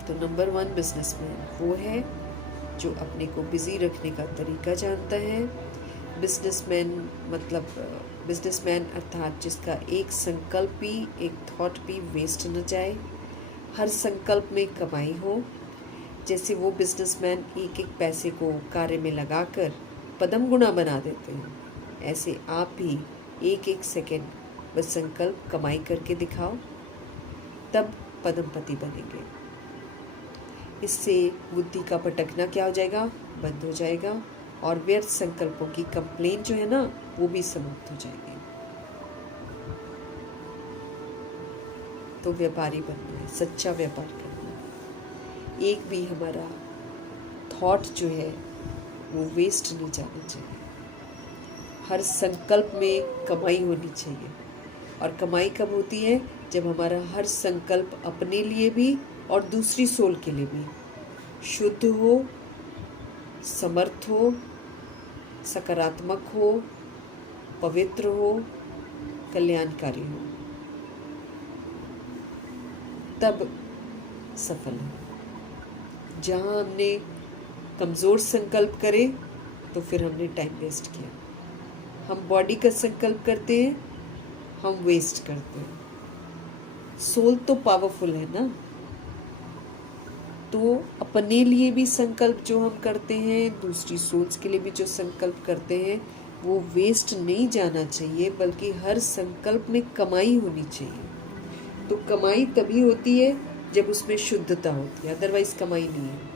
तो नंबर 1 बिजनेसमैन वो है जो अपने को बिजी रखने का तरीका जानता है। बिजनेसमैन अर्थात जिसका एक संकल्प भी, एक थॉट भी वेस्ट न जाए, हर संकल्प में कमाई हो। जैसे वो बिजनेसमैन एक एक पैसे को कार्य में लगाकर पदम गुणा बना देते हैं, ऐसे आप भी एक एक सेकंड बस संकल्प कमाई करके दिखाओ, तब पदमपति बनेंगे। इससे बुद्धि का भटकना क्या हो जाएगा, बंद हो जाएगा, और व्यर्थ संकल्पों की कंप्लेन जो है ना, वो भी समाप्त हो जाएगी। तो व्यापारी बनना है, सच्चा व्यापार करना है। एक भी हमारा थॉट जो है वो वेस्ट नहीं जाना चाहिए। हर संकल्प में कमाई होनी चाहिए। और कमाई कब होती है, जब हमारा हर संकल्प अपने लिए भी और दूसरी सोल के लिए भी शुद्ध हो, समर्थ हो, सकारात्मक हो, पवित्र हो, कल्याणकारी हो, तब सफल हो। जहाँ हमने कमज़ोर संकल्प करे तो फिर हमने टाइम वेस्ट किया। हम बॉडी का संकल्प करते हैं, हम वेस्ट करते हैं। सोल तो पावरफुल है ना, तो अपने लिए भी संकल्प जो हम करते हैं, दूसरी सोल्स के लिए भी जो संकल्प करते हैं, वो वेस्ट नहीं जाना चाहिए, बल्कि हर संकल्प में कमाई होनी चाहिए। तो कमाई तभी होती है जब उसमें शुद्धता होती है, अदरवाइज कमाई नहीं है।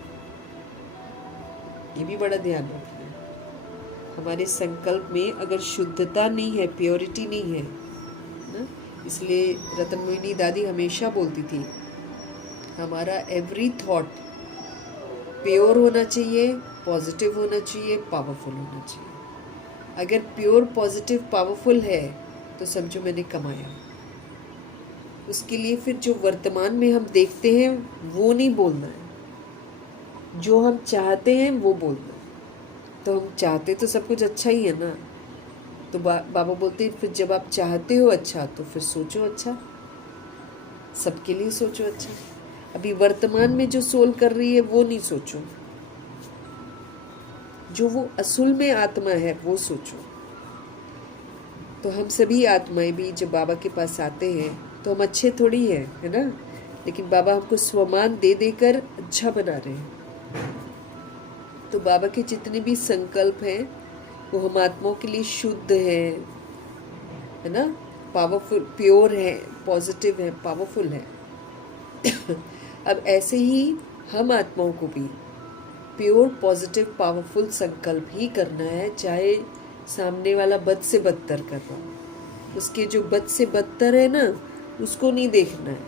ये भी बड़ा ध्यान रखना है। हमारे संकल्प में अगर शुद्धता नहीं है, प्योरिटी नहीं है ना, इसलिए रतन मोहिनी दादी हमेशा बोलती थी, हमारा एवरी थॉट प्योर होना चाहिए, पॉजिटिव होना चाहिए, पावरफुल होना चाहिए। अगर प्योर, पॉजिटिव, पावरफुल है तो समझो मैंने कमाया। उसके लिए फिर जो वर्तमान में हम देखते हैं वो नहीं बोलना है, जो हम चाहते हैं वो बोलना है। तो हम चाहते तो सब कुछ अच्छा ही है ना, तो बाबा बोलते हैं फिर जब आप चाहते हो अच्छा तो फिर सोचो अच्छा, सबके लिए सोचो अच्छा। अभी वर्तमान में जो सोल कर रही है वो नहीं सोचो, जो वो असल में आत्मा है वो सोचो। तो हम सभी आत्माएं भी जब बाबा के पास आते हैं तो हम अच्छे थोड़ी हैं, है ना, लेकिन बाबा हमको स्वमान दे देकर अच्छा बना रहे हैं। तो बाबा के जितने भी संकल्प हैं वो हम आत्माओं के लिए शुद्ध है ना, पावरफुल, प्योर है, पॉजिटिव है, पावरफुल है। अब ऐसे ही हम आत्माओं को भी प्योर, पॉजिटिव, पावरफुल संकल्प ही करना है, चाहे सामने वाला बद से बदतर कर रहा हो। उसके जो बद से बदतर है ना, उसको नहीं देखना है,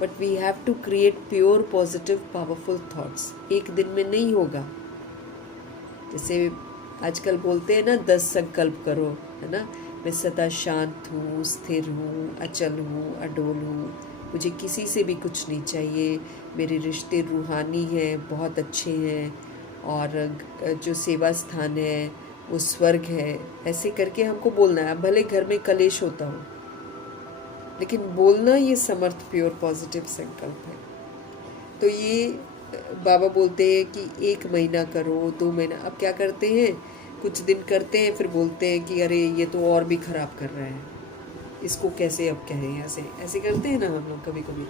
but we have to create pure, positive, powerful thoughts. एक दिन में नहीं होगा। जैसे आजकल बोलते हैं ना, 10 संकल्प करो, है ना, मैं सदा शांत हूँ, स्थिर हूँ, अचल हूँ, अडोल हूँ, मुझे किसी से भी कुछ नहीं चाहिए, मेरे रिश्ते रूहानी हैं, बहुत अच्छे हैं, और जो सेवा स्थान है वो स्वर्ग है। ऐसे करके हमको बोलना है। भले घर में कलेश होता हो, लेकिन बोलना ये समर्थ, प्योर, पॉजिटिव संकल्प है। तो ये बाबा बोलते हैं कि 1 महीना करो, 2 महीना। अब क्या करते हैं, कुछ दिन करते हैं, फिर बोलते हैं कि अरे ये तो और भी खराब कर रहा है, इसको कैसे अब कहें, ऐसे करते हैं ना हम लोग कभी कभी।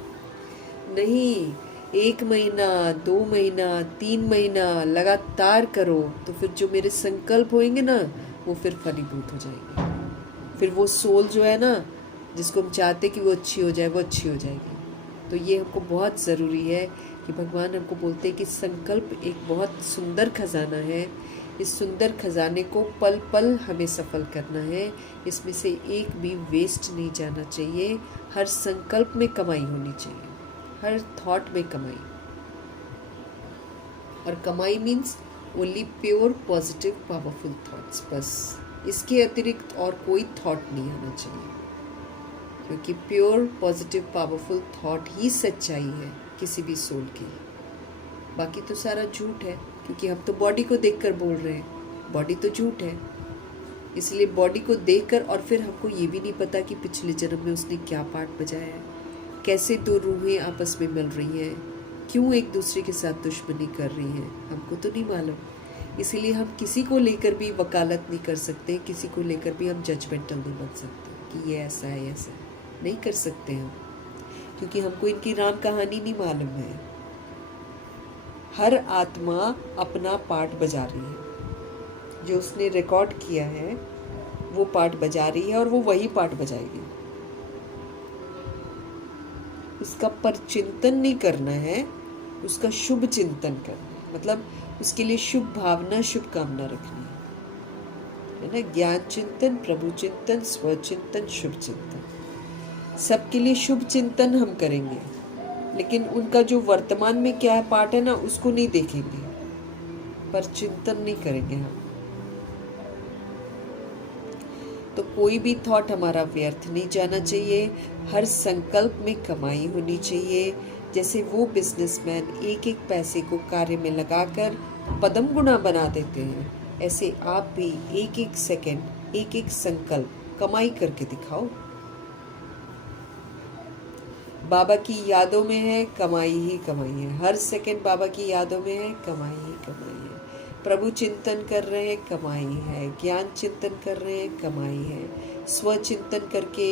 नहीं, 1 महीना, 2 महीना, 3 महीना लगातार करो, तो फिर जो मेरे संकल्प होंगे ना, वो फिर फलीभूत हो जाएंगे। फिर वो सोल जो है ना, जिसको हम चाहते कि वो अच्छी हो जाए, वो अच्छी हो जाएगी। तो ये हमको बहुत ज़रूरी है कि भगवान हमको बोलते हैं कि संकल्प एक बहुत सुंदर खजाना है। इस सुंदर खजाने को पल पल हमें सफल करना है। इसमें से एक भी वेस्ट नहीं जाना चाहिए। हर संकल्प में कमाई होनी चाहिए, हर थॉट में कमाई। और कमाई means only pure, positive, powerful thoughts, बस। इसके अतिरिक्त और कोई थॉट नहीं आना चाहिए, क्योंकि प्योर, पॉजिटिव, पावरफुल थॉट ही सच्चाई है किसी भी सोल की। बाकी तो सारा झूठ है, क्योंकि हम तो बॉडी को देखकर बोल रहे हैं, बॉडी तो झूठ है। इसलिए बॉडी को देखकर, और फिर हमको ये भी नहीं पता कि पिछले जन्म में उसने क्या पार्ट बजाया है, कैसे 2 रूहें आपस में मिल रही हैं, क्यों एक दूसरे के साथ दुश्मनी कर रही हैं, हमको तो नहीं मालूम। इसीलिए हम किसी को लेकर भी वकालत नहीं कर सकते, किसी को लेकर भी हम जजमेंटल नहीं बन सकते कि ये ऐसा है, ऐसा है। नहीं कर सकते हम, क्योंकि हमको इनकी राम कहानी नहीं मालूम है। हर आत्मा अपना पार्ट बजा रही है, जो उसने रिकॉर्ड किया है वो पार्ट बजा रही है और वो वही पार्ट बजाएगी। उसका परचिंतन नहीं करना है, उसका शुभ चिंतन करना है। मतलब उसके लिए शुभ भावना, शुभ कामना रखनी है ना। ज्ञान चिंतन, प्रभु चिंतन, स्वचिंतन, शुभ चिंतन, सबके लिए शुभ चिंतन हम करेंगे, लेकिन उनका जो वर्तमान में क्या है पार्ट है ना, उसको नहीं देखेंगे, पर चिंतन नहीं करेंगे हम। तो कोई भी थॉट हमारा व्यर्थ नहीं जाना चाहिए। हर संकल्प में कमाई होनी चाहिए। जैसे वो बिजनेसमैन एक एक पैसे को कार्य में लगाकर पदम गुना बना देते हैं, ऐसे आप भी एक एक सेकंड, एक एक संकल्प कमाई करके दिखाओ। बाबा की यादों में है, कमाई ही कमाई है। हर सेकंड बाबा की यादों में है, कमाई ही कमाई है। प्रभु चिंतन कर रहे हैं, कमाई है। ज्ञान चिंतन कर रहे हैं, कमाई है। स्व चिंतन करके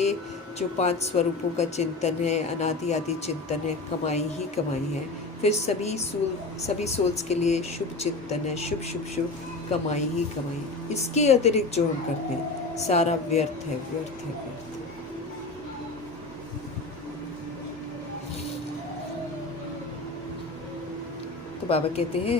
जो 5 स्वरूपों का चिंतन है, अनादि आदि चिंतन है, कमाई ही कमाई है। फिर सभी सोल्स के लिए शुभ चिंतन है, शुभ शुभ शुभ, कमाई ही कमाई। इसके अतिरिक्त जो हम करते हैं सारा व्यर्थ है, व्यर्थ है, व्यर्थ। तो बाबा कहते हैं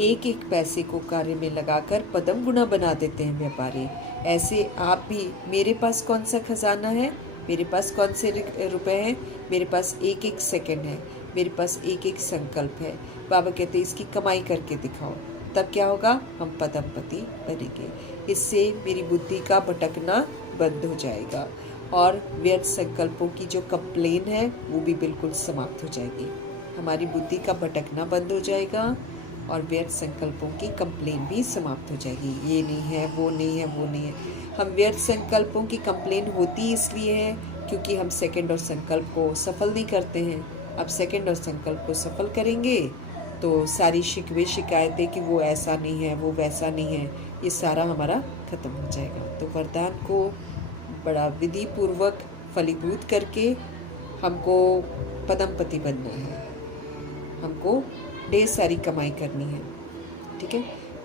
एक एक पैसे को कार्य में लगाकर पदम गुना बना देते हैं व्यापारी। ऐसे आप भी, मेरे पास कौन सा खजाना है, मेरे पास कौन से रुपए हैं, मेरे पास एक एक सेकंड है, मेरे पास एक एक संकल्प है। बाबा कहते हैं इसकी कमाई करके दिखाओ, तब क्या होगा, हम पदमपति बनेंगे। इससे मेरी बुद्धि का भटकना बंद हो जाएगा और व्यर्थ संकल्पों की जो कंप्लेन है वो भी बिल्कुल समाप्त हो जाएगी। हमारी बुद्धि का भटकना बंद हो जाएगा और व्यर्थ संकल्पों की कंप्लेन भी समाप्त हो जाएगी। ये नहीं है, वो नहीं है, वो नहीं है। हम व्यर्थ संकल्पों की कंप्लेन होती इसलिए है क्योंकि हम सेकंड और संकल्प को सफल नहीं करते हैं। अब सेकंड और संकल्प को सफल करेंगे तो सारी शिकवे शिकायतें कि वो ऐसा नहीं है, वो वैसा नहीं है, ये सारा हमारा खत्म हो जाएगा। तो वरदान को बड़ा विधि पूर्वक फलीभूत करके हमको पदमपति बनना है, हमको ढेर सारी कमाई करनी है। ठीक है,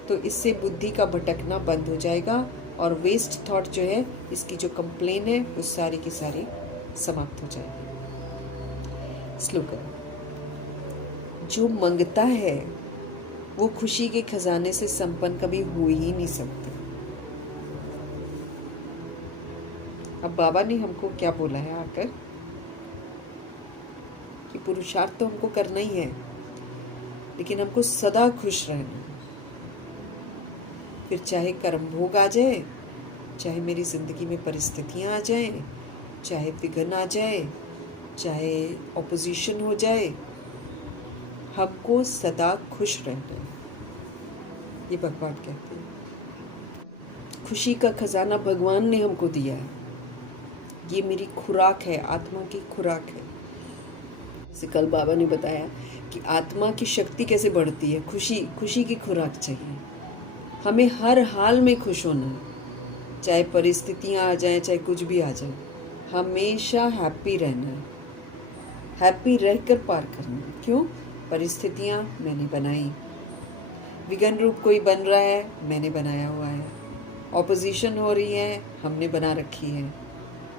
तो इससे बुद्धि का भटकना बंद हो जाएगा और वेस्ट थॉट जो है, इसकी जो कंप्लेन है वो सारी की सारी समाप्त हो जाएगी। स्लोगन, जो मंगता है वो खुशी के खजाने से संपन्न कभी हो ही नहीं सकता। अब बाबा ने हमको क्या बोला है आकर कि पुरुषार्थ तो हमको करना ही है, लेकिन हमको सदा खुश रहना। फिर चाहे कर्म भोग आ जाए, चाहे मेरी जिंदगी में परिस्थितियां आ जाएं, चाहे विघ्न आ जाए, चाहे ऑपोजिशन हो जाए, हमको सदा खुश रहना है। ये भगवान कहते हैं। खुशी का खजाना भगवान ने हमको दिया है। ये मेरी खुराक है, आत्मा की खुराक है। जैसे कल बाबा ने बताया कि आत्मा की शक्ति कैसे बढ़ती है, खुशी की खुराक चाहिए। हमें हर हाल में खुश होना है, चाहे परिस्थितियां आ जाएं, चाहे कुछ भी आ जाए, हमेशा हैप्पी रहना है, हैप्पी रहकर पार करना है। क्यों? परिस्थितियां मैंने बनाई, विघ्न रूप कोई बन रहा है, मैंने बनाया हुआ है, ऑपोजिशन हो रही है, हमने बना रखी है।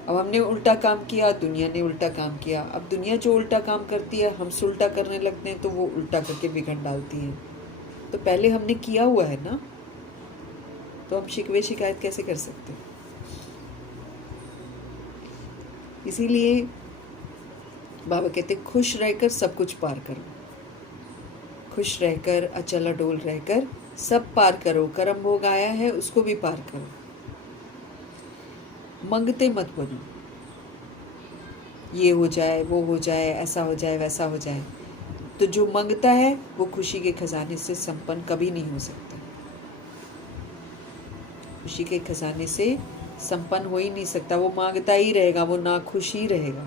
अब हमने उल्टा काम किया, दुनिया ने उल्टा काम किया। अब दुनिया जो उल्टा काम करती है, हम उल्टा करने लगते हैं तो वो उल्टा करके विघ्न डालती है। तो पहले हमने किया हुआ है ना, तो हम शिकवे शिकायत कैसे कर सकते हैं? इसीलिए बाबा कहते खुश रहकर सब कुछ पार करो, खुश रहकर, अचल अडोल रहकर सब पार करो। कर्म भोग आया है उसको भी पार करो। मंगते मत बनो, ये हो जाए, वो हो जाए, ऐसा हो जाए, वैसा हो जाए। तो जो मंगता है वो खुशी के खजाने से संपन्न कभी नहीं हो सकता। खुशी के खजाने से संपन्न हो ही नहीं सकता। वो मांगता ही रहेगा, वो ना खुश ही रहेगा।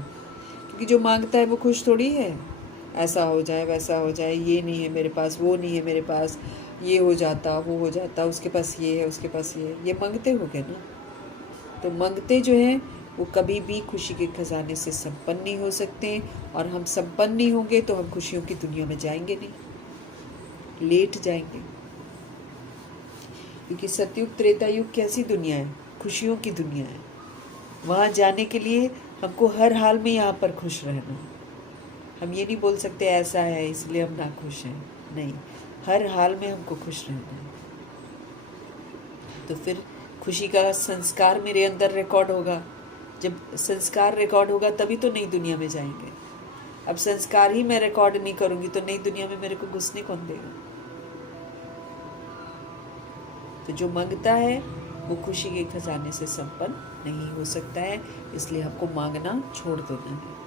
क्योंकि जो मांगता है वो खुश थोड़ी है, ऐसा हो जाए वैसा हो जाए, ये नहीं है मेरे पास, वो नहीं है मेरे पास, ये हो जाता वो हो जाता, उसके पास ये है उसके पास ये मांगते हो गए ना। तो मांगते जो हैं वो कभी भी खुशी के खजाने से संपन्न नहीं हो सकते, और हम संपन्न नहीं होंगे तो हम खुशियों की दुनिया में जाएंगे नहीं, लेट जाएंगे। क्योंकि सतयुग त्रेता युग कैसी दुनिया है? खुशियों की दुनिया है। वहाँ जाने के लिए हमको हर हाल में यहाँ पर खुश रहना। हम ये नहीं बोल सकते ऐसा है इसलिए हम ना खुश हैं, नहीं, हर हाल में हमको खुश रहना है। तो फिर खुशी का संस्कार मेरे अंदर रिकॉर्ड होगा। जब संस्कार रिकॉर्ड होगा तभी तो नई दुनिया में जाएंगे। अब संस्कार ही मैं रिकॉर्ड नहीं करूँगी तो नई दुनिया में मेरे को घुसने कौन देगा? तो जो मांगता है वो खुशी के खजाने से संपन्न नहीं हो सकता है, इसलिए हमको मांगना छोड़ देना है।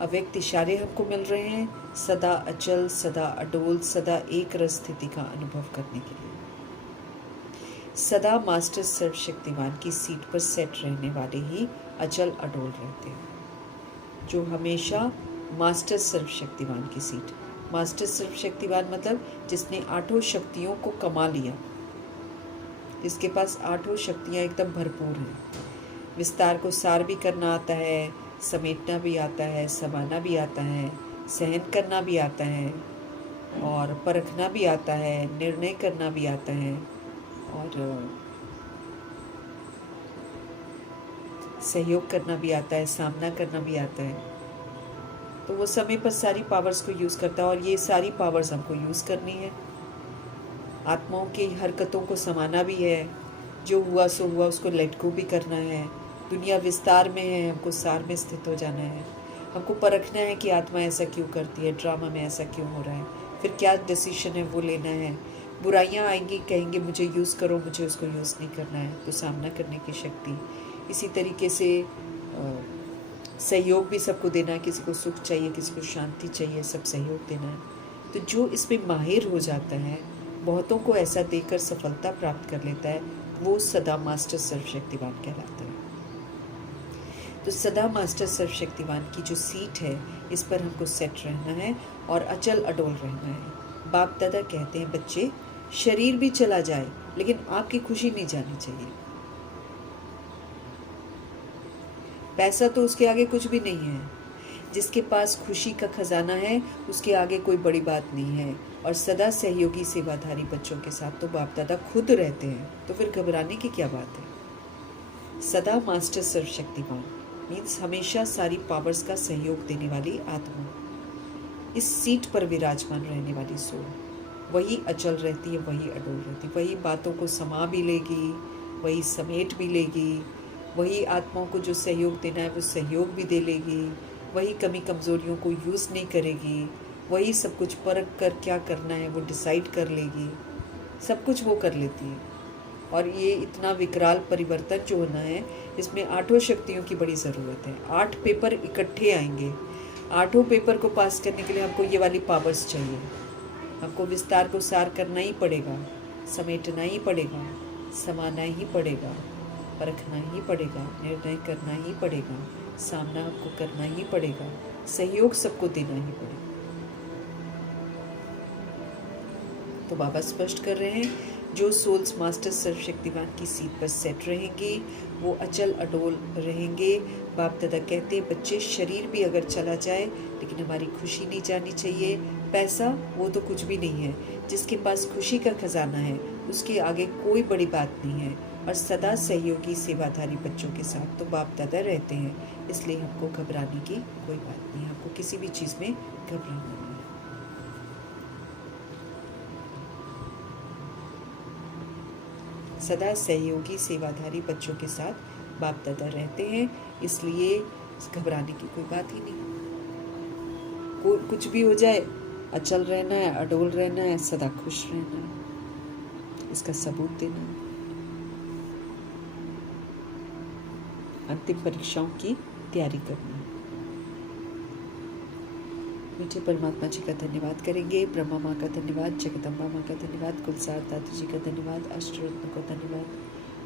अव्यक्त इशारे हमको मिल रहे हैं सदा अचल, सदा अडोल, सदा एक रस स्थिति का अनुभव करने के लिए। सदा मास्टर सर्वशक्तिमान की सीट पर सेट रहने वाले ही अचल अडोल रहते हैं। जो हमेशा मास्टर सर्वशक्तिमान की सीट, मास्टर सर्वशक्तिमान मतलब जिसने आठों शक्तियों को कमा लिया, जिसके पास आठों शक्तियाँ एकदम भरपूर हैं। विस्तार को सार भी करना आता है, समेटना भी आता है, समाना भी आता है, सहन करना भी आता है, और परखना भी आता है, निर्णय करना भी आता है, और सहयोग करना भी आता है, सामना करना भी आता है। तो वो समय पर सारी पावर्स को यूज़ करता है, और ये सारी पावर्स हमको यूज़ करनी है। आत्माओं की हरकतों को समाना भी है, जो हुआ सो हुआ उसको लेट गो भी करना है। दुनिया विस्तार में है, हमको सार में स्थित हो जाना है। हमको परखना है कि आत्मा ऐसा क्यों करती है, ड्रामा में ऐसा क्यों हो रहा है, फिर क्या डिसीजन है वो लेना है। बुराइयां आएंगी, कहेंगे मुझे यूज़ करो, मुझे उसको यूज़ नहीं करना है, तो सामना करने की शक्ति। इसी तरीके से सहयोग भी सबको देना है, किसी को सुख चाहिए, किसी को शांति चाहिए, सब सहयोग देना है। तो जो इसमें माहिर हो जाता है, बहुतों को ऐसा देकर सफलता प्राप्त कर लेता है, वो सदा मास्टर सर्वशक्तिवान कहलाता है। तो सदा मास्टर सर्वशक्तिवान की जो सीट है, इस पर हमको सेट रहना है और अचल अडोल रहना है। बाप दादा कहते हैं बच्चे, शरीर भी चला जाए लेकिन आपकी खुशी नहीं जानी चाहिए। पैसा तो उसके आगे कुछ भी नहीं है। जिसके पास खुशी का खजाना है उसके आगे कोई बड़ी बात नहीं है। और सदा सहयोगी सेवाधारी बच्चों के साथ तो बाप दादा खुद रहते हैं, तो फिर घबराने की क्या बात है। सदा मास्टर सर्वशक्तिवान मीन्स हमेशा सारी पावर्स का सहयोग देने वाली आत्मा, इस सीट पर विराजमान रहने वाली सोल, वही अचल रहती है, वही अडोल रहती है, वही बातों को समा भी लेगी, वही समेट भी लेगी, वही आत्माओं को जो सहयोग देना है वो सहयोग भी दे लेगी, वही कमी कमज़ोरियों को यूज़ नहीं करेगी, वही सब कुछ परख कर क्या करना है वो डिसाइड कर लेगी, सब कुछ वो कर लेती है। और ये इतना विकराल परिवर्तन जो होना है, इसमें आठों शक्तियों की बड़ी ज़रूरत है। 8 पेपर इकट्ठे आएंगे। आठों पेपर को पास करने के लिए हमको ये वाली पावर्स चाहिए। हमको विस्तार को सार करना ही पड़ेगा, समेटना ही पड़ेगा, समाना ही पड़ेगा, परखना ही पड़ेगा, निर्णय करना ही पड़ेगा, सामना हमको करना ही पड़ेगा, सहयोग सबको देना ही पड़ेगा। तो बाबा स्पष्ट कर रहे हैं, जो सोल्स मास्टर सर्वशक्तिवान की सीट पर सेट रहेंगे वो अचल अडोल रहेंगे। बाप दादा कहते हैं बच्चे, शरीर भी अगर चला जाए लेकिन हमारी खुशी नहीं जानी चाहिए। पैसा वो तो कुछ भी नहीं है, जिसके पास खुशी का खजाना है उसके आगे कोई बड़ी बात नहीं है। और सदा सहयोगी सेवाधारी बच्चों के साथ तो बाप दादा रहते हैं, इसलिए हमको घबराने की कोई बात नहीं है, हमको किसी भी चीज़ में घबराना नहीं है। सदा सहयोगी सेवाधारी बच्चों के साथ बाप दादा रहते हैं, इसलिए घबराने की कोई बात ही नहीं। कोई कुछ भी हो जाए, अचल रहना है, अडोल रहना है, सदा खुश रहना है, इसका सबूत देना है। अंतिम परीक्षाओं की तैयारी करनी है। मीठे परमात्मा जी का धन्यवाद करेंगे, ब्रह्मा माँ का धन्यवाद, जगदम्बा माँ का धन्यवाद, कुलसार दादू जी का धन्यवाद, अष्टरत्नों का धन्यवाद,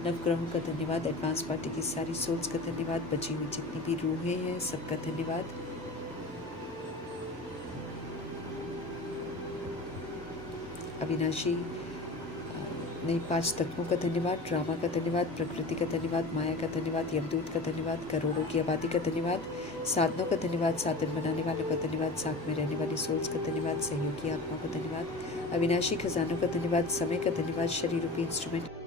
नवग्रहों का धन्यवाद, एडवांस पार्टी की सारी सोल्स का धन्यवाद, बची हुई जितनी भी रूहें हैं सबका धन्यवाद। अविनाशी नहीं 5 तत्वों का धन्यवाद, ड्रामा का धन्यवाद, प्रकृति का धन्यवाद, माया का धन्यवाद, यमदूत का धन्यवाद, करोड़ों की आबादी का धन्यवाद, साधनों का धन्यवाद, साधन बनाने वालों का धन्यवाद, साथ में रहने वाली सोल्स का धन्यवाद, सहयोगी आत्मा का धन्यवाद, अविनाशी खजानों का धन्यवाद, समय का धन्यवाद, शरीर रूपी इंस्ट्रूमेंट